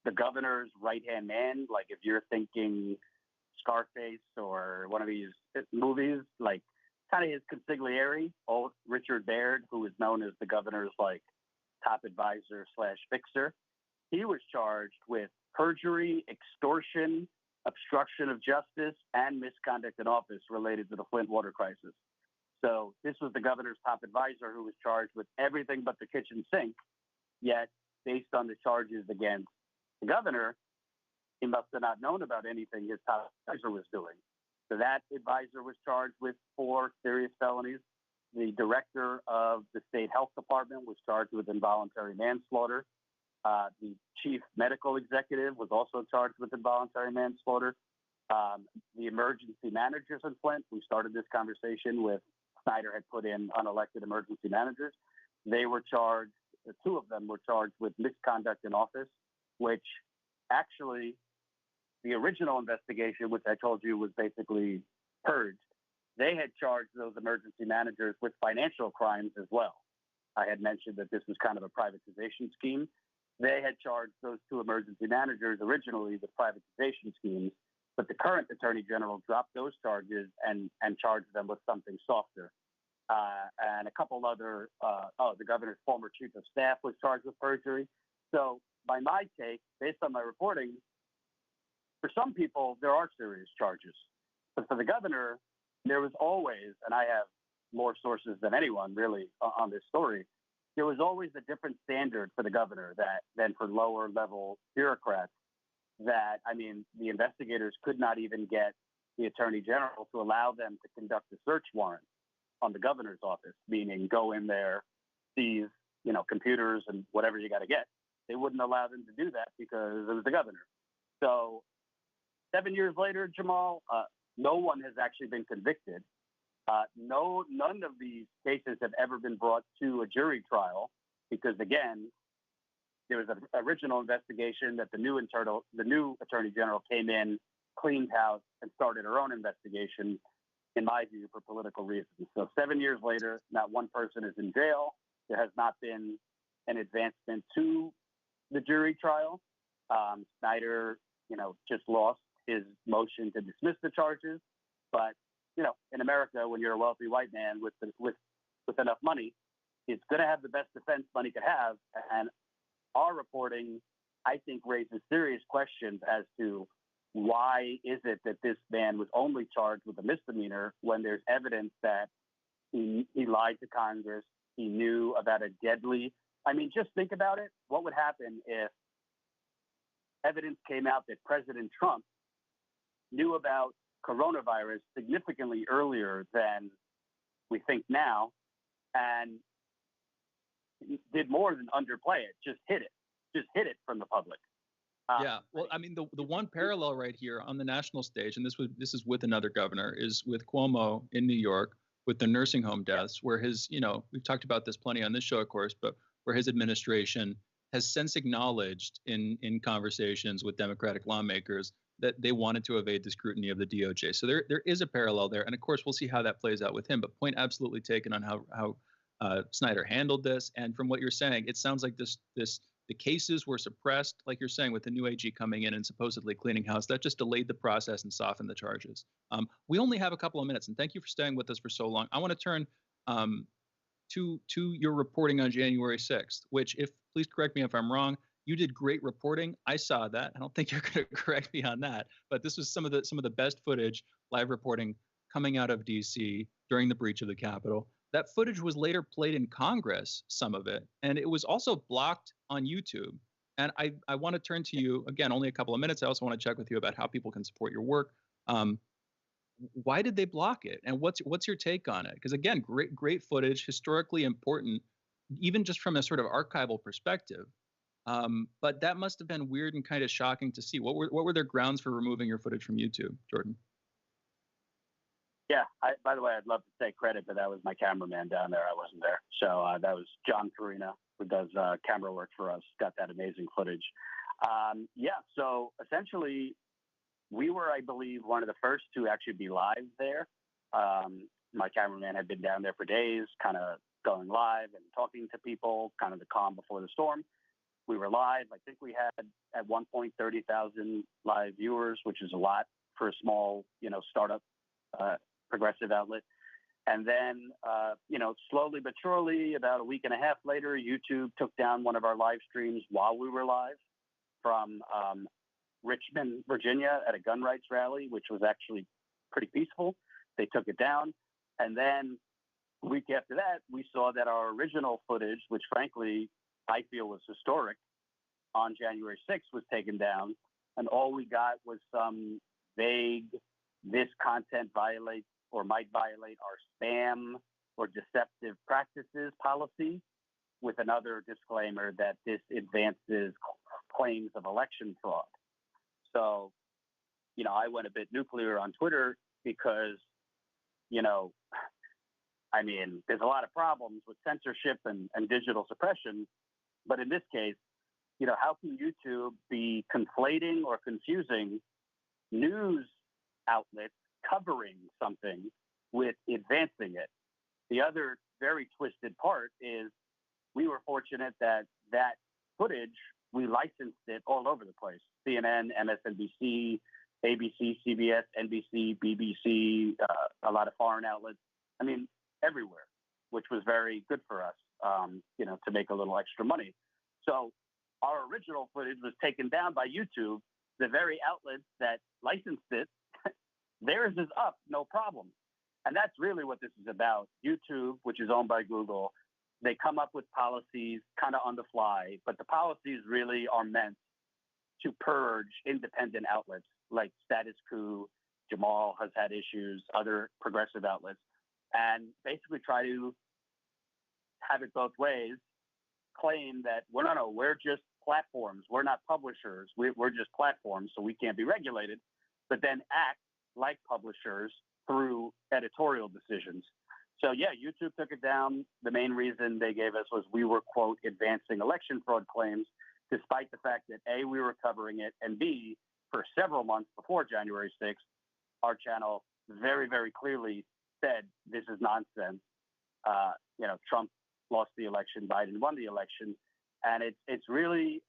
the governor's right-hand man. Like, if you're thinking Scarface or one of these movies, like kind of his consigliere, old Richard Baird, who is known as the governor's like top advisor / fixer. He was charged with perjury, extortion, obstruction of justice, and misconduct in office related to the Flint water crisis. So this was the governor's top advisor who was charged with everything but the kitchen sink. Yet, based on the charges against the governor, he must have not known about anything his top advisor was doing. So that advisor was charged with 4 serious felonies. The director of the state health department was charged with involuntary manslaughter. The chief medical executive was also charged with involuntary manslaughter. The emergency managers in Flint, we started this conversation with Snyder had put in unelected emergency managers. They were charged, 2 of them were charged with misconduct in office, which actually the original investigation, which I told you was basically purged, they had charged those emergency managers with financial crimes as well. I had mentioned that this was kind of a privatization scheme. They had charged those 2 emergency managers originally with privatization schemes, but the current attorney general dropped those charges and charged them with something softer. And a couple other, the governor's former chief of staff was charged with perjury. So by my take, based on my reporting, for some people, there are serious charges. But for the governor, there was always, and I have more sources than anyone really on this story, there was always a different standard for the governor than for lower level bureaucrats. That, I mean, the investigators could not even get the attorney general to allow them to conduct a search warrant on the governor's office, meaning go in there, seize, computers and whatever you got to get. They wouldn't allow them to do that because it was the governor. So 7 years later, Jamarl, no one has actually been convicted. None of these cases have ever been brought to a jury trial because, again, there was an original investigation that the new attorney general came in, cleaned house, and started her own investigation, in my view, for political reasons. So 7 years later, not one person is in jail. There has not been an advancement to the jury trial. Snyder, just lost his motion to dismiss the charges. But, in America, when you're a wealthy white man with enough money, it's going to have the best defense money could have. And our reporting, I think, raises serious questions as to why is it that this man was only charged with a misdemeanor when there's evidence that he lied to Congress, he knew about a deadly. I mean, just think about it. What would happen if evidence came out that President Trump knew about coronavirus significantly earlier than we think now and did more than underplay it, just hid it from the public. Yeah, well, I mean, the one parallel right here on the national stage, and this is with another governor, is with Cuomo in New York with the nursing home deaths, where his, we've talked about this plenty on this show, of course, but where his administration has since acknowledged in conversations with Democratic lawmakers that they wanted to evade the scrutiny of the DOJ. So there is a parallel there, and of course we'll see how that plays out with him. But point absolutely taken on how Snyder handled this, and from what you're saying, it sounds like the cases were suppressed, like you're saying, with the new AG coming in and supposedly cleaning house. That just delayed the process and softened the charges. We only have a couple of minutes, and thank you for staying with us for so long. I want to turn to your reporting on January 6th, which, please correct me if I'm wrong, you did great reporting. I saw that. I don't think you're going to correct me on that, but this was some of the best footage, live reporting coming out of DC during the breach of the Capitol. That footage was later played in Congress, some of it, and it was also blocked on YouTube. And I want to turn to you, again, only a couple of minutes. I also want to check with you about how people can support your work. Why did they block it? And what's your take on it? Because, again, great footage, historically important, even just from a sort of archival perspective. But that must have been weird and kind of shocking to see. What were their grounds for removing your footage from YouTube, Jordan? Yeah, by the way, I'd love to take credit, but that was my cameraman down there. I wasn't there. So that was John Carina, who does camera work for us, got that amazing footage. So essentially, we were, I believe, one of the first to actually be live there. My cameraman had been down there for days, kind of going live and talking to people, kind of the calm before the storm. We were live. I think we had, at one point, 30,000 live viewers, which is a lot. for a small, startup progressive outlet. And then, slowly but surely, about a week and a half later, YouTube took down one of our live streams while we were live from Richmond, Virginia, at a gun rights rally, which was actually pretty peaceful. They took it down. And then a week after that, we saw that our original footage, which frankly I feel was historic, on January 6th was taken down. And all we got was some vague, this content violates or might violate our spam or deceptive practices policy, with another disclaimer that this advances claims of election fraud. So, I went a bit nuclear on Twitter because, there's a lot of problems with censorship and digital suppression. But in this case, how can YouTube be conflating or confusing news outlets covering something with advancing it? The other very twisted part is we were fortunate that footage, we licensed it all over the place. CNN, MSNBC, ABC, CBS, NBC, BBC, a lot of foreign outlets. Everywhere, which was very good for us, to make a little extra money. So our original footage was taken down by YouTube. The very outlets that licensed it, theirs is up, no problem. And that's really what this is about. YouTube, which is owned by Google, they come up with policies kind of on the fly, but the policies really are meant to purge independent outlets like Status Quo, Jamarl has had issues, other progressive outlets, and basically try to have it both ways, claim that, we're just platforms. We're not publishers. We're just platforms, so we can't be regulated, but then act like publishers through editorial decisions. So, yeah, YouTube took it down. The main reason they gave us was we were, quote, advancing election fraud claims, despite the fact that, A, we were covering it, and B, for several months before January 6th, our channel very, very clearly said this is nonsense. Trump lost the election, Biden won the election, and it's really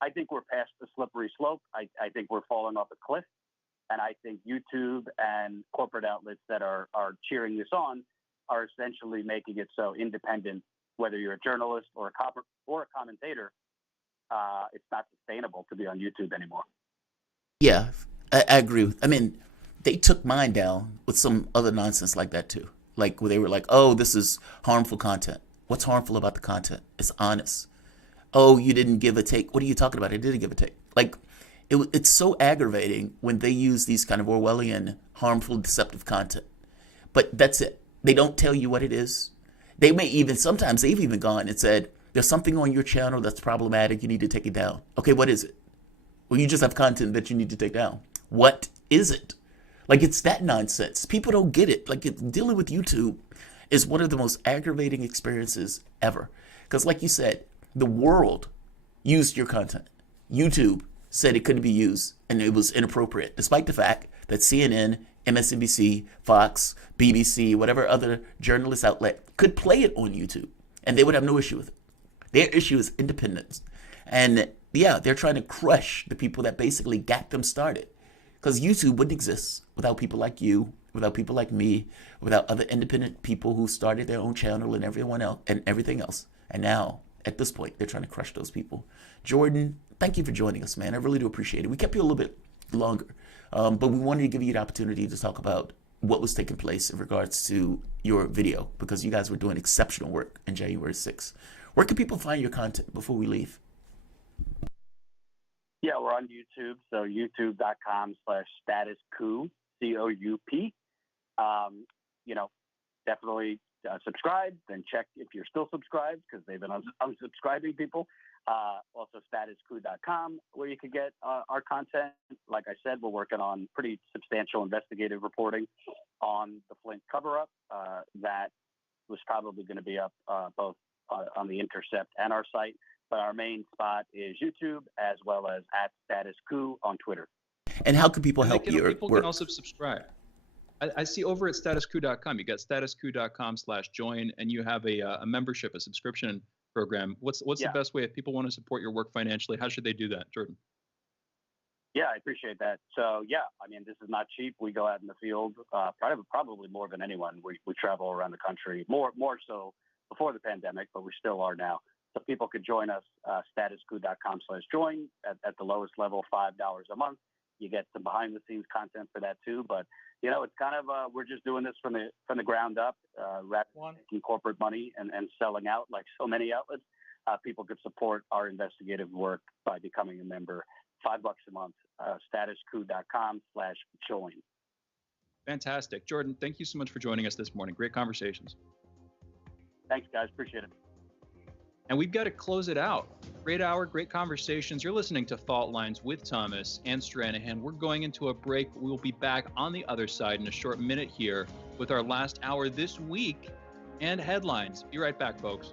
I think we're past the slippery slope. I think we're falling off a cliff, and I think YouTube and corporate outlets that are cheering this on are essentially making it so independent, whether you're a journalist or a commentator, it's not sustainable to be on YouTube anymore. Yeah, I agree. They took mine down with some other nonsense like that too. Like where they were like, oh, this is harmful content. What's harmful about the content? It's honest. Oh, you didn't give a take. What are you talking about? I didn't give a take. Like, it's so aggravating when they use these kind of Orwellian, harmful, deceptive content. But that's it. They don't tell you what it is. They may even, sometimes they've even gone and said, there's something on your channel that's problematic. You need to take it down. Okay, what is it? Well, you just have content that you need to take down. What is it? Like, it's that nonsense. People don't get it. Like, dealing with YouTube is one of the most aggravating experiences ever. Because like you said, the world used your content. YouTube said it couldn't be used and it was inappropriate, despite the fact that CNN, MSNBC, Fox, BBC, whatever other journalist outlet could play it on YouTube and they would have no issue with it. Their issue is independence. And yeah, they're trying to crush the people that basically got them started. Because YouTube wouldn't exist without people like you, without people like me, without other independent people who started their own channel and everyone else and everything else. And now, at this point, they're trying to crush those people. Jordan, thank you for joining us, man. I really do appreciate it. We kept you a little bit longer, but we wanted to give you the opportunity to talk about what was taking place in regards to your video, because you guys were doing exceptional work on January 6th. Where can people find your content before we leave? Yeah, we're on YouTube, so youtube.com/statuscoup, COUP. Definitely subscribe, then check if you're still subscribed, because they've been unsubscribing people. Also, statuscoup.com, where you can get our content. Like I said, we're working on pretty substantial investigative reporting on the Flint cover-up. That was probably going to be up both on the Intercept and our site. But our main spot is YouTube, as well as @statuscoup on Twitter. And how can people help you? People can also subscribe. I see over at statuscoup.com, you got statuscoup.com/join, and you have a membership, a subscription program. What's the best way if people want to support your work financially? How should they do that, Jordan? Yeah, I appreciate that. So, yeah, I mean, this is not cheap. We go out in the field probably more than anyone. We travel around the country, more so before the pandemic, but we still are now. So people could join us, statuscoup.com/join at the lowest level, $5 a month. You get some behind-the-scenes content for that, too. But, you know, it's kind of we're just doing this from the ground up, rather than taking corporate money and selling out like so many outlets. People could support our investigative work by becoming a member. $5 a month, statuscoup.com/join. Fantastic. Jordan, thank you so much for joining us this morning. Great conversations. Thanks, guys. Appreciate it. And we've got to close it out. Great hour, great conversations. You're listening to Fault Lines with Thomas and Stranahan. We're going into a break. We'll be back on the other side in a short minute here with our last hour this week and headlines. Be right back, folks.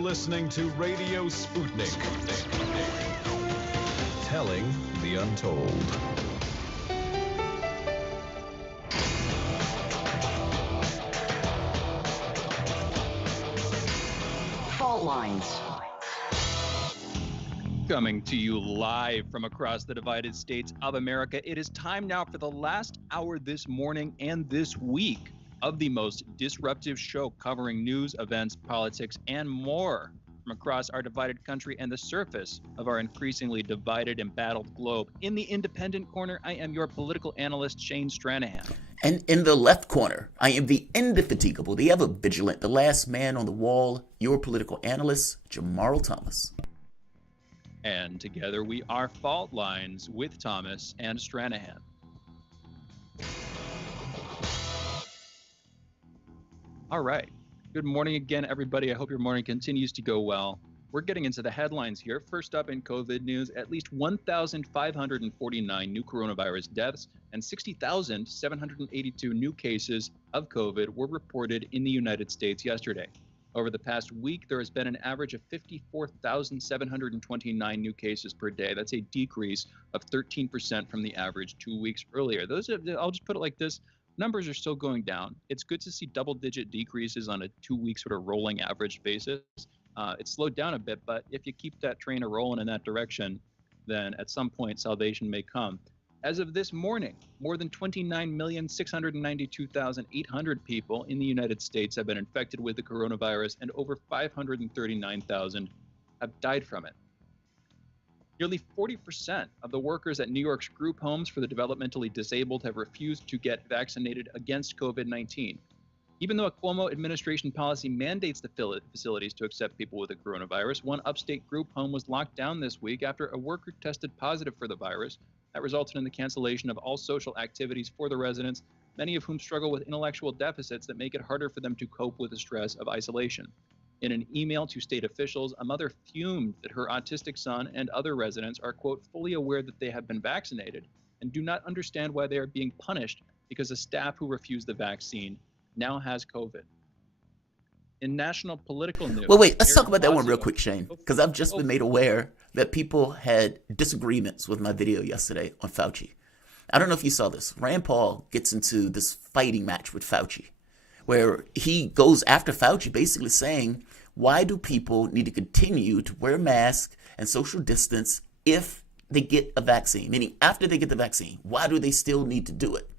Listening to Radio Sputnik. Telling the untold. Fault Lines. Coming to you live from across the divided states of America. It is time now for the last hour this morning and this week of the most disruptive show covering news, events, politics, and more from across our divided country and the surface of our increasingly divided and battled globe. In the independent corner, I am your political analyst, Shane Stranahan. And in the left corner, I am the indefatigable, the ever-vigilant, the last man on the wall, your political analyst, Jamarl Thomas. And together we are Fault Lines with Thomas and Stranahan. All right. Good morning again, everybody. I hope your morning continues to go well. We're getting into the headlines here. First up in COVID news, at least 1,549 new coronavirus deaths and 60,782 new cases of COVID were reported in the United States yesterday. Over the past week, there has been an average of 54,729 new cases per day. That's a decrease of 13% from the average 2 weeks earlier. I'll just put it like this. Numbers are still going down. It's good to see double-digit decreases on a 2-week sort of rolling average basis. It's slowed down a bit, but if you keep that train rolling in that direction, then at some point salvation may come. As of this morning, more than 29,692,800 people in the United States have been infected with the coronavirus, and over 539,000 have died from it. Nearly 40% of the workers at New York's group homes for the developmentally disabled have refused to get vaccinated against COVID-19. Even though a Cuomo administration policy mandates the facilities to accept people with the coronavirus, one upstate group home was locked down this week after a worker tested positive for the virus. That resulted in the cancellation of all social activities for the residents, many of whom struggle with intellectual deficits that make it harder for them to cope with the stress of isolation. In an email to state officials, a mother fumed that her autistic son and other residents are, quote, fully aware that they have been vaccinated and do not understand why they are being punished because the staff who refused the vaccine now has COVID. In national political news... Wait, let's talk about that one real quick, Shane, because I've just been made aware that people had disagreements with my video yesterday on Fauci. I don't know if you saw this. Rand Paul gets into this fighting match with Fauci, where he goes after Fauci, basically saying, why do people need to continue to wear masks and social distance if they get a vaccine? Meaning, after they get the vaccine, why do they still need to do it?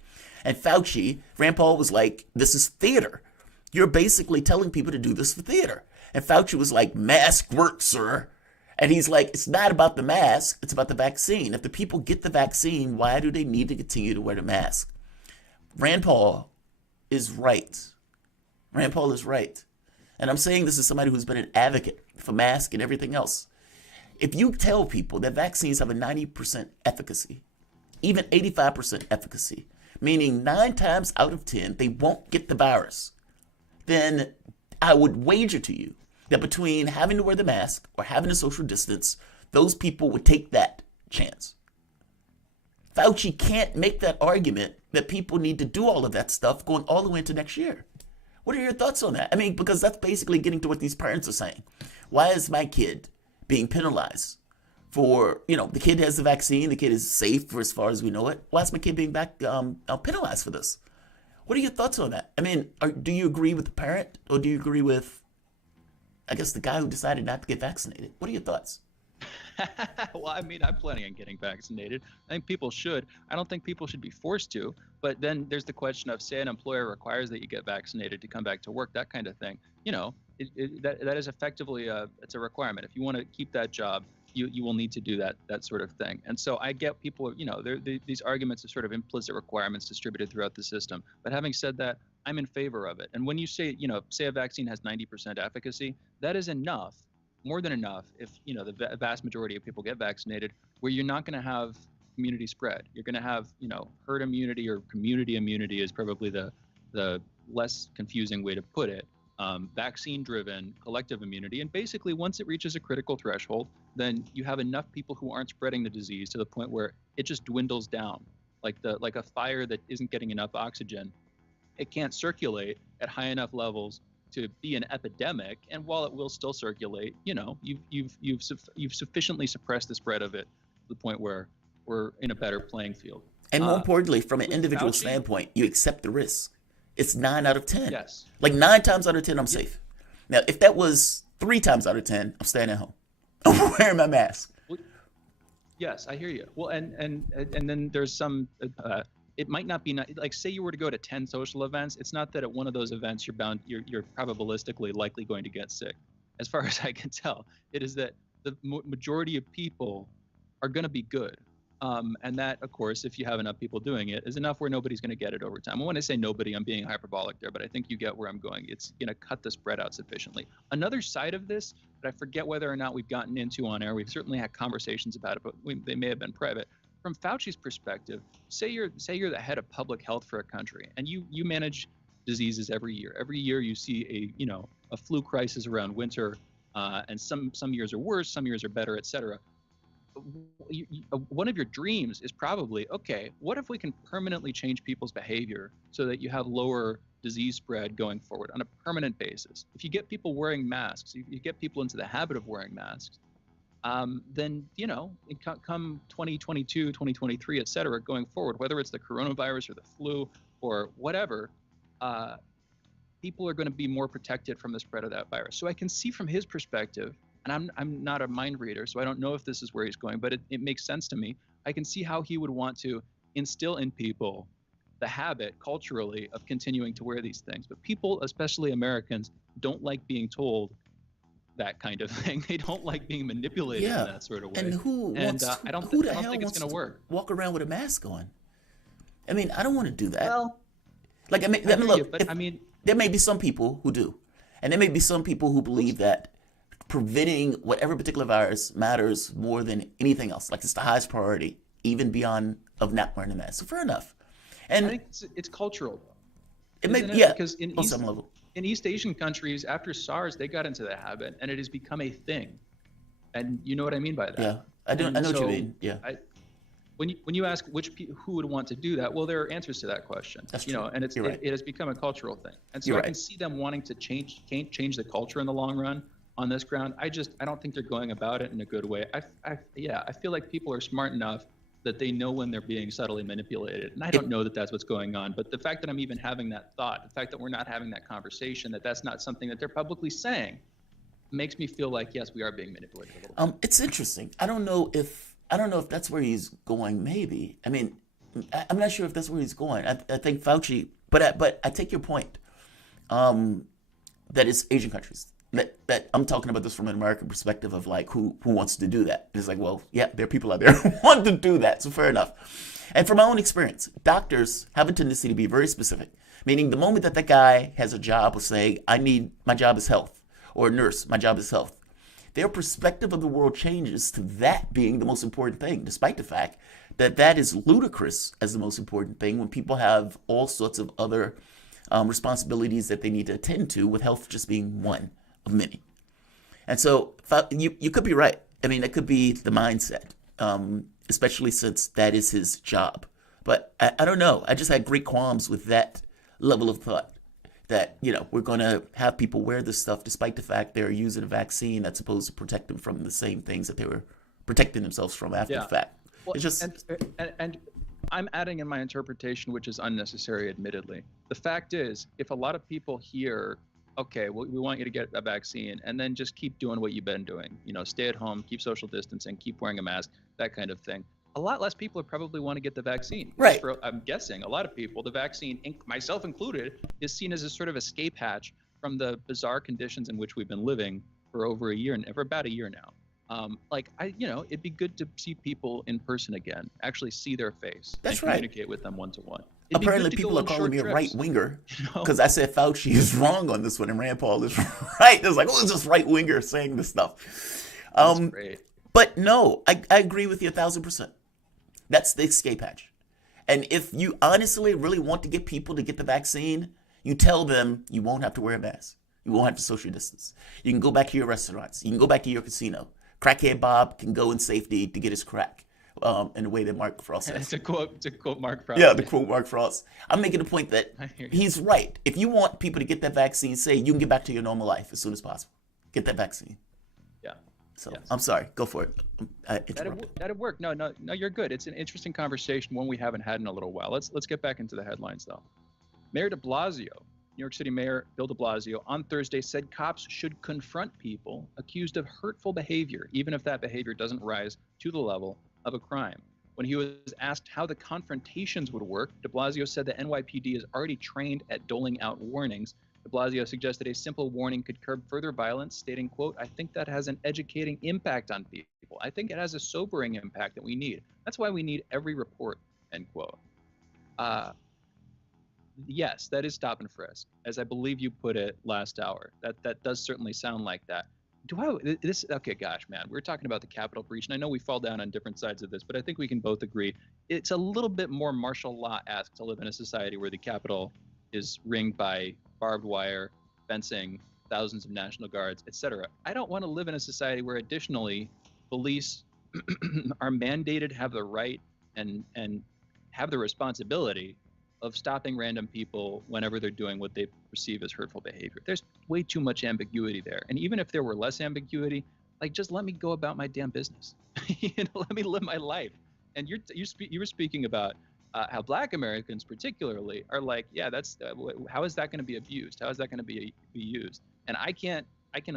And Fauci, Rand Paul was like, this is theater. You're basically telling people to do this for theater. And Fauci was like, mask work, sir. And he's like, it's not about the mask, it's about the vaccine. If the people get the vaccine, why do they need to continue to wear the mask? Rand Paul is right. Rand Paul is right. And I'm saying this as somebody who's been an advocate for masks and everything else. If you tell people that vaccines have a 90% efficacy, even 85% efficacy, meaning 9 times out of 10, they won't get the virus, then I would wager to you that between having to wear the mask or having to social distance, those people would take that chance. Fauci can't make that argument that people need to do all of that stuff going all the way into next year. What are your thoughts on that? I mean, because that's basically getting to what these parents are saying. Why is my kid being penalized for, the kid has the vaccine, the kid is safe for as far as we know it. Why is my kid being penalized for this? What are your thoughts on that? I mean, do you agree with the parent, or do you agree with, I guess, the guy who decided not to get vaccinated? What are your thoughts? Well, I mean, I'm planning on getting vaccinated. I think people should. I don't think people should be forced to. But then there's the question of, say, an employer requires that you get vaccinated to come back to work, that kind of thing. That is effectively it's a requirement. If you want to keep that job, you will need to do that sort of thing. And so I get people, these arguments of sort of implicit requirements distributed throughout the system. But having said that, I'm in favor of it. And when you say, say a vaccine has 90% efficacy, that is enough. More than enough if the vast majority of people get vaccinated, where you're not going to have community spread. You're going to have herd immunity, or community immunity is probably the less confusing way to put it. Vaccine driven collective immunity, and basically once it reaches a critical threshold, then you have enough people who aren't spreading the disease to the point where it just dwindles down, like a fire that isn't getting enough oxygen. It can't circulate at high enough levels to be an epidemic, and while it will still circulate, you've sufficiently suppressed the spread of it to the point where we're in a better playing field. And more importantly, from an individual standpoint, you accept the risk. It's 9 out of 10. Yes. Like 9 times out of 10, I'm safe. Now, if that was 3 times out of 10, I'm staying at home. I'm wearing my mask. Well, yes, I hear you. Well, and then there's some. It might not be like, say you were to go to 10 social events. It's not that at one of those events you're probabilistically likely going to get sick. As far as I can tell, it is that the majority of people are going to be good. And that, of course, if you have enough people doing it, is enough where nobody's going to get it over time. And when I say nobody, I'm being hyperbolic there, but I think you get where I'm going. It's going to cut the spread out sufficiently. Another side of this that I forget whether or not we've gotten into on air, we've certainly had conversations about it, but they may have been private. From Fauci's perspective, say you're the head of public health for a country, and you manage diseases every year. Every year you see a flu crisis around winter, and some years are worse, some years are better, et cetera. One of your dreams is probably, okay, what if we can permanently change people's behavior so that you have lower disease spread going forward on a permanent basis? If you get people wearing masks, you get people into the habit of wearing masks, then, come 2022, 2023, et cetera, going forward, whether it's the coronavirus or the flu or whatever, people are going to be more protected from the spread of that virus. So I can see from his perspective, and I'm not a mind reader, so I don't know if this is where he's going, but it makes sense to me. I can see how he would want to instill in people the habit culturally of continuing to wear these things. But people, especially Americans, don't like being told that kind of thing. They don't like being manipulated in that sort of way. And I don't who think it's going to work. Walk around with a mask on? I mean, I don't want to do that. Well, like, there may be some people who do, and there may be some people who believe that preventing whatever particular virus matters more than anything else. Like, it's the highest priority, even beyond of not wearing a mask. So fair enough. And I think it's cultural. Because on some level. In East Asian countries, after SARS, they got into the habit, and it has become a thing. And you know what I mean by that? Yeah, I know what you mean. Yeah. When you ask who would want to do that, well, there are answers to that question. That's true. And it has become a cultural thing. And so I can see them wanting to change the culture in the long run on this ground. I don't think they're going about it in a good way. I feel like people are smart enough that they know when they're being subtly manipulated. And I don't know that that's what's going on. But the fact that I'm even having that thought, the fact that we're not having that conversation, that's not something that they're publicly saying, makes me feel like, yes, we are being manipulated a little bit. It's interesting. I don't know if that's where he's going, maybe. I mean, I'm not sure if that's where he's going. I think Fauci, but I take your point, that it's Asian countries. That I'm talking about this from an American perspective of like who wants to do that. It's like, well, yeah, there are people out there who want to do that, so fair enough. And from my own experience, doctors have a tendency to be very specific, meaning the moment that guy has a job of saying, my job is health, or a nurse, my job is health, their perspective of the world changes to that being the most important thing, despite the fact that is ludicrous as the most important thing when people have all sorts of other responsibilities that they need to attend to, with health just being one of many. And so you could be right. I mean, that could be the mindset, especially since that is his job. But I don't know. I just had great qualms with that level of thought that, we're going to have people wear this stuff despite the fact they're using a vaccine that's supposed to protect them from the same things that they were protecting themselves from after the fact. Well, It's just and I'm adding in my interpretation, which is unnecessary, admittedly. The fact is, if a lot of people hear, okay, well, we want you to get a vaccine, and then just keep doing what you've been doing, stay at home, keep social distancing, keep wearing a mask, that kind of thing, a lot less people probably want to get the vaccine. Right. I'm guessing a lot of people, the vaccine, myself included, is seen as a sort of escape hatch from the bizarre conditions in which we've been living for over a year, for about a year now. It'd be good to see people in person again, actually see their face, That's and right. communicate with them one-to-one. Apparently people are calling me a right-winger because I said Fauci is wrong on this one and Rand Paul is right. It's like, it's just right-winger saying this stuff. That's great. But no, I agree with you 1,000%. That's the escape hatch. And if you honestly really want to get people to get the vaccine, you tell them you won't have to wear a mask. You won't have to social distance. You can go back to your restaurants. You can go back to your casino. Crackhead Bob can go in safety to get his crack. In the way that Mark Frost says. to quote Mark Frost. Yeah, to quote Mark Frost. I'm making the point that he's right. If you want people to get that vaccine, say you can get back to your normal life as soon as possible. Get that vaccine. Yeah. So I'm sorry. Go for it. That'd work. No, you're good. It's an interesting conversation, one we haven't had in a little while. Let's get back into the headlines though. Mayor de Blasio, New York City Mayor Bill de Blasio, on Thursday said cops should confront people accused of hurtful behavior, even if that behavior doesn't rise to the level of a crime. When he was asked how the confrontations would work, de Blasio said the NYPD is already trained at doling out warnings. De Blasio suggested a simple warning could curb further violence, stating, quote, "I think that has an educating impact on people. I think it has a sobering impact that we need. That's why we need every report," end quote. Yes, that is stop and frisk, as I believe you put it last hour. That does certainly sound like that. Okay, gosh, man, we're talking about the Capitol breach, and I know we fall down on different sides of this, but I think we can both agree it's a little bit more martial law-esque to live in a society where the Capitol is ringed by barbed wire, fencing, thousands of National Guards, etc. I don't want to live in a society where additionally police are mandated, have the right, and have the responsibility of stopping random people whenever they're doing what they perceive as hurtful behavior. There's way too much ambiguity there. And even if there were less ambiguity, just let me go about my damn business. Let me live my life. And you were speaking about how Black Americans particularly are like, yeah, that's how is that going to be abused? How is that going to be used? And I can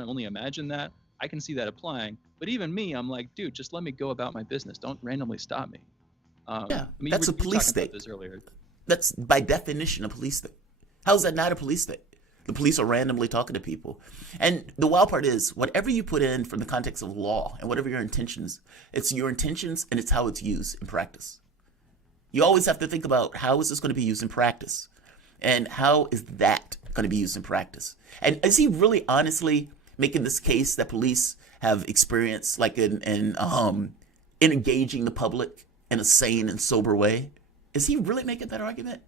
only imagine that. I can see that applying. But even me, I'm like, dude, just let me go about my business. Don't randomly stop me. That's a police state. This earlier. That's by definition a police thing. How is that not a police thing? The police are randomly talking to people. And the wild part is, whatever you put in from the context of law and whatever your intentions, it's your intentions and it's how it's used in practice. You always have to think about how is this going to be used in practice? And how is that going to be used in practice? And is he really honestly making this case that police have experience in engaging the public in a sane and sober way? Is he really making that argument?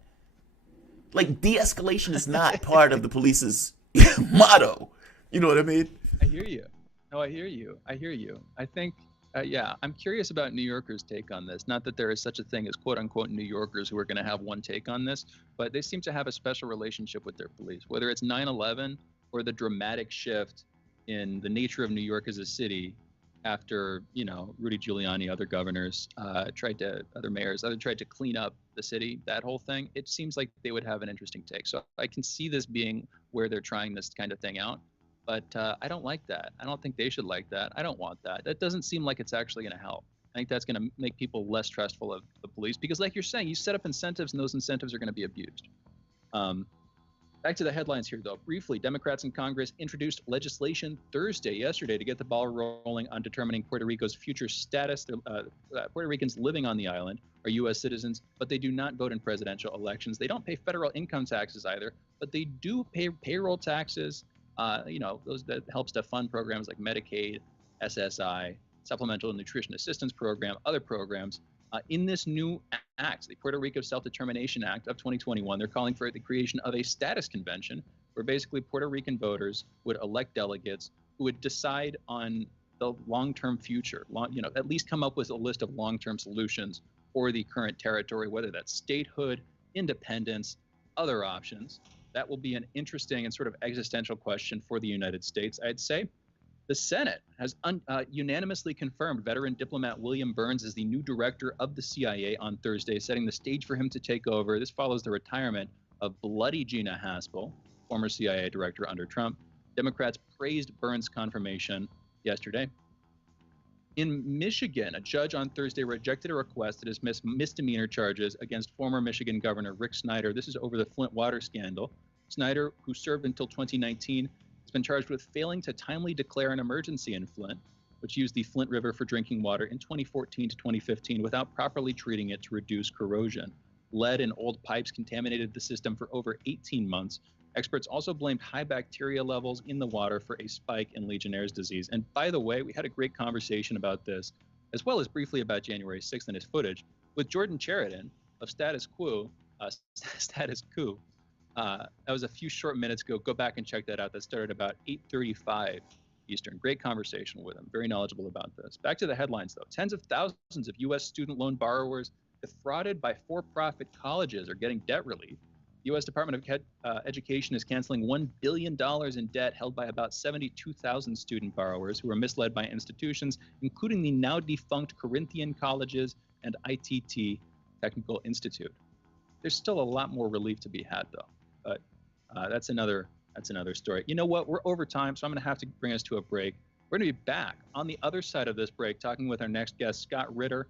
De-escalation is not part of the police's motto. You know what I mean? I hear you. No, I hear you. I think, I'm curious about New Yorkers' take on this. Not that there is such a thing as quote unquote New Yorkers who are going to have one take on this, but they seem to have a special relationship with their police, whether it's 9/11 or the dramatic shift in the nature of New York as a city after, Rudy Giuliani, other governors, other mayors, tried to clean up the city, that whole thing. It seems like they would have an interesting take. So I can see this being where they're trying this kind of thing out. But I don't like that. I don't think they should like that. I don't want that. That doesn't seem like it's actually going to help. I think that's going to make people less trustful of the police because, like you're saying, you set up incentives and those incentives are going to be abused. Back to the headlines here, though. Briefly, Democrats in Congress introduced legislation yesterday, to get the ball rolling on determining Puerto Rico's future status. Puerto Ricans living on the island are U.S. citizens, but they do not vote in presidential elections. They don't pay federal income taxes either, but they do pay payroll taxes. Those that helps to fund programs like Medicaid, SSI, Supplemental Nutrition Assistance Program, other programs. In this new act, the Puerto Rico Self-Determination Act of 2021, they're calling for the creation of a status convention where basically Puerto Rican voters would elect delegates who would decide on the long-term future, at least come up with a list of long-term solutions for the current territory, whether that's statehood, independence, other options. That will be an interesting and sort of existential question for the United States, I'd say. The Senate has unanimously confirmed veteran diplomat William Burns as the new director of the CIA on Thursday, setting the stage for him to take over. This follows the retirement of bloody Gina Haspel, former CIA director under Trump. Democrats praised Burns' confirmation yesterday. In Michigan, a judge on Thursday rejected a request to dismiss misdemeanor charges against former Michigan Governor Rick Snyder. This is over the Flint water scandal. Snyder, who served until 2019, has been charged with failing to timely declare an emergency in Flint, which used the Flint River for drinking water in 2014 to 2015 without properly treating it to reduce corrosion. Lead in old pipes contaminated the system for over 18 months. Experts also blamed high bacteria levels in the water for a spike in Legionnaire's disease. And by the way, we had a great conversation about this, as well as briefly about January 6th and his footage, with Jordan Chariton of Status Quo. That was a few short minutes ago. Go back and check that out. That started about 8:35 Eastern. Great conversation with him. Very knowledgeable about this. Back to the headlines, though. Tens of thousands of U.S. student loan borrowers defrauded by for-profit colleges are getting debt relief. The U.S. Department of Education is canceling $1 billion in debt held by about 72,000 student borrowers who were misled by institutions, including the now defunct Corinthian Colleges and ITT Technical Institute. There's still a lot more relief to be had, though. But that's another story. You know what? We're over time, so I'm going to have to bring us to a break. We're going to be back on the other side of this break, talking with our next guest, Scott Ritter,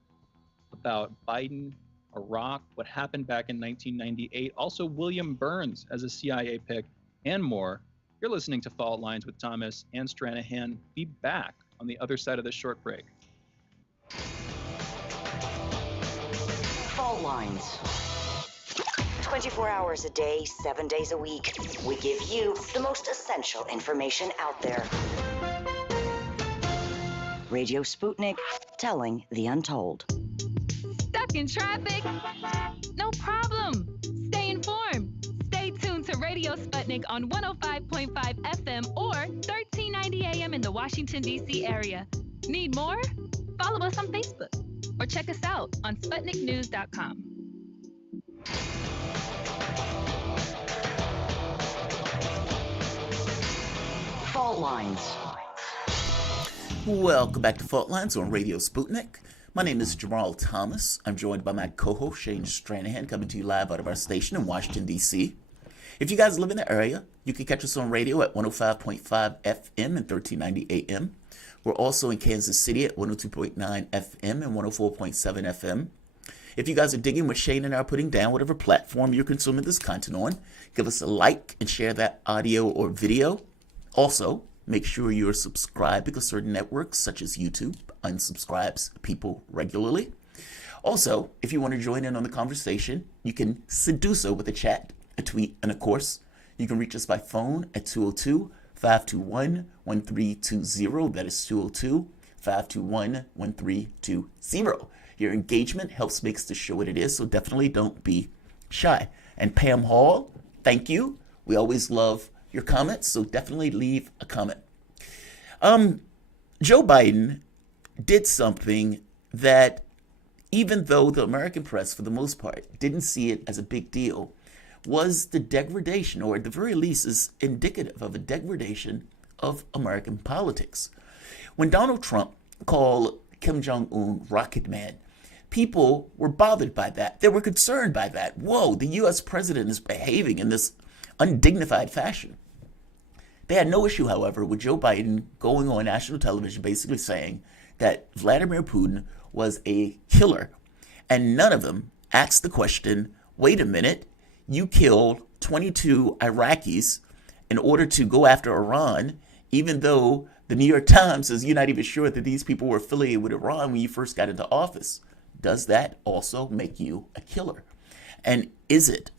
about Biden, Iraq, what happened back in 1998, also William Burns as a CIA pick, and more. You're listening to Fault Lines with Thomas and Stranahan. Be back on the other side of this short break. Fault Lines. 24 hours a day, 7 days a week. We give you the most essential information out there. Radio Sputnik, telling the untold. Stuck in traffic? No problem. Stay informed. Stay tuned to Radio Sputnik on 105.5 FM or 1390 AM in the Washington, D.C. area. Need more? Follow us on Facebook or check us out on SputnikNews.com. Fault Lines. Welcome back to Fault Lines on Radio Sputnik. My name is Jamarl Thomas. I'm joined by my co-host Shane Stranahan, coming to you live out of our station in Washington, D.C. If you guys live in the area, you can catch us on radio at 105.5 FM and 1390 AM. We're also in Kansas City at 102.9 FM and 104.7 FM. If you guys are digging what Shane and I are putting down, whatever platform you're consuming this content on, give us a like and share that audio or video. Also, make sure you're subscribed because certain networks, such as YouTube, unsubscribes people regularly. Also, if you want to join in on the conversation, you can do so with a chat, a tweet, and of course, you can reach us by phone at 202-521-1320. That is 202-521-1320. Your engagement helps makes the show what it is, so definitely don't be shy. And Pam Hall, thank you. We always love your comments, so definitely leave a comment. Joe Biden did something that, even though the American press, for the most part, didn't see it as a big deal, was the degradation, or at the very least is indicative of a degradation of American politics. When Donald Trump called Kim Jong-un Rocket Man, people were bothered by that. They were concerned by that. Whoa, the U.S. president is behaving in this undignified fashion. They had no issue, however, with Joe Biden going on national television basically saying that Vladimir Putin was a killer. And none of them asked the question, wait a minute, you killed 22 Iraqis in order to go after Iran, even though the New York Times says you're not even sure that these people were affiliated with Iran when you first got into office. Does that also make you a killer? And is it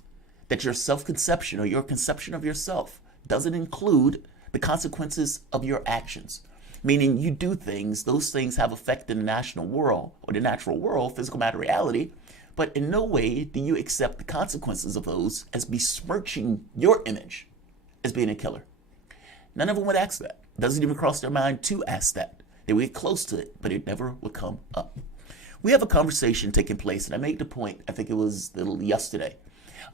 that your self-conception or your conception of yourself doesn't include the consequences of your actions? Meaning you do things, those things have effect in the national world or the natural world, physical matter reality, but in no way do you accept the consequences of those as besmirching your image as being a killer. None of them would ask that. Doesn't even cross their mind to ask that They would get close to it, but it never would come up. We have a conversation taking place, and I made the point, I think it was yesterday,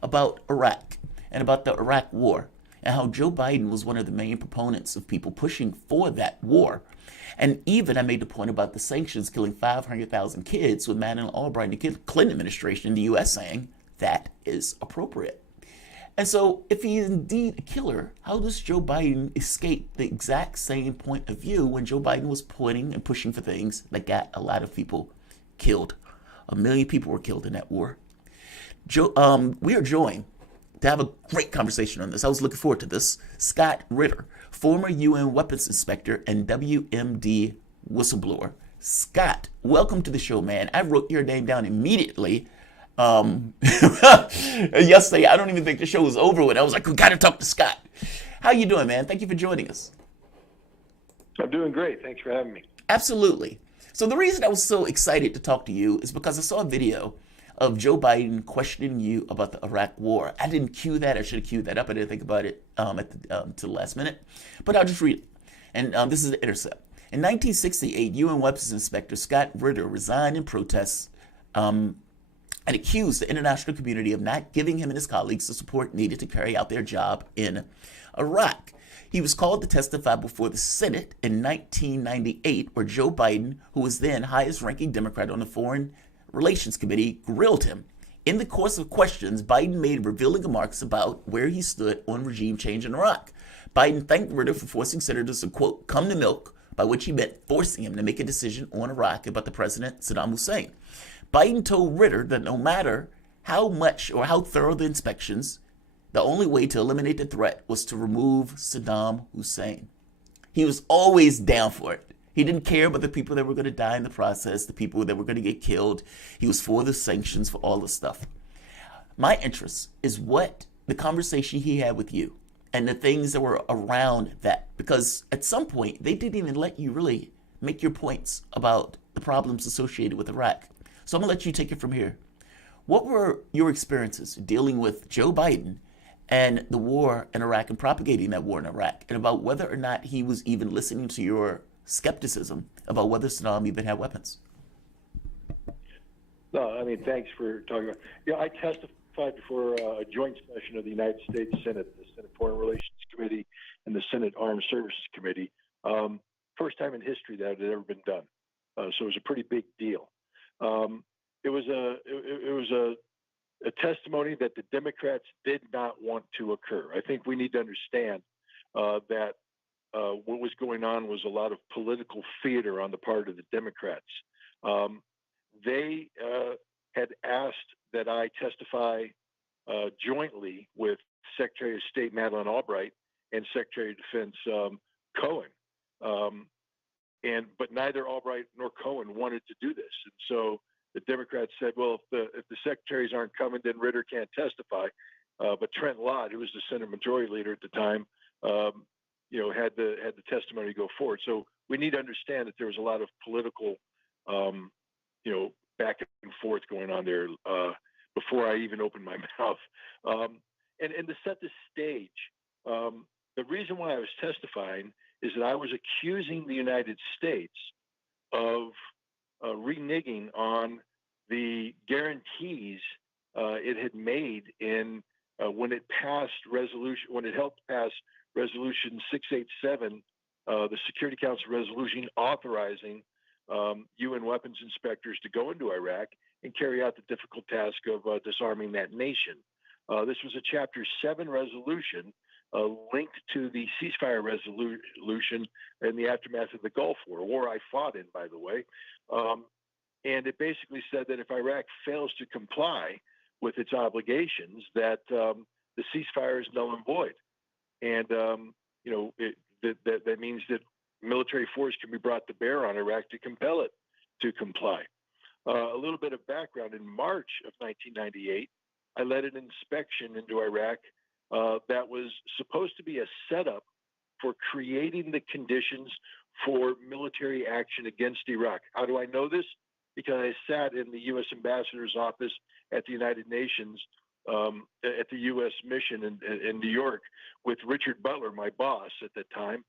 about Iraq and about the Iraq war and how Joe Biden was one of the main proponents of people pushing for that war. And even I made the point about the sanctions killing 500,000 kids with Madeleine Albright and the Clinton administration in the U.S. saying that is appropriate. And so if he is indeed a killer, how does Joe Biden escape the exact same point of view when Joe Biden was pointing and pushing for things that got a lot of people killed? 1 million people were killed in that war. We are joined to have a great conversation on this. I was looking forward to this. Scott Ritter, former UN weapons inspector and WMD whistleblower. Scott, welcome to the show, man. I wrote your name down immediately. Yesterday, I don't even think the show was over with. I was like, we got to talk to Scott. How you doing, man? Thank you for joining us. I'm doing great. Thanks for having me. Absolutely. So the reason I was so excited to talk to you is because I saw a video of Joe Biden questioning you about the Iraq war. I didn't cue that. I should have queued that up. I didn't think about it to the last minute. But I'll just read it. And this is the Intercept. In 1968, UN weapons inspector Scott Ritter resigned in protest and accused the international community of not giving him and his colleagues the support needed to carry out their job in Iraq. He was called to testify before the Senate in 1998, where Joe Biden, who was then highest-ranking Democrat on the Foreign Relations Committee, grilled him. In the course of questions, Biden made revealing remarks about where he stood on regime change in Iraq. Biden thanked Ritter for forcing senators to, quote, come to milk, by which he meant forcing him to make a decision on Iraq about the president, Saddam Hussein. Biden told Ritter that no matter how much or how thorough the inspections, the only way to eliminate the threat was to remove Saddam Hussein. He was always down for it. He didn't care about the people that were going to die in the process, the people that were going to get killed. He was for the sanctions, for all this stuff. My interest is what the conversation he had with you and the things that were around that. Because at some point, they didn't even let you really make your points about the problems associated with Iraq. So I'm going to let you take it from here. What were your experiences dealing with Joe Biden and the war in Iraq and propagating that war in Iraq, and about whether or not he was even listening to your skepticism about whether Saddam even had weapons? No, I mean, thanks for talking about. I testified before a joint session of the United States Senate, the Senate Foreign Relations Committee, and the Senate Armed Services Committee. First time in history that had ever been done. So it was a pretty big deal. It was a testimony that the Democrats did not want to occur. I think we need to understand that what was going on was a lot of political theater on the part of the Democrats. They had asked that I testify jointly with Secretary of State Madeleine Albright and Secretary of Defense Cohen. But neither Albright nor Cohen wanted to do this. And so the Democrats said, well, if the secretaries aren't coming, then Ritter can't testify. But Trent Lott, who was the Senate Majority Leader at the time, had the testimony go forward. So we need to understand that there was a lot of political, back and forth going on there before I even opened my mouth. And to set the stage, the reason why I was testifying is that I was accusing the United States of reneging on the guarantees it had made in when it helped pass Resolution 687, the Security Council resolution authorizing UN weapons inspectors to go into Iraq and carry out the difficult task of disarming that nation. This was a Chapter 7 resolution linked to the ceasefire resolution in the aftermath of the Gulf War, a war I fought in, by the way. And it basically said that if Iraq fails to comply with its obligations, that the ceasefire is null and void. And, that means that military force can be brought to bear on Iraq to compel it to comply. A little bit of background. In March of 1998, I led an inspection into Iraq that was supposed to be a setup for creating the conditions for military action against Iraq. How do I know this? Because I sat in the U.S. Ambassador's office at the United Nations, at the U.S. mission in New York, with Richard Butler, my boss at that time,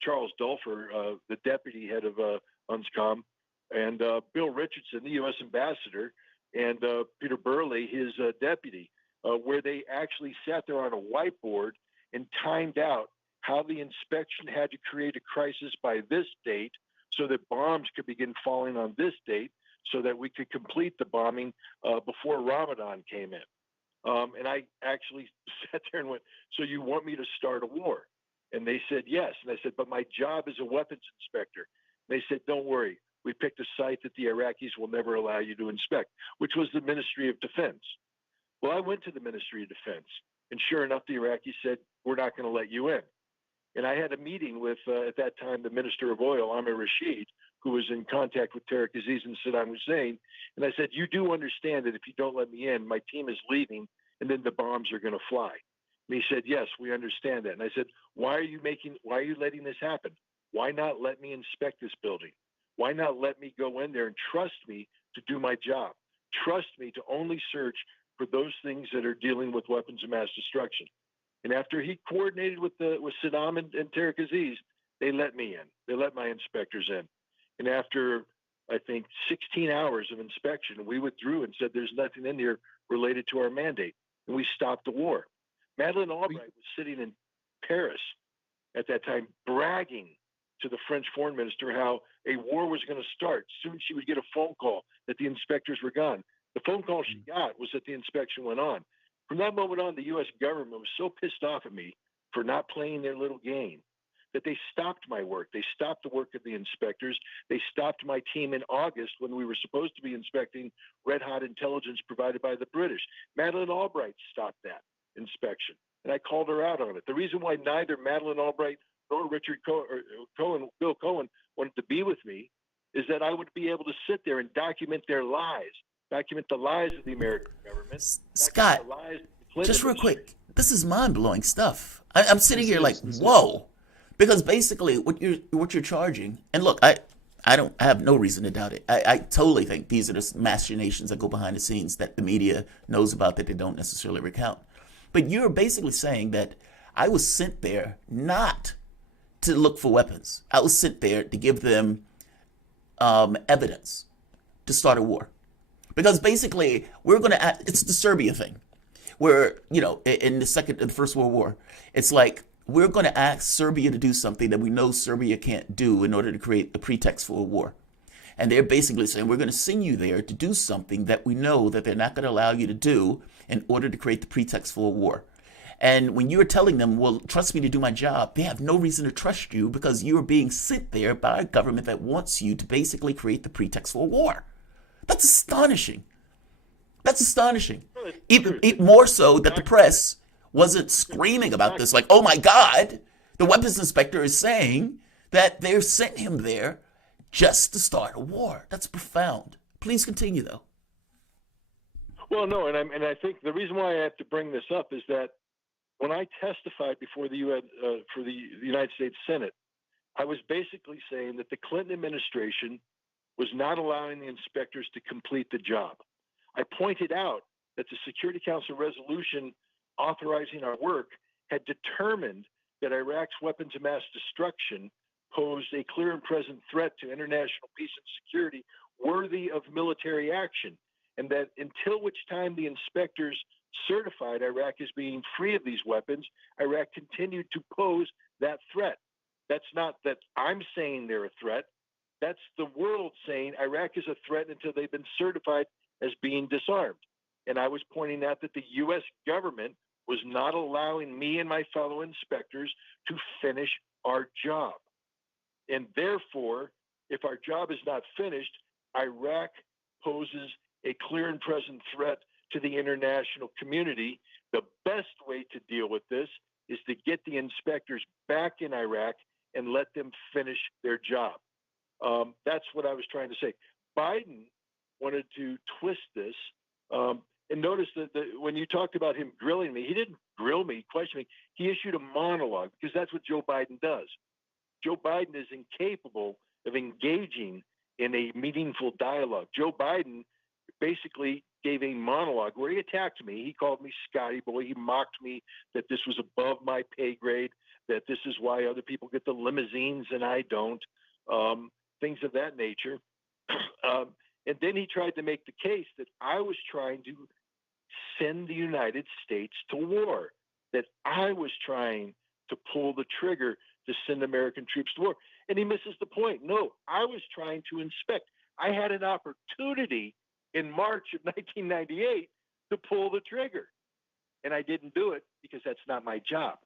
Charles Dulfer, the deputy head of UNSCOM, and Bill Richardson, the U.S. ambassador, and Peter Burley, his deputy, where they actually sat there on a whiteboard and timed out how the inspection had to create a crisis by this date so that bombs could begin falling on this date so that we could complete the bombing before Ramadan came in. And I actually sat there and went, so you want me to start a war? And they said, yes. And I said, but my job is a weapons inspector. And they said, don't worry. We picked a site that the Iraqis will never allow you to inspect, which was the Ministry of Defense. Well, I went to the Ministry of Defense, and sure enough, the Iraqis said, we're not going to let you in. And I had a meeting with, at that time, the Minister of Oil, Amir Rashid, who was in contact with Tariq Aziz and Saddam Hussein. And I said, you do understand that if you don't let me in, my team is leaving, and then the bombs are going to fly. And he said, yes, we understand that. And I said, why are you letting this happen? Why not let me inspect this building? Why not let me go in there and trust me to do my job? Trust me to only search for those things that are dealing with weapons of mass destruction. And after he coordinated with Saddam and Tariq Aziz, they let me in. They let my inspectors in. And after, I think, 16 hours of inspection, we withdrew and said there's nothing in here related to our mandate. And we stopped the war. Madeleine Albright was sitting in Paris at that time bragging to the French foreign minister how a war was going to start. Soon she would get a phone call that the inspectors were gone. The phone call she got was that the inspection went on. From that moment on, the U.S. government was so pissed off at me for not playing their little game that they stopped my work. They stopped the work of the inspectors. They stopped my team in August when we were supposed to be inspecting red-hot intelligence provided by the British. Madeleine Albright stopped that inspection, and I called her out on it. The reason why neither Madeleine Albright nor Bill Cohen wanted to be with me is that I would be able to sit there and document their lies, document the lies of the American government. Scott, just real quick, this is mind-blowing stuff. I'm sitting here like, whoa. Because basically what you're charging, and look, I have no reason to doubt it. I totally think these are the machinations that go behind the scenes that the media knows about that they don't necessarily recount. But you're basically saying that I was sent there not to look for weapons. I was sent there to give them evidence to start a war. Because basically it's the Serbia thing, where, in the First World War, it's like, we're going to ask Serbia to do something that we know Serbia can't do in order to create a pretext for a war. And they're basically saying, we're going to send you there to do something that we know that they're not going to allow you to do in order to create the pretext for a war. And when you're telling them, well, trust me to do my job, they have no reason to trust you because you're being sent there by a government that wants you to basically create the pretext for a war. That's astonishing. That's astonishing. Even more so that the press wasn't screaming about this like, oh my God, the weapons inspector is saying that they're sent him there just to start a war. That's profound. Please continue, though. Well, no, and I think the reason why I have to bring this up is that when I testified before the UN for the United States Senate, I was basically saying that the Clinton administration was not allowing the inspectors to complete the job. I pointed out that the Security Council resolution authorizing our work had determined that Iraq's weapons of mass destruction posed a clear and present threat to international peace and security worthy of military action, and that until which time the inspectors certified Iraq as being free of these weapons, Iraq continued to pose that threat. That's not that I'm saying they're a threat. That's the world saying Iraq is a threat until they've been certified as being disarmed. And I was pointing out that the U.S. government was not allowing me and my fellow inspectors to finish our job. And therefore, if our job is not finished, Iraq poses a clear and present threat to the international community. The best way to deal with this is to get the inspectors back in Iraq and let them finish their job. That's what I was trying to say. Biden wanted to twist this. And notice that when you talked about him grilling me, he didn't grill me, question me. He issued a monologue because that's what Joe Biden does. Joe Biden is incapable of engaging in a meaningful dialogue. Joe Biden basically gave a monologue where he attacked me. He called me Scotty Boy. He mocked me that this was above my pay grade, that this is why other people get the limousines and I don't, things of that nature. And then he tried to make the case that I was trying to send the United States to war, that I was trying to pull the trigger to send American troops to war. And he misses the point. No, I was trying to inspect. I had an opportunity in March of 1998 to pull the trigger. And I didn't do it because that's not my job.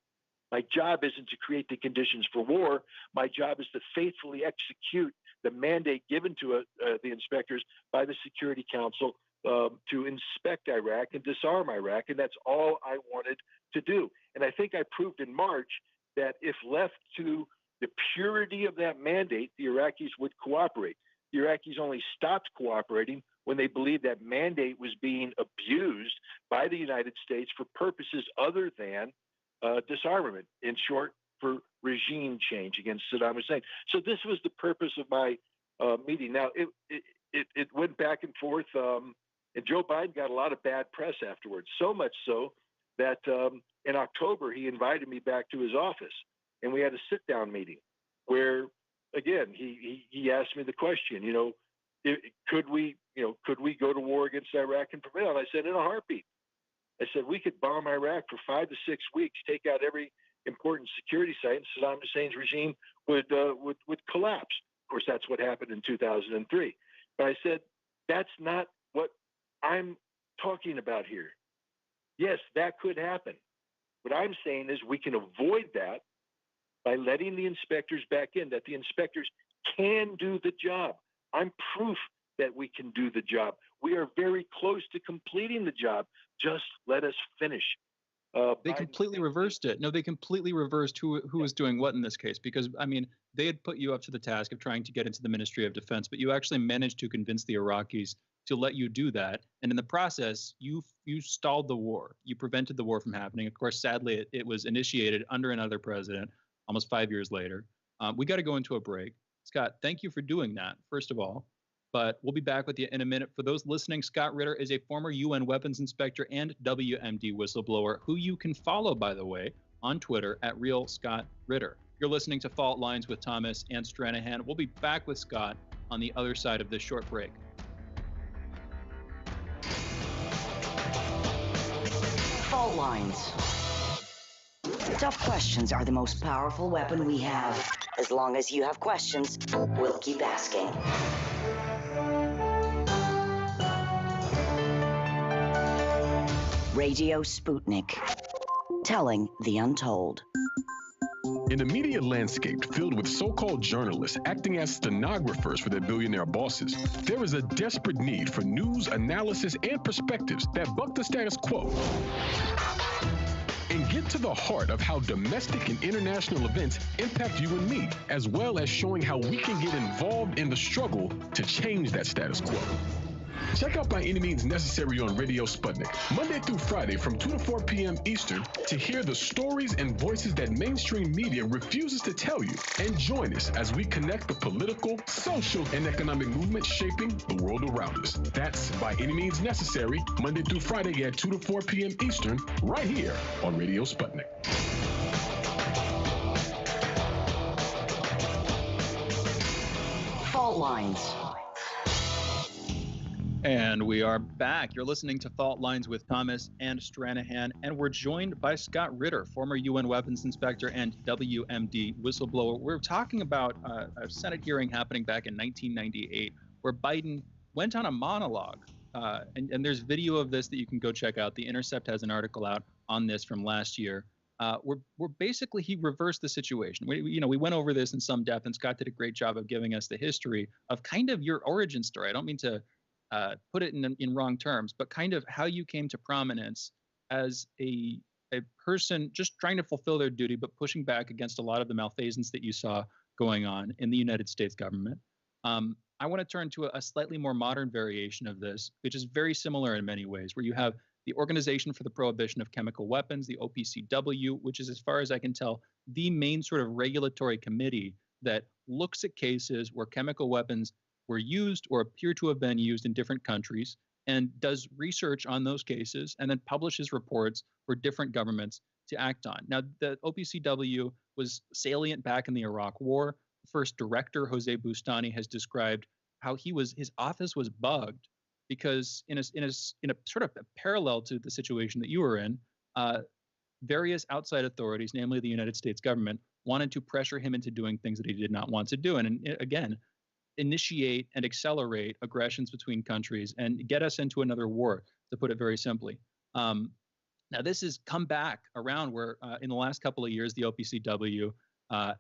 My job isn't to create the conditions for war. My job is to faithfully execute the mandate given to the inspectors by the Security Council to inspect Iraq and disarm Iraq. And that's all I wanted to do. And I think I proved in March that if left to the purity of that mandate, the Iraqis would cooperate. The Iraqis only stopped cooperating when they believed that mandate was being abused by the United States for purposes other than disarmament, in short, for regime change against Saddam Hussein. So this was the purpose of my meeting. Now, it went back and forth, and Joe Biden got a lot of bad press afterwards, so much so that in October, he invited me back to his office, and we had a sit-down meeting where, again, he asked me the question, could we go to war against Iraq and prevail? And I said, in a heartbeat. I said, we could bomb Iraq for 5 to 6 weeks, take out every important security site, and Saddam Hussein's regime would collapse. Of course, that's what happened in 2003. But I said, that's not what I'm talking about here. Yes, that could happen. What I'm saying is we can avoid that by letting the inspectors back in, that the inspectors can do the job. I'm proof that we can do the job. We are very close to completing the job. Just let us finish. They completely reversed it. No, they completely reversed who was doing what in this case, because, I mean, they had put you up to the task of trying to get into the Ministry of Defense, but you actually managed to convince the Iraqis to let you do that. And in the process, you stalled the war. You prevented the war from happening. Of course, sadly, it was initiated under another president almost 5 years later. We got to go into a break. Scott, thank you for doing that, first of all. But we'll be back with you in a minute. For those listening, Scott Ritter is a former UN weapons inspector and WMD whistleblower, who you can follow, by the way, on Twitter at @RealScottRitter. You're listening to Fault Lines with Thomas and Stranahan. We'll be back with Scott on the other side of this short break. Fault lines. Tough questions are the most powerful weapon we have. As long as you have questions, we'll keep asking. Radio Sputnik, telling the untold. In a media landscape filled with so-called journalists acting as stenographers for their billionaire bosses, there is a desperate need for news, analysis, and perspectives that buck the status quo and get to the heart of how domestic and international events impact you and me, as well as showing how we can get involved in the struggle to change that status quo. Check out By Any Means Necessary on Radio Sputnik, Monday through Friday from 2 to 4 p.m. Eastern, to hear the stories and voices that mainstream media refuses to tell you. And join us as we connect the political, social, and economic movements shaping the world around us. That's By Any Means Necessary, Monday through Friday at 2 to 4 p.m. Eastern, right here on Radio Sputnik. Fault lines. And we are back. You're listening to Fault Lines with Thomas and Stranahan, and we're joined by Scott Ritter, former UN weapons inspector and WMD whistleblower. We're talking about a Senate hearing happening back in 1998 where Biden went on a monologue, and there's video of this that you can go check out. The Intercept has an article out on this from last year. We're basically, he reversed the situation. We went over this in some depth, and Scott did a great job of giving us the history of kind of your origin story. I don't mean to put it in wrong terms, but kind of how you came to prominence as a person just trying to fulfill their duty, but pushing back against a lot of the malfeasance that you saw going on in the United States government. I want to turn to a slightly more modern variation of this, which is very similar in many ways, where you have the Organization for the Prohibition of Chemical Weapons, the OPCW, which is, as far as I can tell, the main sort of regulatory committee that looks at cases where chemical weapons were used or appear to have been used in different countries, and does research on those cases and then publishes reports for different governments to act on. Now, the OPCW was salient back in the Iraq War. First director, Jose Bustani, has described how his office was bugged because in a sort of a parallel to the situation that you were in, various outside authorities, namely the United States government, wanted to pressure him into doing things that he did not want to do. And again, initiate and accelerate aggressions between countries and get us into another war, to put it very simply. Now, this has come back around where in the last couple of years, the OPCW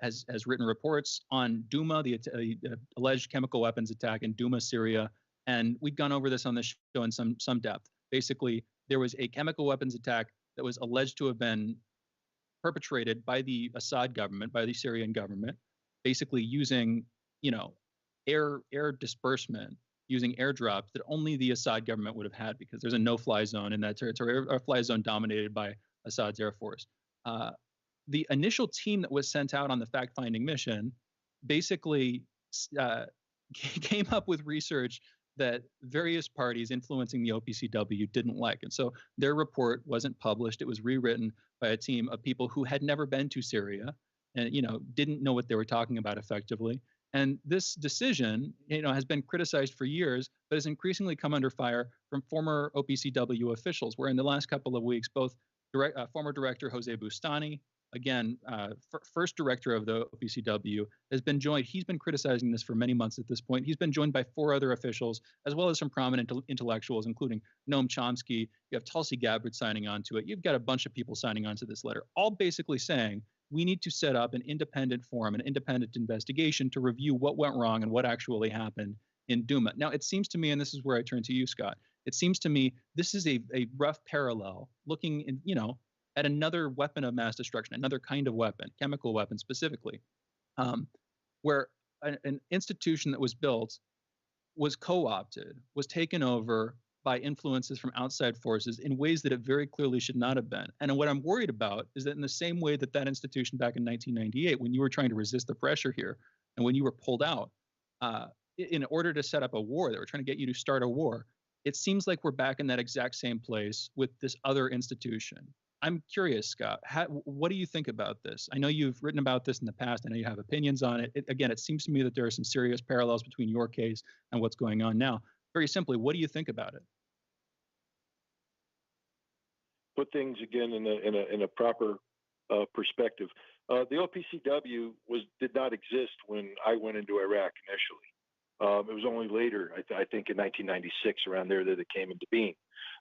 has written reports on Douma, the alleged chemical weapons attack in Douma, Syria. And we've gone over this on the show in some depth. Basically, there was a chemical weapons attack that was alleged to have been perpetrated by the Assad government, by the Syrian government, basically using, air disbursement, using airdrops that only the Assad government would have had because there's a no-fly zone in that territory, a fly zone dominated by Assad's air force. The initial team that was sent out on the fact-finding mission basically came up with research that various parties influencing the OPCW didn't like. And so their report wasn't published. It was rewritten by a team of people who had never been to Syria and, didn't know what they were talking about effectively. And this decision, has been criticized for years, but has increasingly come under fire from former OPCW officials, where in the last couple of weeks, both former director Jose Bustani, again, first director of the OPCW, has been joined. He's been criticizing this for many months at this point. He's been joined by 4 other officials, as well as some prominent intellectuals, including Noam Chomsky. You have Tulsi Gabbard signing on to it. You've got a bunch of people signing on to this letter, all basically saying we need to set up an independent forum, an independent investigation to review what went wrong and what actually happened in Douma. Now, it seems to me, and this is where I turn to you, Scott, it seems to me this is a rough parallel looking in, at another weapon of mass destruction, another kind of weapon, chemical weapon specifically, where an institution that was built was co-opted, was taken over by influences from outside forces in ways that it very clearly should not have been. And what I'm worried about is that in the same way that institution back in 1998, when you were trying to resist the pressure here, and when you were pulled out, in order to set up a war, they were trying to get you to start a war, it seems like we're back in that exact same place with this other institution. I'm curious, Scott, what do you think about this? I know you've written about this in the past. I know you have opinions on it. Again, it seems to me that there are some serious parallels between your case and what's going on now. Very simply, what do you think about it? Put things again in a proper perspective. The OPCW did not exist when I went into Iraq initially. It was only later, I think in 1996, around there, that it came into being.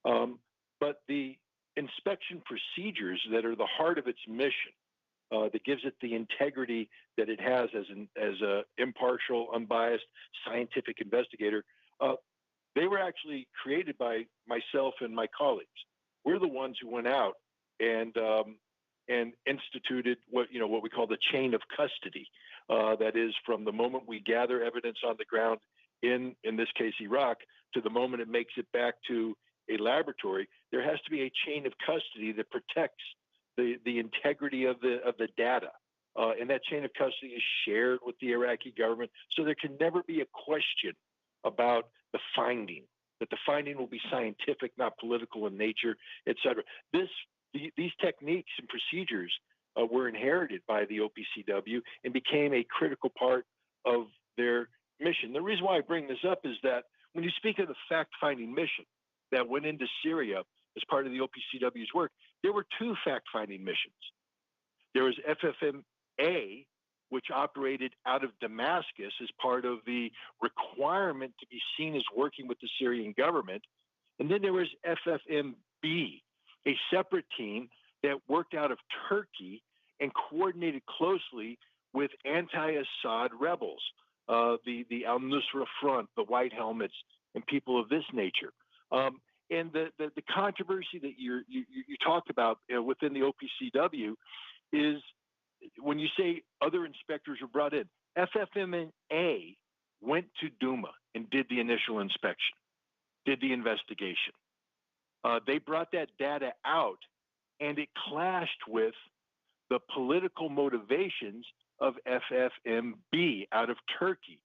But the inspection procedures that are the heart of its mission, that gives it the integrity that it has as a impartial, unbiased scientific investigator, they were actually created by myself and my colleagues. We're the ones who went out and instituted what we call the chain of custody. That is, from the moment we gather evidence on the ground in this case Iraq, to the moment it makes it back to a laboratory, there has to be a chain of custody that protects the integrity of the data. And that chain of custody is shared with the Iraqi government, so there can never be a question about the finding, that the finding will be scientific, not political in nature, et cetera. These techniques and procedures were inherited by the OPCW and became a critical part of their mission. The reason why I bring this up is that when you speak of the fact-finding mission that went into Syria as part of the OPCW's work, there were 2 fact-finding missions. There was FFM-A, which operated out of Damascus as part of the requirement to be seen as working with the Syrian government. And then there was FFM-B, a separate team that worked out of Turkey and coordinated closely with anti-Assad rebels, the Al-Nusra Front, the White Helmets, and people of this nature. And the controversy that you talked about within the OPCW is when you say other inspectors were brought in. FFM-A went to Douma and did the initial inspection, did the investigation. They brought that data out, and it clashed with the political motivations of FFM-B out of Turkey,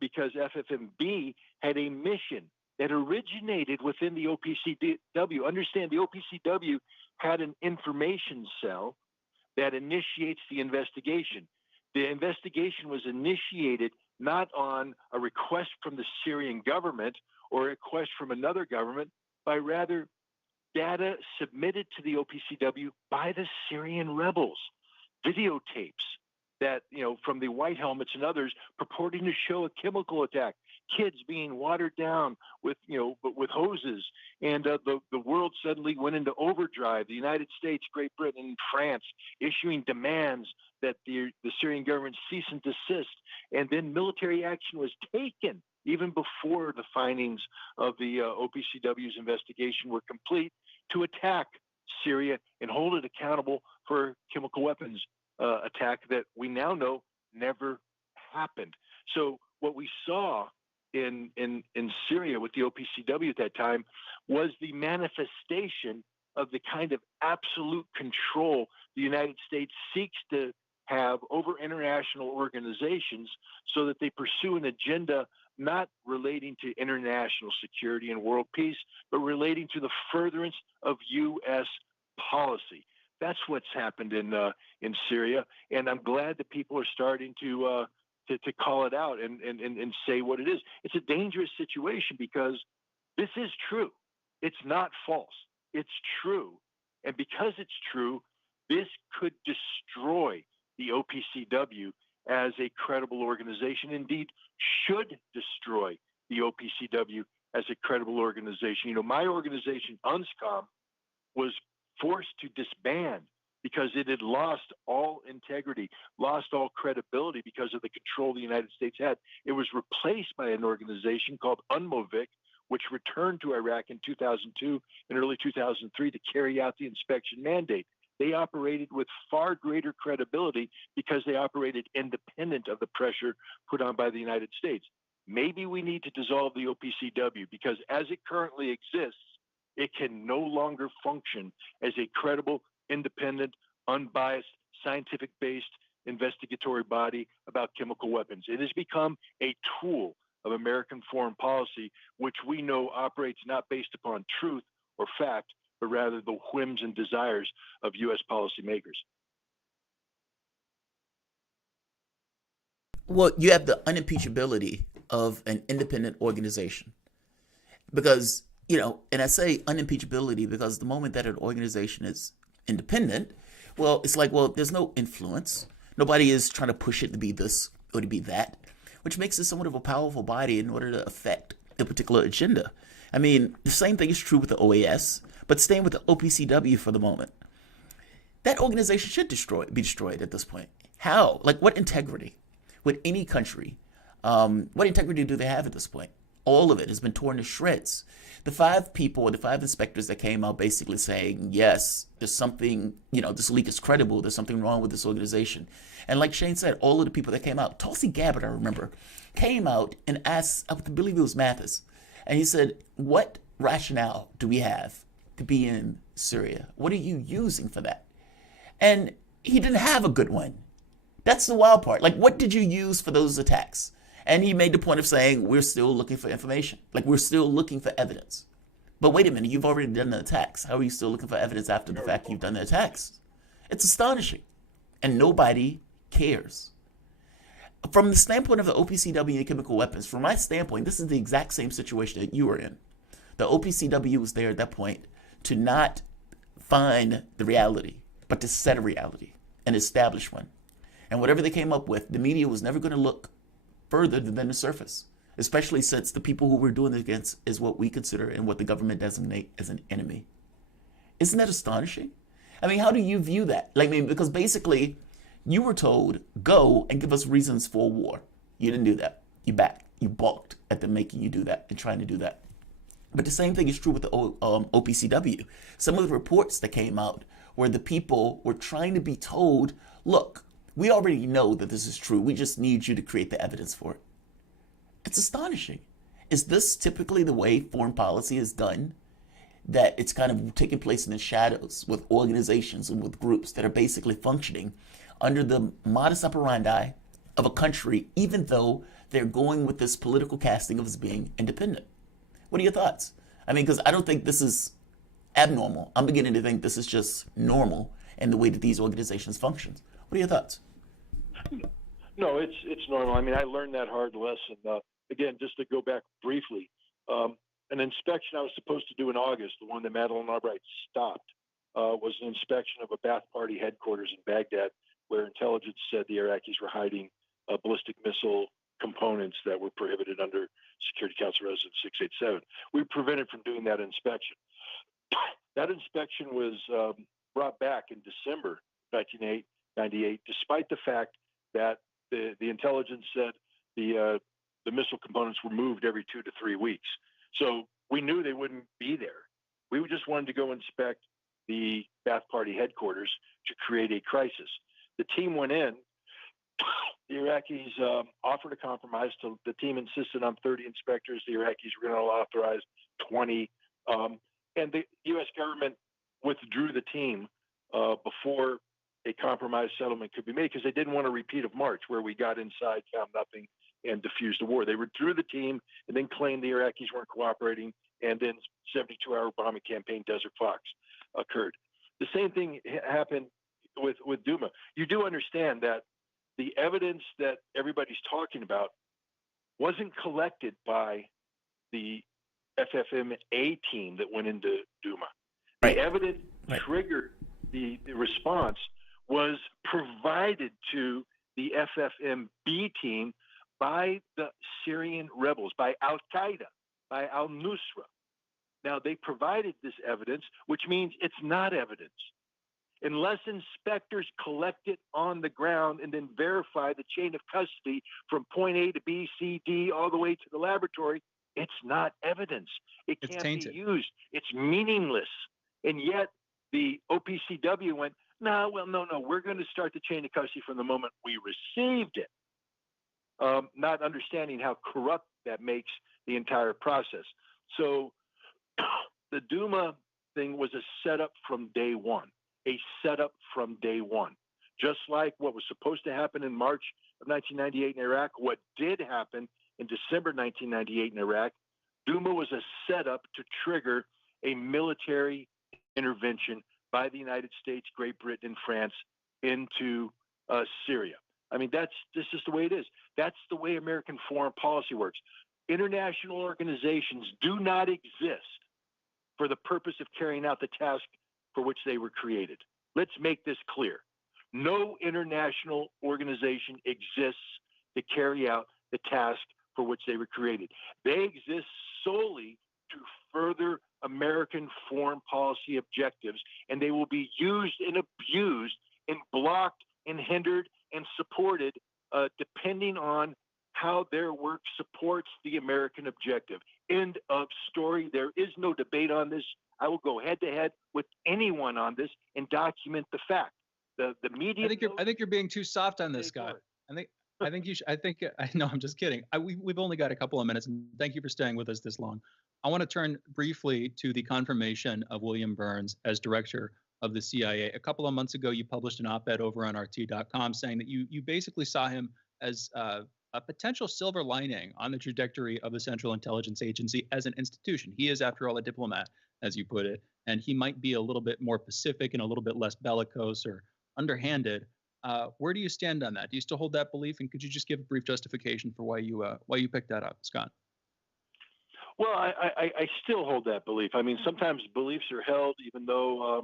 because FFM-B had a mission that originated within the OPCW. Understand, the OPCW had an information cell that initiates the investigation. The investigation was initiated not on a request from the Syrian government or a request from another government, but rather data submitted to the OPCW by the Syrian rebels, videotapes that, from the White Helmets and others purporting to show a chemical attack, kids being watered down with hoses. And the world suddenly went into overdrive. The United States, Great Britain, and France issuing demands that the Syrian government cease and desist. And then military action was taken even before the findings of the OPCW's investigation were complete to attack Syria and hold it accountable for chemical weapons attack that we now know never happened. So what we saw in Syria with the OPCW at that time was the manifestation of the kind of absolute control the United States seeks to have over international organizations so that they pursue an agenda not relating to international security and world peace, but relating to the furtherance of U.S. policy. That's what's happened in Syria, and I'm glad that people are starting to call it out and say what it is. It's a dangerous situation because this is true. It's not false. It's true, and because it's true, this could destroy the OPCW as a credible organization. Indeed, should destroy the OPCW as a credible organization. My organization, UNSCOM, was forced to disband because it had lost all integrity, lost all credibility because of the control the United States had. It was replaced by an organization called UNMOVIC, which returned to Iraq in 2002 and early 2003 to carry out the inspection mandate. They operated with far greater credibility because they operated independent of the pressure put on by the United States. Maybe we need to dissolve the OPCW because as it currently exists, it can no longer function as a credible, independent, unbiased, scientific-based investigatory body about chemical weapons. It has become a tool of American foreign policy, which we know operates not based upon truth or fact, but rather the whims and desires of U.S. policymakers. Well, you have the unimpeachability of an independent organization. Because, and I say unimpeachability because the moment that an organization is independent, well, it's like, well, there's no influence. Nobody is trying to push it to be this or to be that, which makes it somewhat of a powerful body in order to affect a particular agenda. I mean, the same thing is true with the OAS, but staying with the OPCW for the moment. That organization should be destroyed at this point. How? Like, what integrity would any country, what integrity do they have at this point? All of it has been torn to shreds. The 5 people, or the 5 inspectors that came out basically saying, yes, there's something, this leak is credible, there's something wrong with this organization. And like Shane said, all of the people that came out, Tulsi Gabbard, I remember, came out and asked, I believe it was Mathis, and he said, what rationale do we have to be in Syria? What are you using for that? And he didn't have a good one. That's the wild part. Like, what did you use for those attacks? And he made the point of saying, we're still looking for information. Like, we're still looking for evidence. But wait a minute, you've already done the attacks. How are you still looking for evidence after the fact you've done the attacks? It's astonishing. And nobody cares. From the standpoint of the OPCW and chemical weapons, from my standpoint, this is the exact same situation that you were in. The OPCW was there at that point to not find the reality, but to set a reality and establish one. And whatever they came up with, the media was never going to look further than the surface, especially since the people who we're doing it against is what we consider and what the government designate as an enemy. Isn't that astonishing? I mean, how do you view that? Because basically, you were told, go and give us reasons for war. You didn't do that. You balked at them making you do that and trying to do that. But the same thing is true with the OPCW. Some of the reports that came out where the people were trying to be told, look, we already know that this is true. We just need you to create the evidence for it. It's astonishing. Is this typically the way foreign policy is done? That it's kind of taking place in the shadows with organizations and with groups that are basically functioning under the modus operandi of a country, even though they're going with this political casting of as being independent. What are your thoughts? I mean, because I don't think this is abnormal. I'm beginning to think this is just normal in the way that these organizations function. What are your thoughts? No, it's normal. I mean, I learned that hard lesson. Again, just to go back briefly, an inspection I was supposed to do in August, the one that Madeleine Albright stopped, was an inspection of a Ba'ath Party headquarters in Baghdad, where intelligence said the Iraqis were hiding ballistic missile components that were prohibited under Security Council Resolution 687. We were prevented from doing that inspection. That inspection was brought back in December 1998, despite the fact that the intelligence said the missile components were moved every 2 to 3 weeks. So we knew they wouldn't be there. We just wanted to go inspect the Ba'ath Party headquarters to create a crisis. The team went in. The Iraqis offered a compromise. The team insisted on 30 inspectors. The Iraqis were going to authorize 20. And the U.S. government withdrew the team before a compromise settlement could be made because they didn't want a repeat of March, where we got inside, found nothing, and diffused the war. They withdrew the team and then claimed the Iraqis weren't cooperating, and then 72-hour bombing campaign Desert Fox occurred. The same thing happened with Duma. You do understand that the evidence that everybody's talking about wasn't collected by the FFMA team that went into Duma. The evidence triggered the response was provided to the FFMB team by the Syrian rebels, by Al-Qaeda, by al-Nusra. Now, they provided this evidence, which means it's not evidence. Unless inspectors collect it on the ground and then verify the chain of custody from point A to B, C, D, all the way to the laboratory, it's not evidence. It can't be used. It's meaningless. And yet the OPCW went, no, we're going to start the chain of custody from the moment we received it. Not understanding how corrupt that makes the entire process. So the Duma thing was a setup from day one. Just like what was supposed to happen in March of 1998 in Iraq, what did happen in December 1998 in Iraq, Duma was a setup to trigger a military intervention by the United States, Great Britain, and France into Syria. I mean, this is the way it is. That's the way American foreign policy works. International organizations do not exist for the purpose of carrying out the task for which they were created. Let's make this clear. No international organization exists to carry out the task for which they were created. They exist solely to further American foreign policy objectives, and they will be used and abused and blocked and hindered and supported depending on how their work supports the American objective. End of story. There is no debate on this. I will go head to head with anyone on this and document the fact. The media. I think you're being too soft on this, Scott. I think you should. No, I'm just kidding. We've only got a couple of minutes, and thank you for staying with us this long. I want to turn briefly to the confirmation of William Burns as director of the CIA. A couple of months ago, you published an op-ed over on RT.com saying that you basically saw him as a potential silver lining on the trajectory of the Central Intelligence Agency as an institution. He is, after all, a diplomat, as you put it, and he might be a little bit more pacific and a little bit less bellicose or underhanded. Where do you stand on that? Do you still hold that belief? And could you just give a brief justification for why you picked that up, Scott? Well, I still hold that belief. I mean, sometimes beliefs are held, even though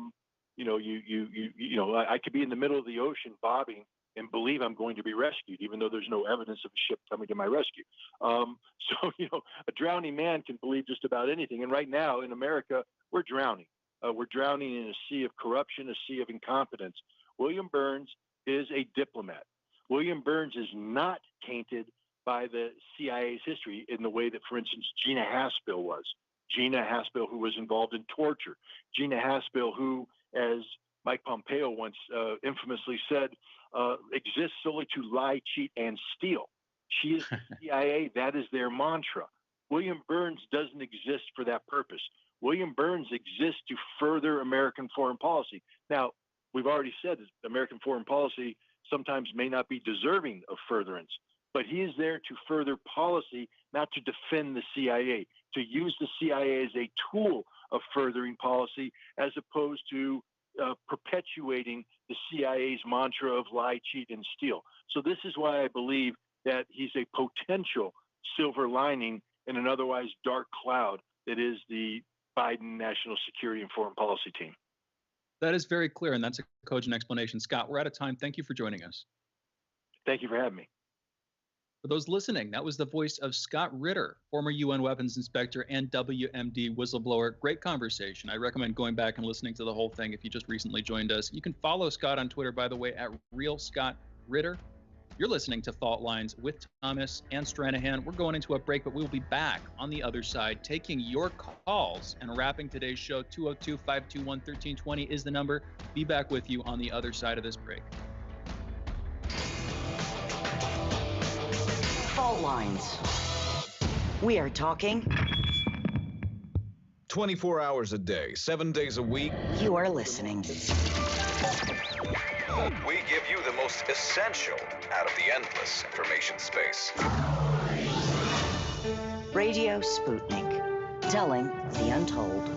I could be in the middle of the ocean bobbing and believe I'm going to be rescued, even though there's no evidence of a ship coming to my rescue. So a drowning man can believe just about anything. And right now in America, we're drowning. We're drowning in a sea of corruption, a sea of incompetence. William Burns is a diplomat. William Burns is not tainted by the CIA's history in the way that, for instance, Gina Haspel was. Gina Haspel, who was involved in torture. Gina Haspel, who, as Mike Pompeo once infamously said, exists solely to lie, cheat, and steal. She is the CIA. That is their mantra. William Burns doesn't exist for that purpose. William Burns exists to further American foreign policy. Now, we've already said that American foreign policy sometimes may not be deserving of furtherance, but he is there to further policy, not to defend the CIA. to use the CIA as a tool of furthering policy as opposed to perpetuating the CIA's mantra of lie, cheat, and steal. So this is why I believe that he's a potential silver lining in an otherwise dark cloud that is the Biden national security and foreign policy team. That is very clear, and that's a cogent explanation. Scott, we're out of time. Thank you for joining us. Thank you for having me. For those listening, that was the voice of Scott Ritter, former UN weapons inspector and WMD whistleblower. Great conversation. I recommend going back and listening to the whole thing if you just recently joined us. You can follow Scott on Twitter, by the way, at @RealScottRitter. You're listening to Fault Lines with Thomas and Stranahan. We're going into a break, but we'll be back on the other side taking your calls and wrapping today's show. 202-521-1320 is the number. Be back with you on the other side of this break. Fault Lines. We are talking 24 hours a day, 7 days a week. You are listening. We give you the most essential out of the endless information space. Radio Sputnik, telling the untold.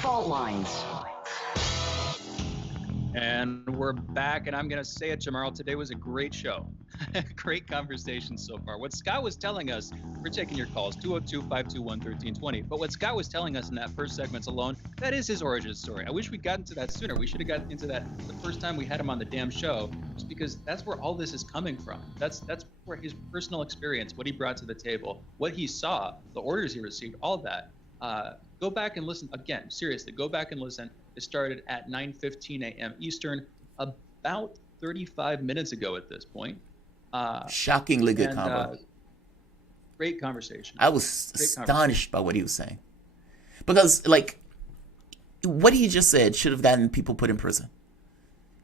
Fault Lines. And we're back, and I'm going to say it, Jamarl, today was a great show. Great conversation so far. What Scott was telling us, we're taking your calls, 202-521-1320. But what Scott was telling us in that first segment alone, that is his origin story. I wish we'd gotten to that sooner. We should have gotten into that the first time we had him on the damn show, just because that's where all this is coming from. That's where his personal experience, what he brought to the table, what he saw, the orders he received, all of that. Go back and listen. Again, seriously, go back and listen. It started at 9:15 a.m. Eastern, about 35 minutes ago at this point. Shockingly good combo. Great conversation. I was astonished by what he was saying. Because, like, what he just said should have gotten people put in prison.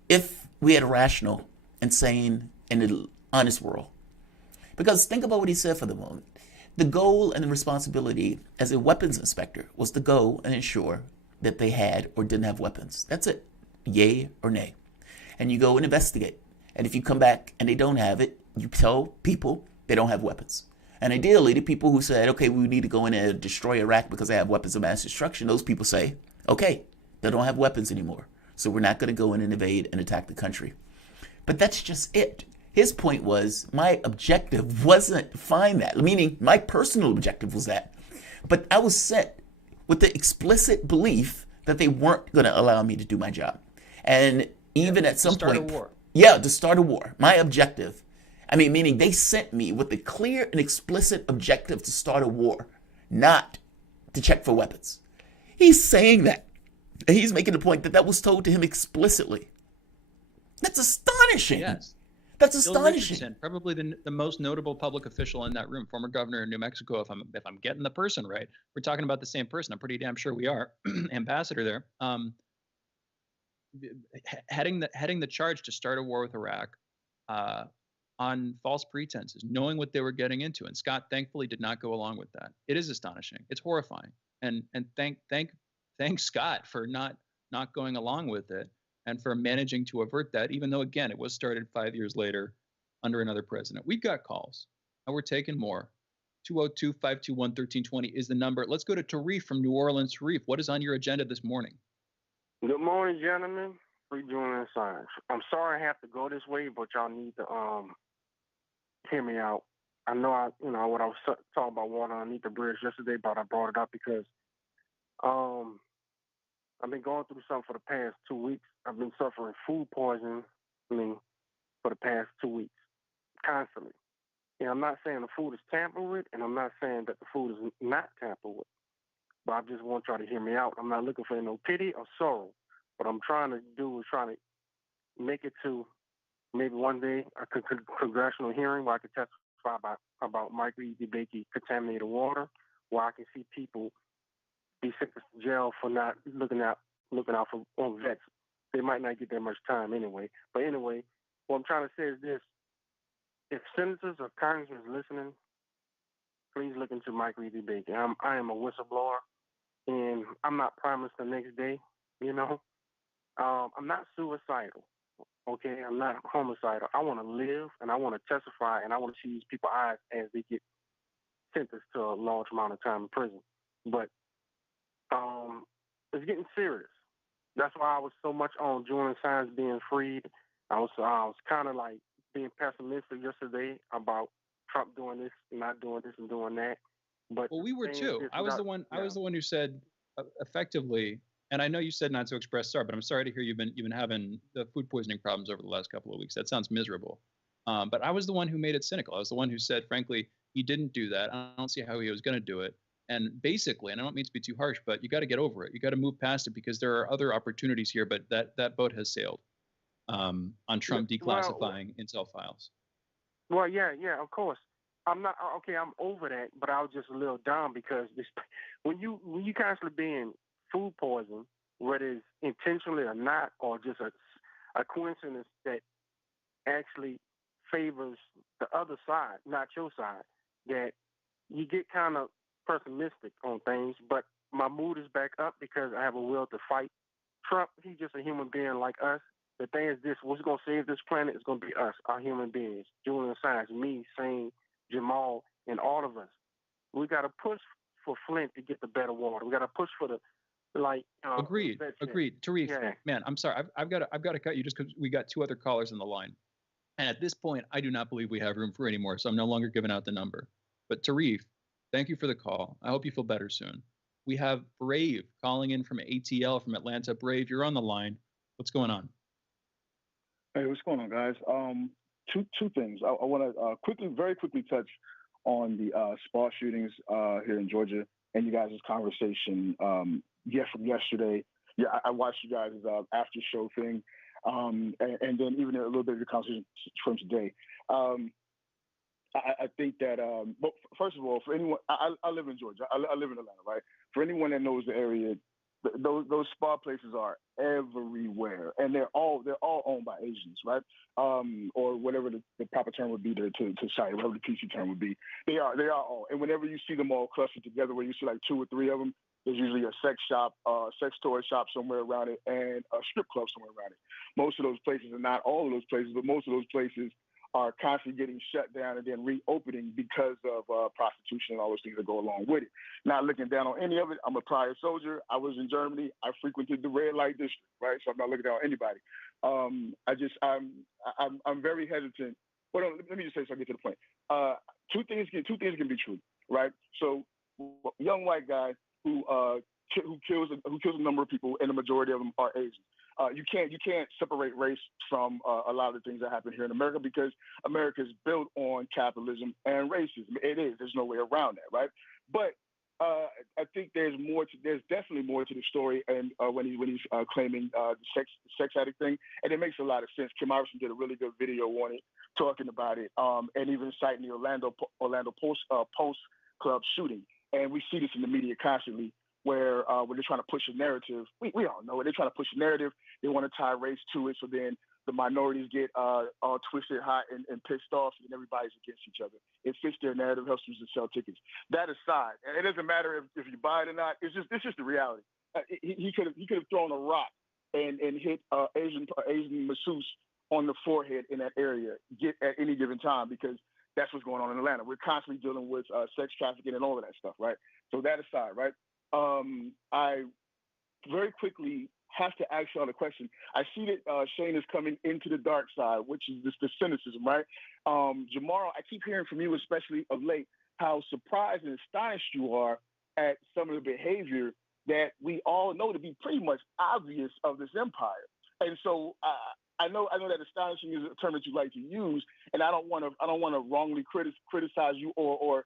If we had a rational and sane and an honest world. Because think about what he said for the moment. The goal and the responsibility as a weapons inspector was to go and ensure that they had or didn't have weapons. That's it. Yay or nay. And you go and investigate. And if you come back and they don't have it, you tell people they don't have weapons. And ideally, the people who said, okay, we need to go in and destroy Iraq because they have weapons of mass destruction, those people say, okay, they don't have weapons anymore. So we're not going to go in and invade and attack the country. But that's just it. His point was, my objective wasn't to find that. Meaning, my personal objective was that. But I was sent with the explicit belief that they weren't going to allow me to do my job. And even at some point, to start a war. My objective, meaning they sent me with the clear and explicit objective to start a war, not to check for weapons. He's saying that. And he's making the point that that was told to him explicitly. That's astonishing. Yes. That's Bill astonishing. Richardson, probably the most notable public official in that room, former governor of New Mexico, if I'm getting the person right. We're talking about the same person. I'm pretty damn sure we are. Ambassador there. Heading the charge to start a war with Iraq on false pretenses, knowing what they were getting into. And Scott thankfully did not go along with that. It is astonishing. It's horrifying. And thank Scott for not going along with it and for managing to avert that, even though, again, it was started 5 years later under another president. We've got calls, and we're taking more. 202-521-1320 is the number. Let's go to Tarif from New Orleans. Tarif, what is on your agenda this morning? Good morning, gentlemen. Free Julian Assange. I'm sorry I have to go this way, but y'all need to hear me out. I know what I was talking about water underneath the bridge yesterday, but I brought it up because I've been going through something for the past 2 weeks. I've been suffering food poisoning for the past 2 weeks, constantly. And I'm not saying the food is tampered with, and I'm not saying that the food is not tampered with. But I just want y'all to hear me out. I'm not looking for no pity or sorrow. What I'm trying to do is trying to make it to maybe one day a congressional hearing where I can testify about Michael E. DeBakey contaminated water, where I can see people be sent to jail for not looking out for vets. They might not get that much time anyway. But anyway, what I'm trying to say is this. If senators or congressmen are listening, please look into Michael E. DeBakey. I am a whistleblower, and I'm not promised the next day, I'm not suicidal. Okay, I'm not homicidal. I want to live, and I want to testify, and I want to see these people's eyes as they get sentenced to a large amount of time in prison. But it's getting serious. That's why I was so much on Julian Assange being freed. I was kind of like being pessimistic yesterday about Trump doing this, not doing this, and doing that. But well, we were too. I was the one who said effectively, and I know you said not to express sorrow, but I'm sorry to hear you've been having the food poisoning problems over the last couple of weeks. That sounds miserable. But I was the one who made it cynical. I was the one who said, frankly, he didn't do that. I don't see how he was going to do it. And basically, and I don't mean to be too harsh, but you got to get over it. You got to move past it because there are other opportunities here. But that boat has sailed on Trump declassifying intel files. Well, yeah, of course. I'm not okay. I'm over that, but I was just a little down because when you constantly being food poisoned, whether it's intentionally or not, or just a coincidence that actually favors the other side, not your side, that you get kind of pessimistic on things. But my mood is back up because I have a will to fight. Trump, he's just a human being like us. The thing is this: what's going to save this planet is going to be us, our human beings. Julian Assange, me, Sane, Jamarl, and all of us. We got to push for Flint to get the better water. We got to push for the Agreed. Tarif, man, I'm sorry. I've got to cut you just because we got two other callers on the line. And at this point, I do not believe we have room for any more, so I'm no longer giving out the number. But Tarif, thank you for the call. I hope you feel better soon. We have Brave calling in from ATL from Atlanta. Brave, you're on the line. What's going on? Hey, what's going on, guys? Two things. I want to very quickly touch on the spa shootings here in Georgia and you guys' conversation from yesterday. Yeah, I watched you guys' after show thing, and then even a little bit of the conversation from today. I think that, but first of all, for anyone, I live in Georgia. I live in Atlanta, right? For anyone that knows the area, those spa places are everywhere, and they're all owned by Asians, right? Or whatever the proper term would be to cite, whatever the PC term would be. They are all, and whenever you see them all clustered together, where you see like 2 or 3 of them, there's usually a sex shop, sex toy shop somewhere around it, and a strip club somewhere around it. Most of those places, and not all of those places, but most of those places are constantly getting shut down and then reopening because of prostitution and all those things that go along with it. Not looking down on any of it. I'm a prior soldier. I was in Germany. I frequented the red light district, right? So I'm not looking down on anybody. I'm very hesitant. Well, let me just say so I get to the point. Two things can be true, right? So, young white guy who kills a number of people, and the majority of them are Asian. You can't separate race from a lot of the things that happen here in America because America is built on capitalism and racism. It is. There's no way around that, right? But I think there's definitely more to the story, and when he's claiming the sex addict thing, and it makes a lot of sense. Kim Iverson did a really good video on it, talking about it, and even citing the Orlando Post Club shooting. And we see this in the media constantly, where when they're trying to push a narrative, we all know it. They're trying to push a narrative. They want to tie race to it, so then the minorities get all twisted, hot, and pissed off, and everybody's against each other. It fits their narrative, helps them to sell tickets. That aside, and it doesn't matter if you buy it or not. It's just the reality. He could have thrown a rock and hit Asian masseuse on the forehead in that area at any given time, because that's what's going on in Atlanta. We're constantly dealing with sex trafficking and all of that stuff, right? So that aside, right? I very quickly have to ask y'all the question. I see that Shane is coming into the dark side, which is just the cynicism, right? Jamarl, I keep hearing from you, especially of late, how surprised and astonished you are at some of the behavior that we all know to be pretty much obvious of this empire. And so I know that astonishing is a term that you like to use, and I don't want to wrongly criticize you or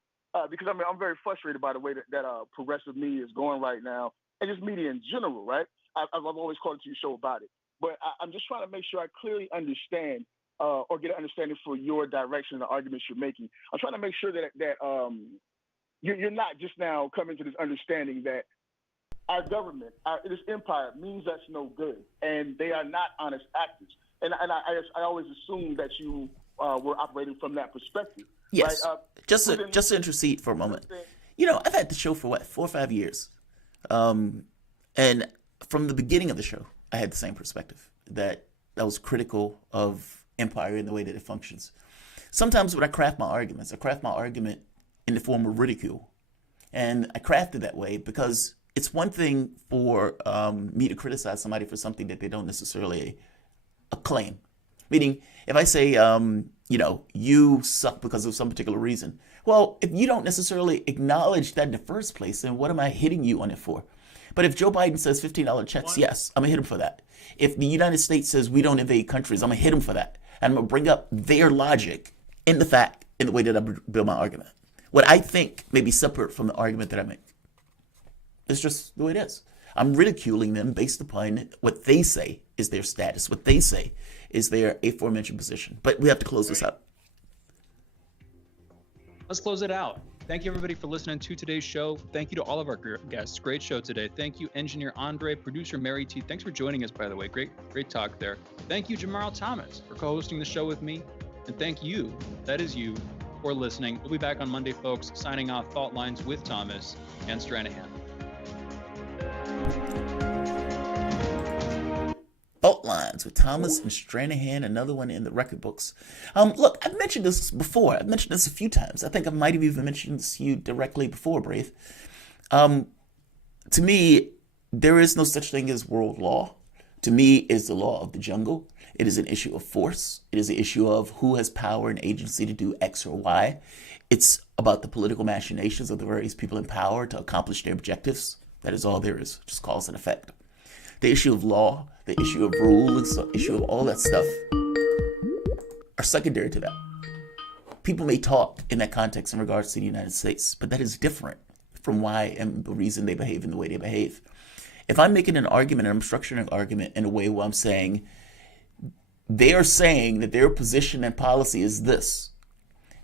because I'm very frustrated by the way that progressive media is going right now, and just media in general, right? I've always called it to your show about it, but I'm just trying to make sure I clearly understand or get an understanding for your direction and the arguments you're making. I'm trying to make sure that you're not just now coming to this understanding that our government, this empire, means us no good, and they are not honest actors. And I always assumed that you were operating from that perspective. Yes. Right? Just to intercede for a moment. I've had the show for 4 or 5 years. And from the beginning of the show, I had the same perspective, that that was critical of empire and the way that it functions. Sometimes when I craft my arguments, I craft my argument in the form of ridicule. And I craft it that way because it's one thing for me to criticize somebody for something that they don't necessarily acclaim. Meaning, if I say, you suck because of some particular reason. Well, if you don't necessarily acknowledge that in the first place, then what am I hitting you on it for? But if Joe Biden says $15 checks, yes, I'm going to hit him for that. If the United States says we don't invade countries, I'm going to hit him for that. And I'm going to bring up their logic in the way that I build my argument. What I think may be separate from the argument that I make. It's just the way it is. I'm ridiculing them based upon what they say is their status, what they say is their aforementioned position. But we have to close this out. Let's close it out. Thank you, everybody, for listening to today's show. Thank you to all of our guests. Great show today. Thank you, engineer Andre, producer Mary T. Thanks for joining us, by the way. Great talk there. Thank you, Jamarl Thomas, for co-hosting the show with me. And thank you, that is you, for listening. We'll be back on Monday, folks, signing off Fault Lines with Thomas and Stranahan. Fault Lines with Thomas and Stranahan, another one in the record books. Look, I've mentioned this before. I've mentioned this a few times. I think I might have even mentioned this to you directly before, Brave. To me, there is no such thing as world law. To me, it is the law of the jungle. It is an issue of force. It is an issue of who has power and agency to do X or Y. It's about the political machinations of the various people in power to accomplish their objectives. That is all there is, just cause and effect. The issue of law, the issue of rules, the issue of all that stuff are secondary to that. People may talk in that context in regards to the United States, but that is different from why and the reason they behave in the way they behave. If I'm making an argument and I'm structuring an argument in a way where I'm saying, they are saying that their position and policy is this.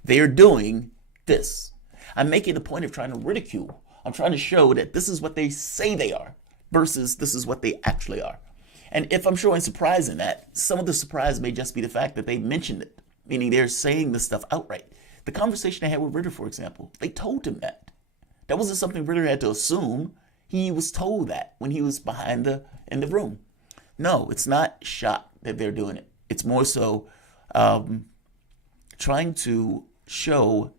They are doing this. I'm making a point of trying to ridicule. I'm trying to show that this is what they say they are versus this is what they actually are. And if I'm showing surprise in that, some of the surprise may just be the fact that they mentioned it, meaning they're saying this stuff outright. The conversation I had with Ritter, for example, they told him that. That wasn't something Ritter had to assume. He was told that when he was in the room. No, it's not shock that they're doing it. It's more so trying to show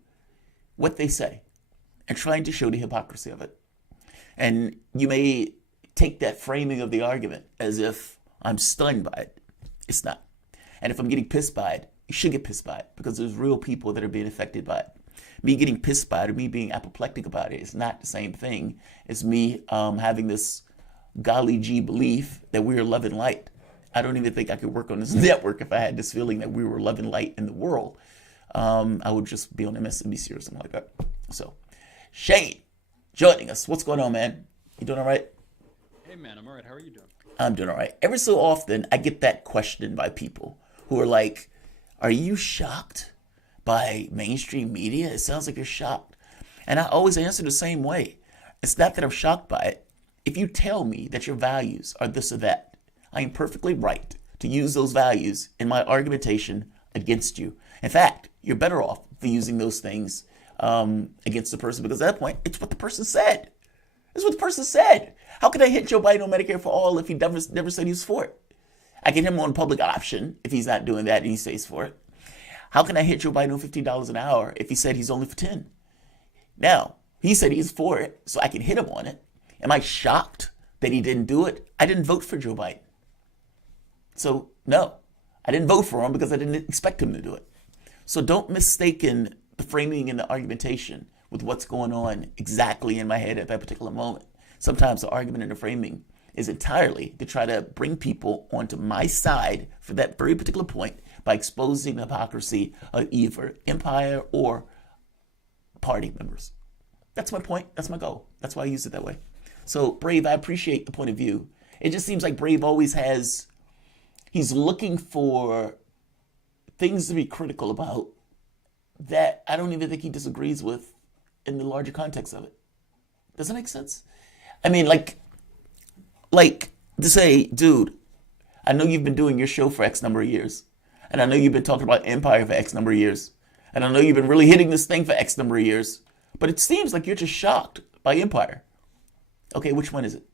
what they say and trying to show the hypocrisy of it. And you may take that framing of the argument as if I'm stunned by it. It's not. And if I'm getting pissed by it, you should get pissed by it because there's real people that are being affected by it. Me getting pissed by it or me being apoplectic about it is not the same thing as me having this golly gee belief that we are love and light. I don't even think I could work on this network if I had this feeling that we were love and light in the world. I would just be on MSNBC or something like that. So, Shane, joining us. What's going on, man? You doing all right? Hey, man, I'm all right. How are you doing? I'm doing all right. Every so often, I get that question by people who are like, are you shocked by mainstream media? It sounds like you're shocked. And I always answer the same way. It's not that I'm shocked by it. If you tell me that your values are this or that, I am perfectly right to use those values in my argumentation against you. In fact, you're better off for using those things against the person because at that point, it's what the person said. It's what the person said. How could I hit Joe Biden on Medicare for all if he never said he was for it? I get him on public option if he's not doing that and he says for it. How can I hit Joe Biden on $15 an hour if he said he's only for 10? Now, he said he's for it, so I can hit him on it. Am I shocked that he didn't do it? I didn't vote for Joe Biden. So, no, I didn't vote for him because I didn't expect him to do it. So don't mistaken the framing and the argumentation with what's going on exactly in my head at that particular moment. Sometimes the argument and the framing is entirely to try to bring people onto my side for that very particular point by exposing the hypocrisy of either empire or party members. That's my point. That's my goal. That's why I use it that way. So, Brave, I appreciate the point of view. It just seems like Brave always he's looking for things to be critical about that I don't even think he disagrees with in the larger context of it. Does that make sense? I mean, like to say, dude, I know you've been doing your show for X number of years, and I know you've been talking about empire for X number of years, and I know you've been really hitting this thing for X number of years, but it seems like you're just shocked by empire. Okay, which one is it?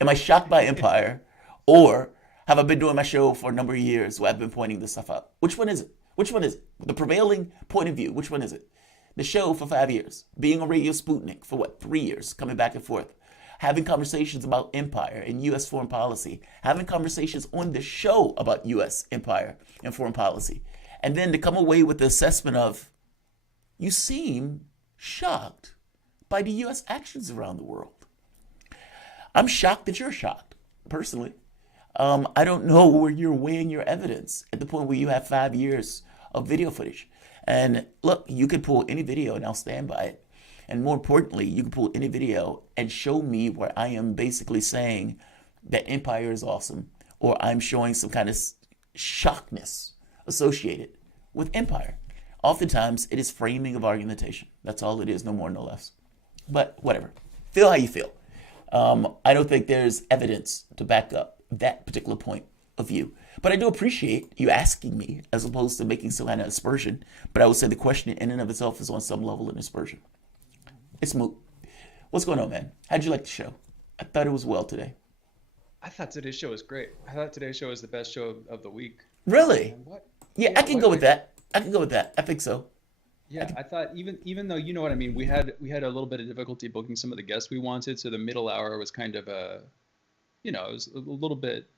Am I shocked by empire, or Have I been doing my show for a number of years where I've been pointing this stuff out? Which one is it? Which one is it? The prevailing point of view, which one is it? The show for 5 years, being on Radio Sputnik for 3 years, coming back and forth, having conversations about empire and U.S. foreign policy, having conversations on the show about U.S. empire and foreign policy, and then to come away with the assessment of, you seem shocked by the U.S. actions around the world. I'm shocked that you're shocked, personally. I don't know where you're weighing your evidence at the point where you have 5 years of video footage. And look, you could pull any video and I'll stand by it. And more importantly, you can pull any video and show me where I am basically saying that empire is awesome, or I'm showing some kind of shockness associated with empire. Oftentimes, it is framing of argumentation. That's all it is, no more, no less. But whatever. Feel how you feel. I don't think there's evidence to back up that particular point of view. But I do appreciate you asking me as opposed to making some kind of aspersion. But I would say the question in and of itself is on some level an aspersion. It's moot. What's going on, man? How'd you like the show? I thought it was well today. I thought today's show was great. I thought today's show was the best show of the week. Really? What? Yeah, I can go with that. I can go with that. I think so. Yeah, I thought even though, you know what I mean, we had a little bit of difficulty booking some of the guests we wanted, so the middle hour was kind of it was a little bit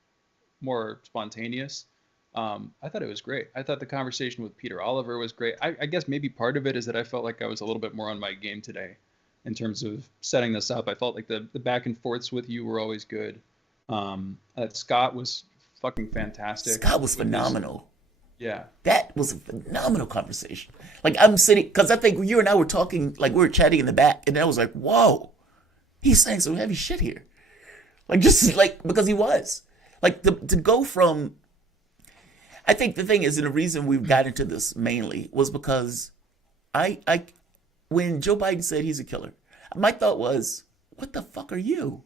more spontaneous. I thought it was great. I thought the conversation with Peter Oliver was great. I guess maybe part of it is that I felt like I was a little bit more on my game today in terms of setting this up. I felt like the back and forths with you were always good. Scott was fucking fantastic. Scott was phenomenal. Yeah. That was a phenomenal conversation. Like, I'm sitting, because I think you and I were talking, like we were chatting in the back, and I was like, whoa, he's saying some heavy shit here. Like, just like, because he was. Like, to go from, I think the thing is, and the reason we've got into this mainly was because when Joe Biden said he's a killer, my thought was, what the fuck are you?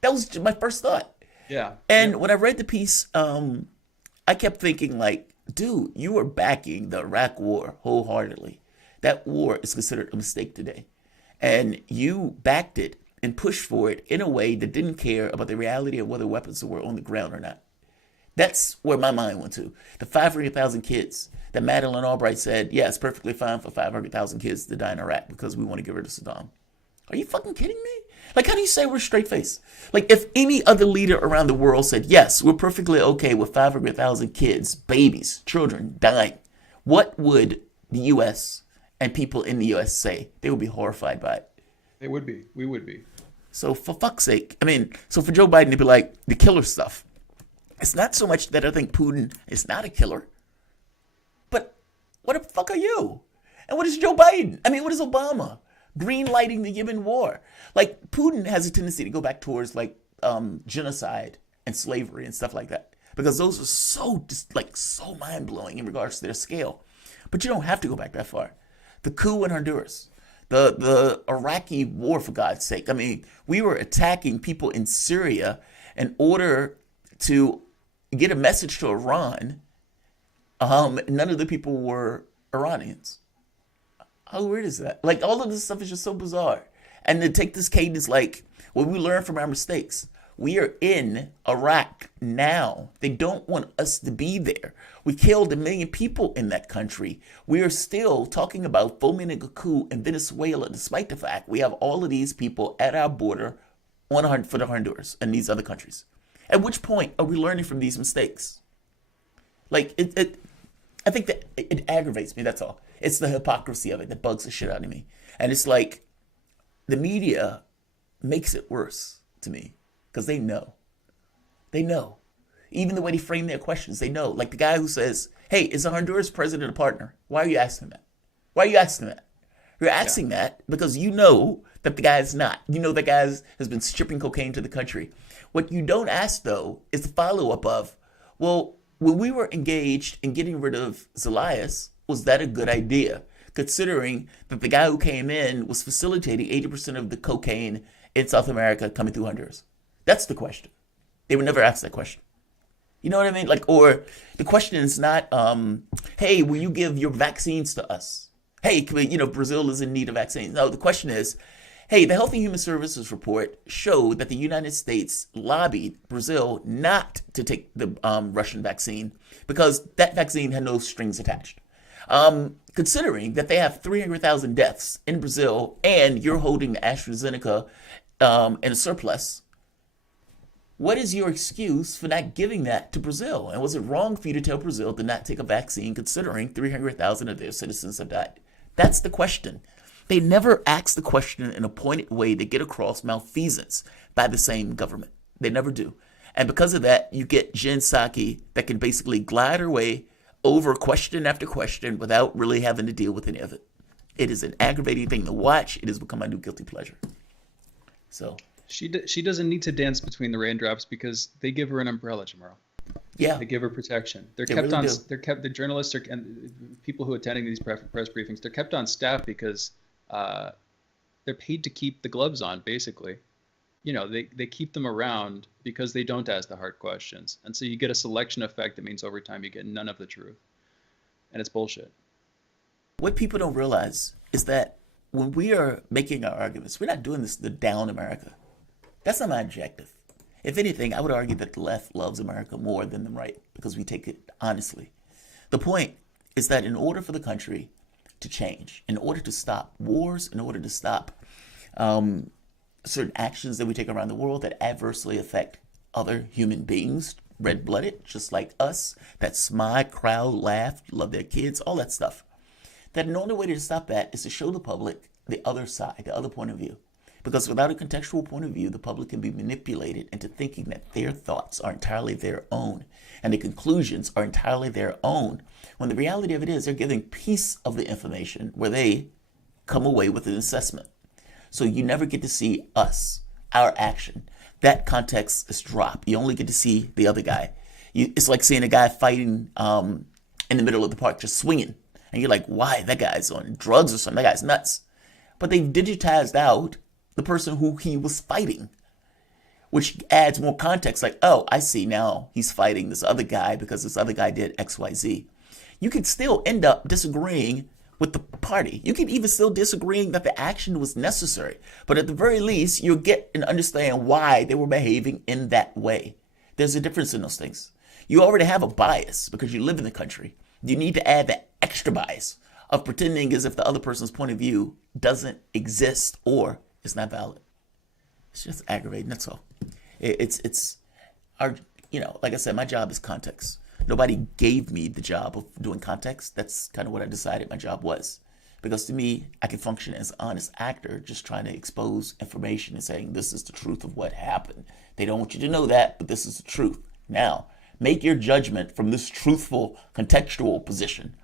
That was my first thought. Yeah. And when I read the piece, I kept thinking, like, dude, you are backing the Iraq war wholeheartedly. That war is considered a mistake today. And you backed it and pushed for it in a way that didn't care about the reality of whether weapons were on the ground or not. That's where my mind went to. The 500,000 kids that Madeleine Albright said, yeah, it's perfectly fine for 500,000 kids to die in Iraq because we want to get rid of Saddam. Are you fucking kidding me? Like, how do you say we're straight face? Like, if any other leader around the world said, yes, we're perfectly okay with 500,000 kids, babies, children dying, what would the U.S. and people in the U.S. say? They would be horrified by it. They would be. We would be. So for fuck's sake, so for Joe Biden to be like, the killer stuff, it's not so much that I think Putin is not a killer, but what the fuck are you? And what is Joe Biden? What is Obama? Green lighting the Yemen war. Like, Putin has a tendency to go back towards like genocide and slavery and stuff like that, because those are so mind blowing in regards to their scale. But you don't have to go back that far. The coup in Honduras, the Iraqi war, for God's sake. We were attacking people in Syria in order to get a message to Iran. None of the people were Iranians. How weird is that? Like, all of this stuff is just so bizarre. And to take this cadence, like, when we learn from our mistakes, we are in Iraq now. They don't want us to be there. We killed 1 million people in that country. We are still talking about fomenting a coup in Venezuela, despite the fact we have all of these people at our border for the Honduras and these other countries. At which point are we learning from these mistakes? Like, I think that it aggravates me, that's all. It's the hypocrisy of it that bugs the shit out of me. And it's like, the media makes it worse to me, because they know. They know. Even the way they frame their questions, they know. Like the guy who says, hey, is the Honduras president a partner? Why are you asking that? Why are you asking that? You're asking that because you know that the guy is not. You know that guy has been shipping cocaine to the country. What you don't ask, though, is the follow-up of, well, when we were engaged in getting rid of Zelaya, was that a good idea? Considering that the guy who came in was facilitating 80% of the cocaine in South America coming through Honduras. That's the question. They would never ask that question. You know what I mean? Like, or the question is not, hey, will you give your vaccines to us? Hey, Brazil is in need of vaccines. No, the question is, Hey, the Health and Human Services report showed that the United States lobbied Brazil not to take the Russian vaccine because that vaccine had no strings attached. Considering that they have 300,000 deaths in Brazil and you're holding the AstraZeneca in a surplus, what is your excuse for not giving that to Brazil? And was it wrong for you to tell Brazil to not take a vaccine considering 300,000 of their citizens have died? That's the question. They never ask the question in a pointed way to get across malfeasance by the same government. They never do. And because of that, you get Jen Psaki that can basically glide her way over question after question without really having to deal with any of it. It is an aggravating thing to watch. It has become my new guilty pleasure. So she doesn't need to dance between the raindrops because they give her an umbrella, Jamarl. Yeah, they give her protection. They're they kept really on. do. They're kept. The journalists are, and people who are attending these press briefings, they're kept on staff because they're paid to keep the gloves on, basically. You know, they keep them around because they don't ask the hard questions. And so you get a selection effect that means over time you get none of the truth. And it's bullshit. What people don't realize is that when we are making our arguments, we're not doing this to down America. That's not my objective. If anything, I would argue that the left loves America more than the right because we take it honestly. The point is that in order for the country to change, in order to stop wars, in order to stop certain actions that we take around the world that adversely affect other human beings, red-blooded, just like us, that smile, crowd, laugh, love their kids, all that stuff, that the only way to stop that is to show the public the other side, the other point of view. Because without a contextual point of view, the public can be manipulated into thinking that their thoughts are entirely their own and the conclusions are entirely their own, when the reality of it is they're giving piece of the information where they come away with an assessment. So you never get to see us, our action. That context is dropped. You only get to see the other guy. It's like seeing a guy fighting in the middle of the park, just swinging. And you're like, why? That guy's on drugs or something. That guy's nuts. But they've digitized out the person who he was fighting, which adds more context. Like, oh, I see now he's fighting this other guy because this other guy did X, Y, Z. You can still end up disagreeing with the party. You can even still disagreeing that the action was necessary. But at the very least, you'll get and understand why they were behaving in that way. There's a difference in those things. You already have a bias because you live in the country. You need to add that extra bias of pretending as if the other person's point of view doesn't exist or is not valid. It's just aggravating, that's all. It's our, like I said, my job is context. Nobody gave me the job of doing context. That's kind of what I decided my job was. Because to me, I can function as an honest actor, just trying to expose information and saying, this is the truth of what happened. They don't want you to know that, but this is the truth. Now, make your judgment from this truthful, contextual position.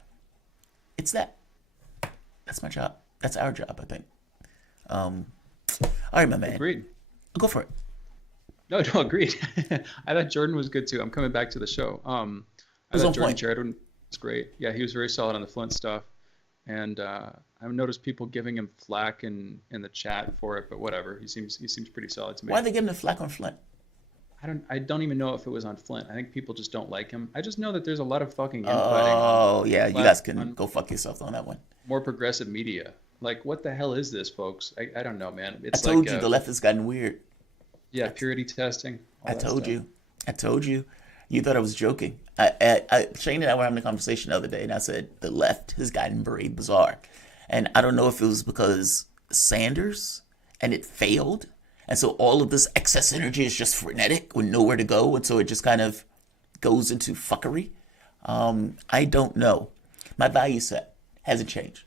It's that. That's my job. That's our job, I think. All right, my man. Agreed. Go for it. No, agreed. I thought Jordan was good too. I'm coming back to the show. I thought Jordan Chariton was great. Yeah, he was very solid on the Flint stuff. And I've noticed people giving him flack in the chat for it, but whatever. He seems pretty solid to me. Why are they giving him flack on Flint? I don't even know if it was on Flint. I think people just don't like him. I just know that there's a lot of fucking infighting. Oh, yeah, you guys can go fuck yourself on that one. More progressive media. Like, what the hell is this, folks? I don't know, man. I told you the left has gotten weird. Yeah, purity testing. I told you. You thought I was joking. Shane and I were having a conversation the other day, and I said the left has gotten very bizarre. And I don't know if it was because Sanders and it failed, and so all of this excess energy is just frenetic with nowhere to go, and so it just kind of goes into fuckery. I don't know. My value set hasn't changed.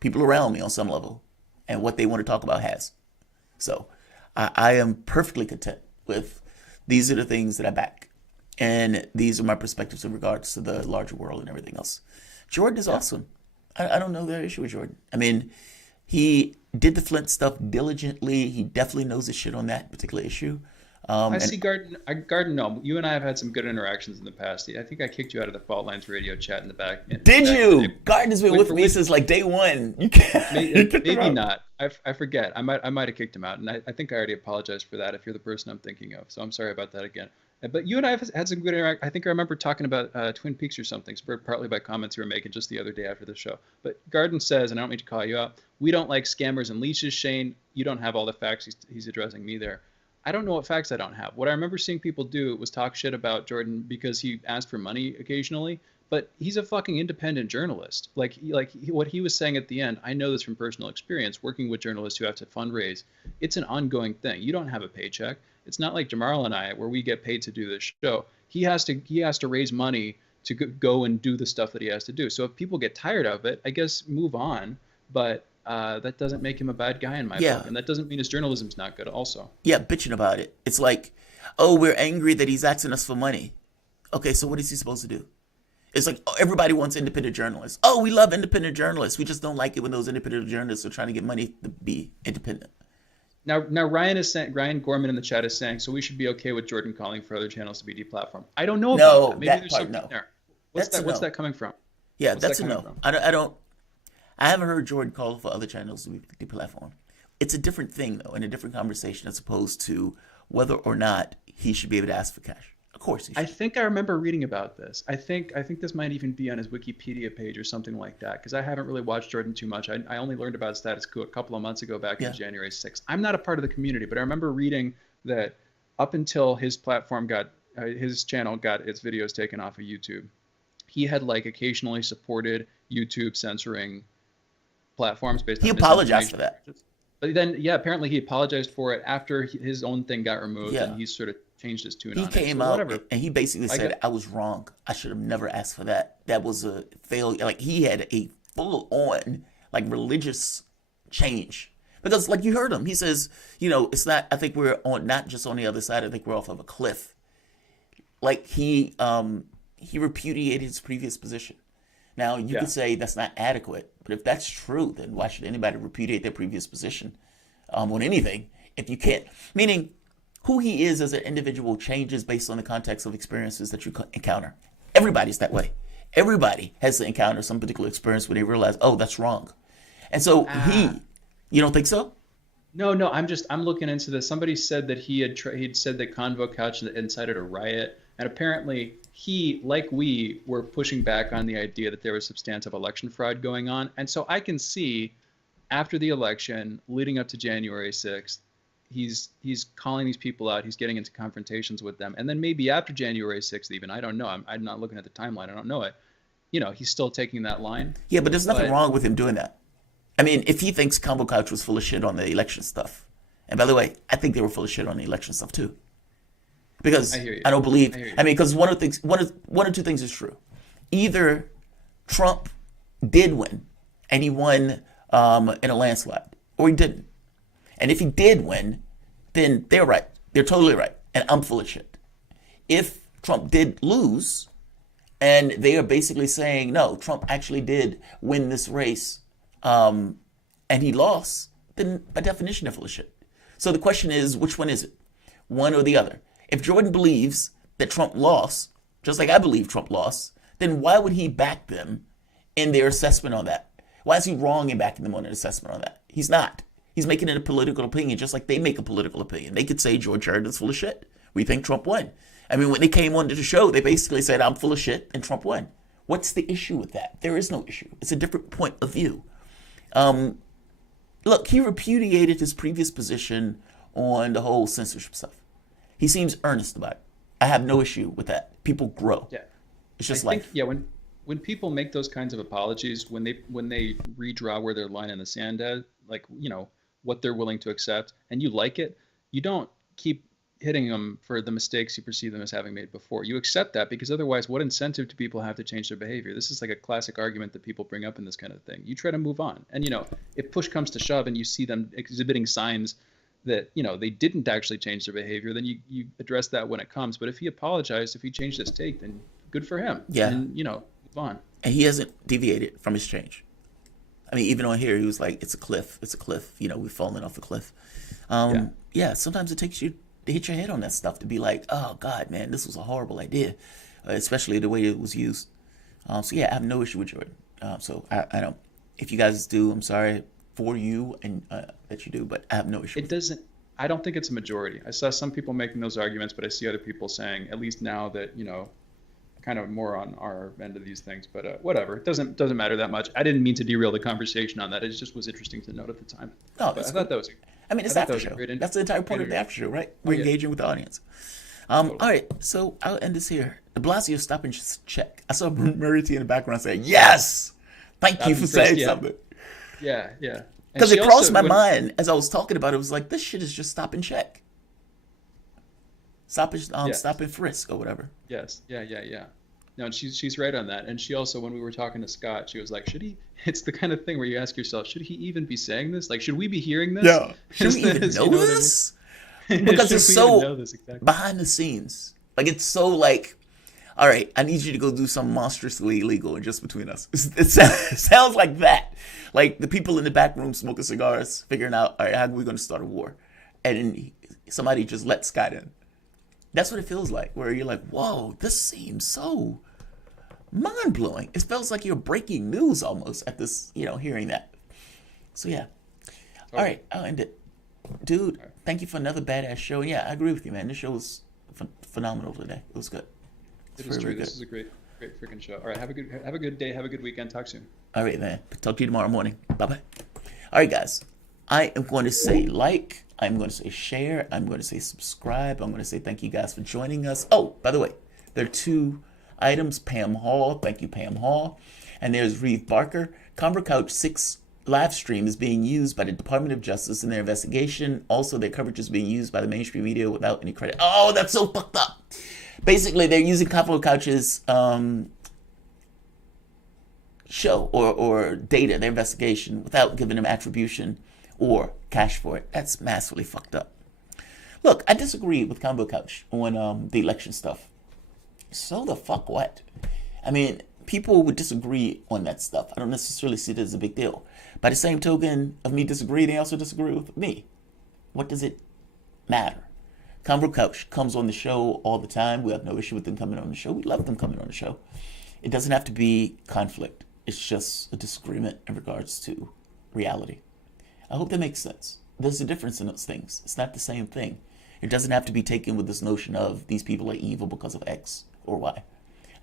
People around me on some level, and what they want to talk about has. So I am perfectly content with these are the things that I back. And these are my perspectives in regards to the larger world and everything else. Jordan is awesome. I don't know the issue with Jordan. I mean, he did the Flint stuff diligently. He definitely knows his shit on that particular issue. I see Garden. No, you and I have had some good interactions in the past. I think I kicked you out of the Fault Lines radio chat in the back. Did you? Garden has been with me since like day one. You can't. Maybe not. I forget. I might have kicked him out, and I think I already apologized for that. If you're the person I'm thinking of, so I'm sorry about that again. But you and I have had some good interaction. I think I remember talking about Twin Peaks or something, spurred partly by comments you were making just the other day after the show. But Garden says, and I don't mean to call you out, we don't like scammers and leeches, Shane. You don't have all the facts. He's addressing me there. I don't know what facts I don't have. What I remember seeing people do was talk shit about Jordan because he asked for money occasionally, but he's a fucking independent journalist. What he was saying at the end, I know this from personal experience, working with journalists who have to fundraise. It's an ongoing thing. You don't have a paycheck. It's not like Jamarl and I, where we get paid to do this show. He has to raise money to go and do the stuff that he has to do. So if people get tired of it, I guess move on. But that doesn't make him a bad guy in my book, and that doesn't mean his journalism's not good. Also, bitching about it. It's like, oh, we're angry that he's asking us for money. Okay, so what is he supposed to do? It's like, oh, everybody wants independent journalists. Oh, we love independent journalists. We just don't like it when those independent journalists are trying to get money to be independent. Now Ryan Gorman in the chat is saying, so we should be okay with Jordan calling for other channels to be deplatformed. I don't know about that. Maybe there's something there. What's that coming from? Yeah, that's a no. I haven't heard Jordan call for other channels to be deplatformed. It's a different thing though, and a different conversation as opposed to whether or not he should be able to ask for cash. Of course he should. I think I remember reading about this. I think this might even be on his Wikipedia page or something like that, because I haven't really watched Jordan too much. I only learned about his status quo a couple of months ago, back in January 6th. I'm not a part of the community, but I remember reading that up until his platform his channel got its videos taken off of YouTube, he had occasionally supported YouTube censoring platforms based on. He apologized for that. But then, apparently he apologized for it after his own thing got removed, and he sort of changed his tune on it. He came out and he basically said, I was wrong. I should have never asked for that. That was a failure. He had a full-on, religious change. Because, you heard him. He says, it's not, I think we're not just on the other side. I think we're off of a cliff. He repudiated his previous position. Now, you could say that's not adequate. But if that's true, then why should anybody repudiate their previous position on anything if you can't? Meaning, who he is as an individual changes based on the context of experiences that you encounter. Everybody's that way. Everybody has to encounter some particular experience where they realize, oh, that's wrong. And so you don't think so? No, I'm looking into this. Somebody said that he'd said that Convo Couch incited a riot, and apparently he, like we, were pushing back on the idea that there was substantive election fraud going on. And so I can see after the election, leading up to January 6th, he's calling these people out. He's getting into confrontations with them. And then maybe after January 6th, even, I don't know. I'm not looking at the timeline. I don't know it. He's still taking that line. Yeah, but there's nothing wrong with him doing that. I mean, if he thinks Combo Couch was full of shit on the election stuff, and by the way, I think they were full of shit on the election stuff too. Because I don't believe, because one or two things is true. Either Trump did win, and he won in a landslide, or he didn't. And if he did win, then they're right. They're totally right. And I'm full of shit. If Trump did lose, and they are basically saying, no, Trump actually did win this race, and he lost, then by definition, they're full of shit. So the question is, which one is it? One or the other? If Jordan believes that Trump lost, just like I believe Trump lost, then why would he back them in their assessment on that? Why is he wrong in backing them on an assessment on that? He's not. He's making it a political opinion, just like they make a political opinion. They could say George Sheridan's full of shit. We think Trump won. I mean, when they came onto the show, they basically said, I'm full of shit, and Trump won. What's the issue with that? There is no issue. It's a different point of view. Look, he repudiated his previous position on the whole censorship stuff. He seems earnest about it. I have no issue with that. People grow. Yeah. It's just life. When people make those kinds of apologies, when they redraw where their line in the sand is, what they're willing to accept, and you like it, you don't keep hitting them for the mistakes you perceive them as having made before. You accept that, because otherwise, what incentive do people have to change their behavior? This is like a classic argument that people bring up in this kind of thing. You try to move on. And, if push comes to shove and you see them exhibiting signs that, they didn't actually change their behavior, then you address that when it comes. But if he apologized, if he changed his take, then good for him. Yeah. And, move on. And he hasn't deviated from his change. I mean, even on here, he was like, it's a cliff. It's a cliff. We've fallen off a cliff. Sometimes it takes you to hit your head on that stuff, to be like, oh, God, man, this was a horrible idea, especially the way it was used. I have no issue with Jordan. I don't. If you guys do, I'm sorry for you and that you do, but I have no issue. I don't think it's a majority. I saw some people making those arguments, but I see other people saying, at least now that, kind of more on our end of these things. But whatever, it doesn't matter that much. I didn't mean to derail the conversation on that. It just was interesting to note at the time. No, I thought that was. It's after show. That's the entire point of the after show, right? We're engaging with the audience. All right, so I'll end this here. De Blasio, stop and check. I saw Murray T in the background saying, "Yes, thank you for saying something." Yeah. Because it crossed my mind as I was talking about it. It was like, this shit is just stop and check. Stop and frisk or whatever. Yes. Yeah. No, and she's right on that. And she also, when we were talking to Scott, she was like, should he? It's the kind of thing where you ask yourself, should he even be saying this? Like, should we be hearing this? Yeah. Should we even know this? Because it's so behind the scenes. Like, it's so like, all right, I need you to go do something monstrously illegal and just between us. It sounds like that. Like the people in the back room smoking cigars, figuring out, all right, how are we going to start a war? And somebody just let Scott in. That's what it feels like, where you're like, whoa, this seems so mind-blowing. It feels like you're breaking news almost at this, hearing that. So, yeah. All right, I'll end it. Dude, thank you for another badass show. And yeah, I agree with you, man. This show was phenomenal today. It was good. It was true. This is a great freaking show. All right, have a good day. Have a good weekend. Talk soon. All right, man. Talk to you tomorrow morning. Bye-bye. All right, guys. I am going to say like. I'm going to say share. I'm going to say subscribe. I'm going to say thank you guys for joining us. Oh, by the way, there are 2 items. Pam Hall. Thank you, Pam Hall. And there's Reeve Barker. Conver Couch 6 live stream is being used by the Department of Justice in their investigation. Also, their coverage is being used by the mainstream media without any credit. Oh, that's so fucked up. Basically, they're using Conver Couch's show or data, their investigation, without giving them attribution or cash for it. That's massively fucked up. Look, I disagree with Combo Couch on the election stuff. So the fuck what? I mean, people would disagree on that stuff. I don't necessarily see it as a big deal. By the same token of me disagreeing, they also disagree with me. What does it matter? Combo Couch comes on the show all the time. We have no issue with them coming on the show. We love them coming on the show. It doesn't have to be conflict. It's just a disagreement in regards to reality. I hope that makes sense. There's a difference in those things. It's not the same thing. It doesn't have to be taken with this notion of these people are evil because of X or Y.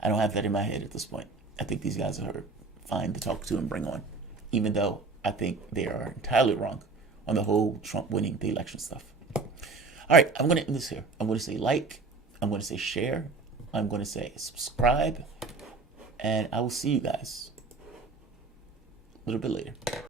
I don't have that in my head at this point. I think these guys are fine to talk to and bring on, even though I think they are entirely wrong on the whole Trump winning the election stuff. All right, I'm going to end this here. I'm going to say like. I'm going to say share. I'm going to say subscribe. And I will see you guys a little bit later.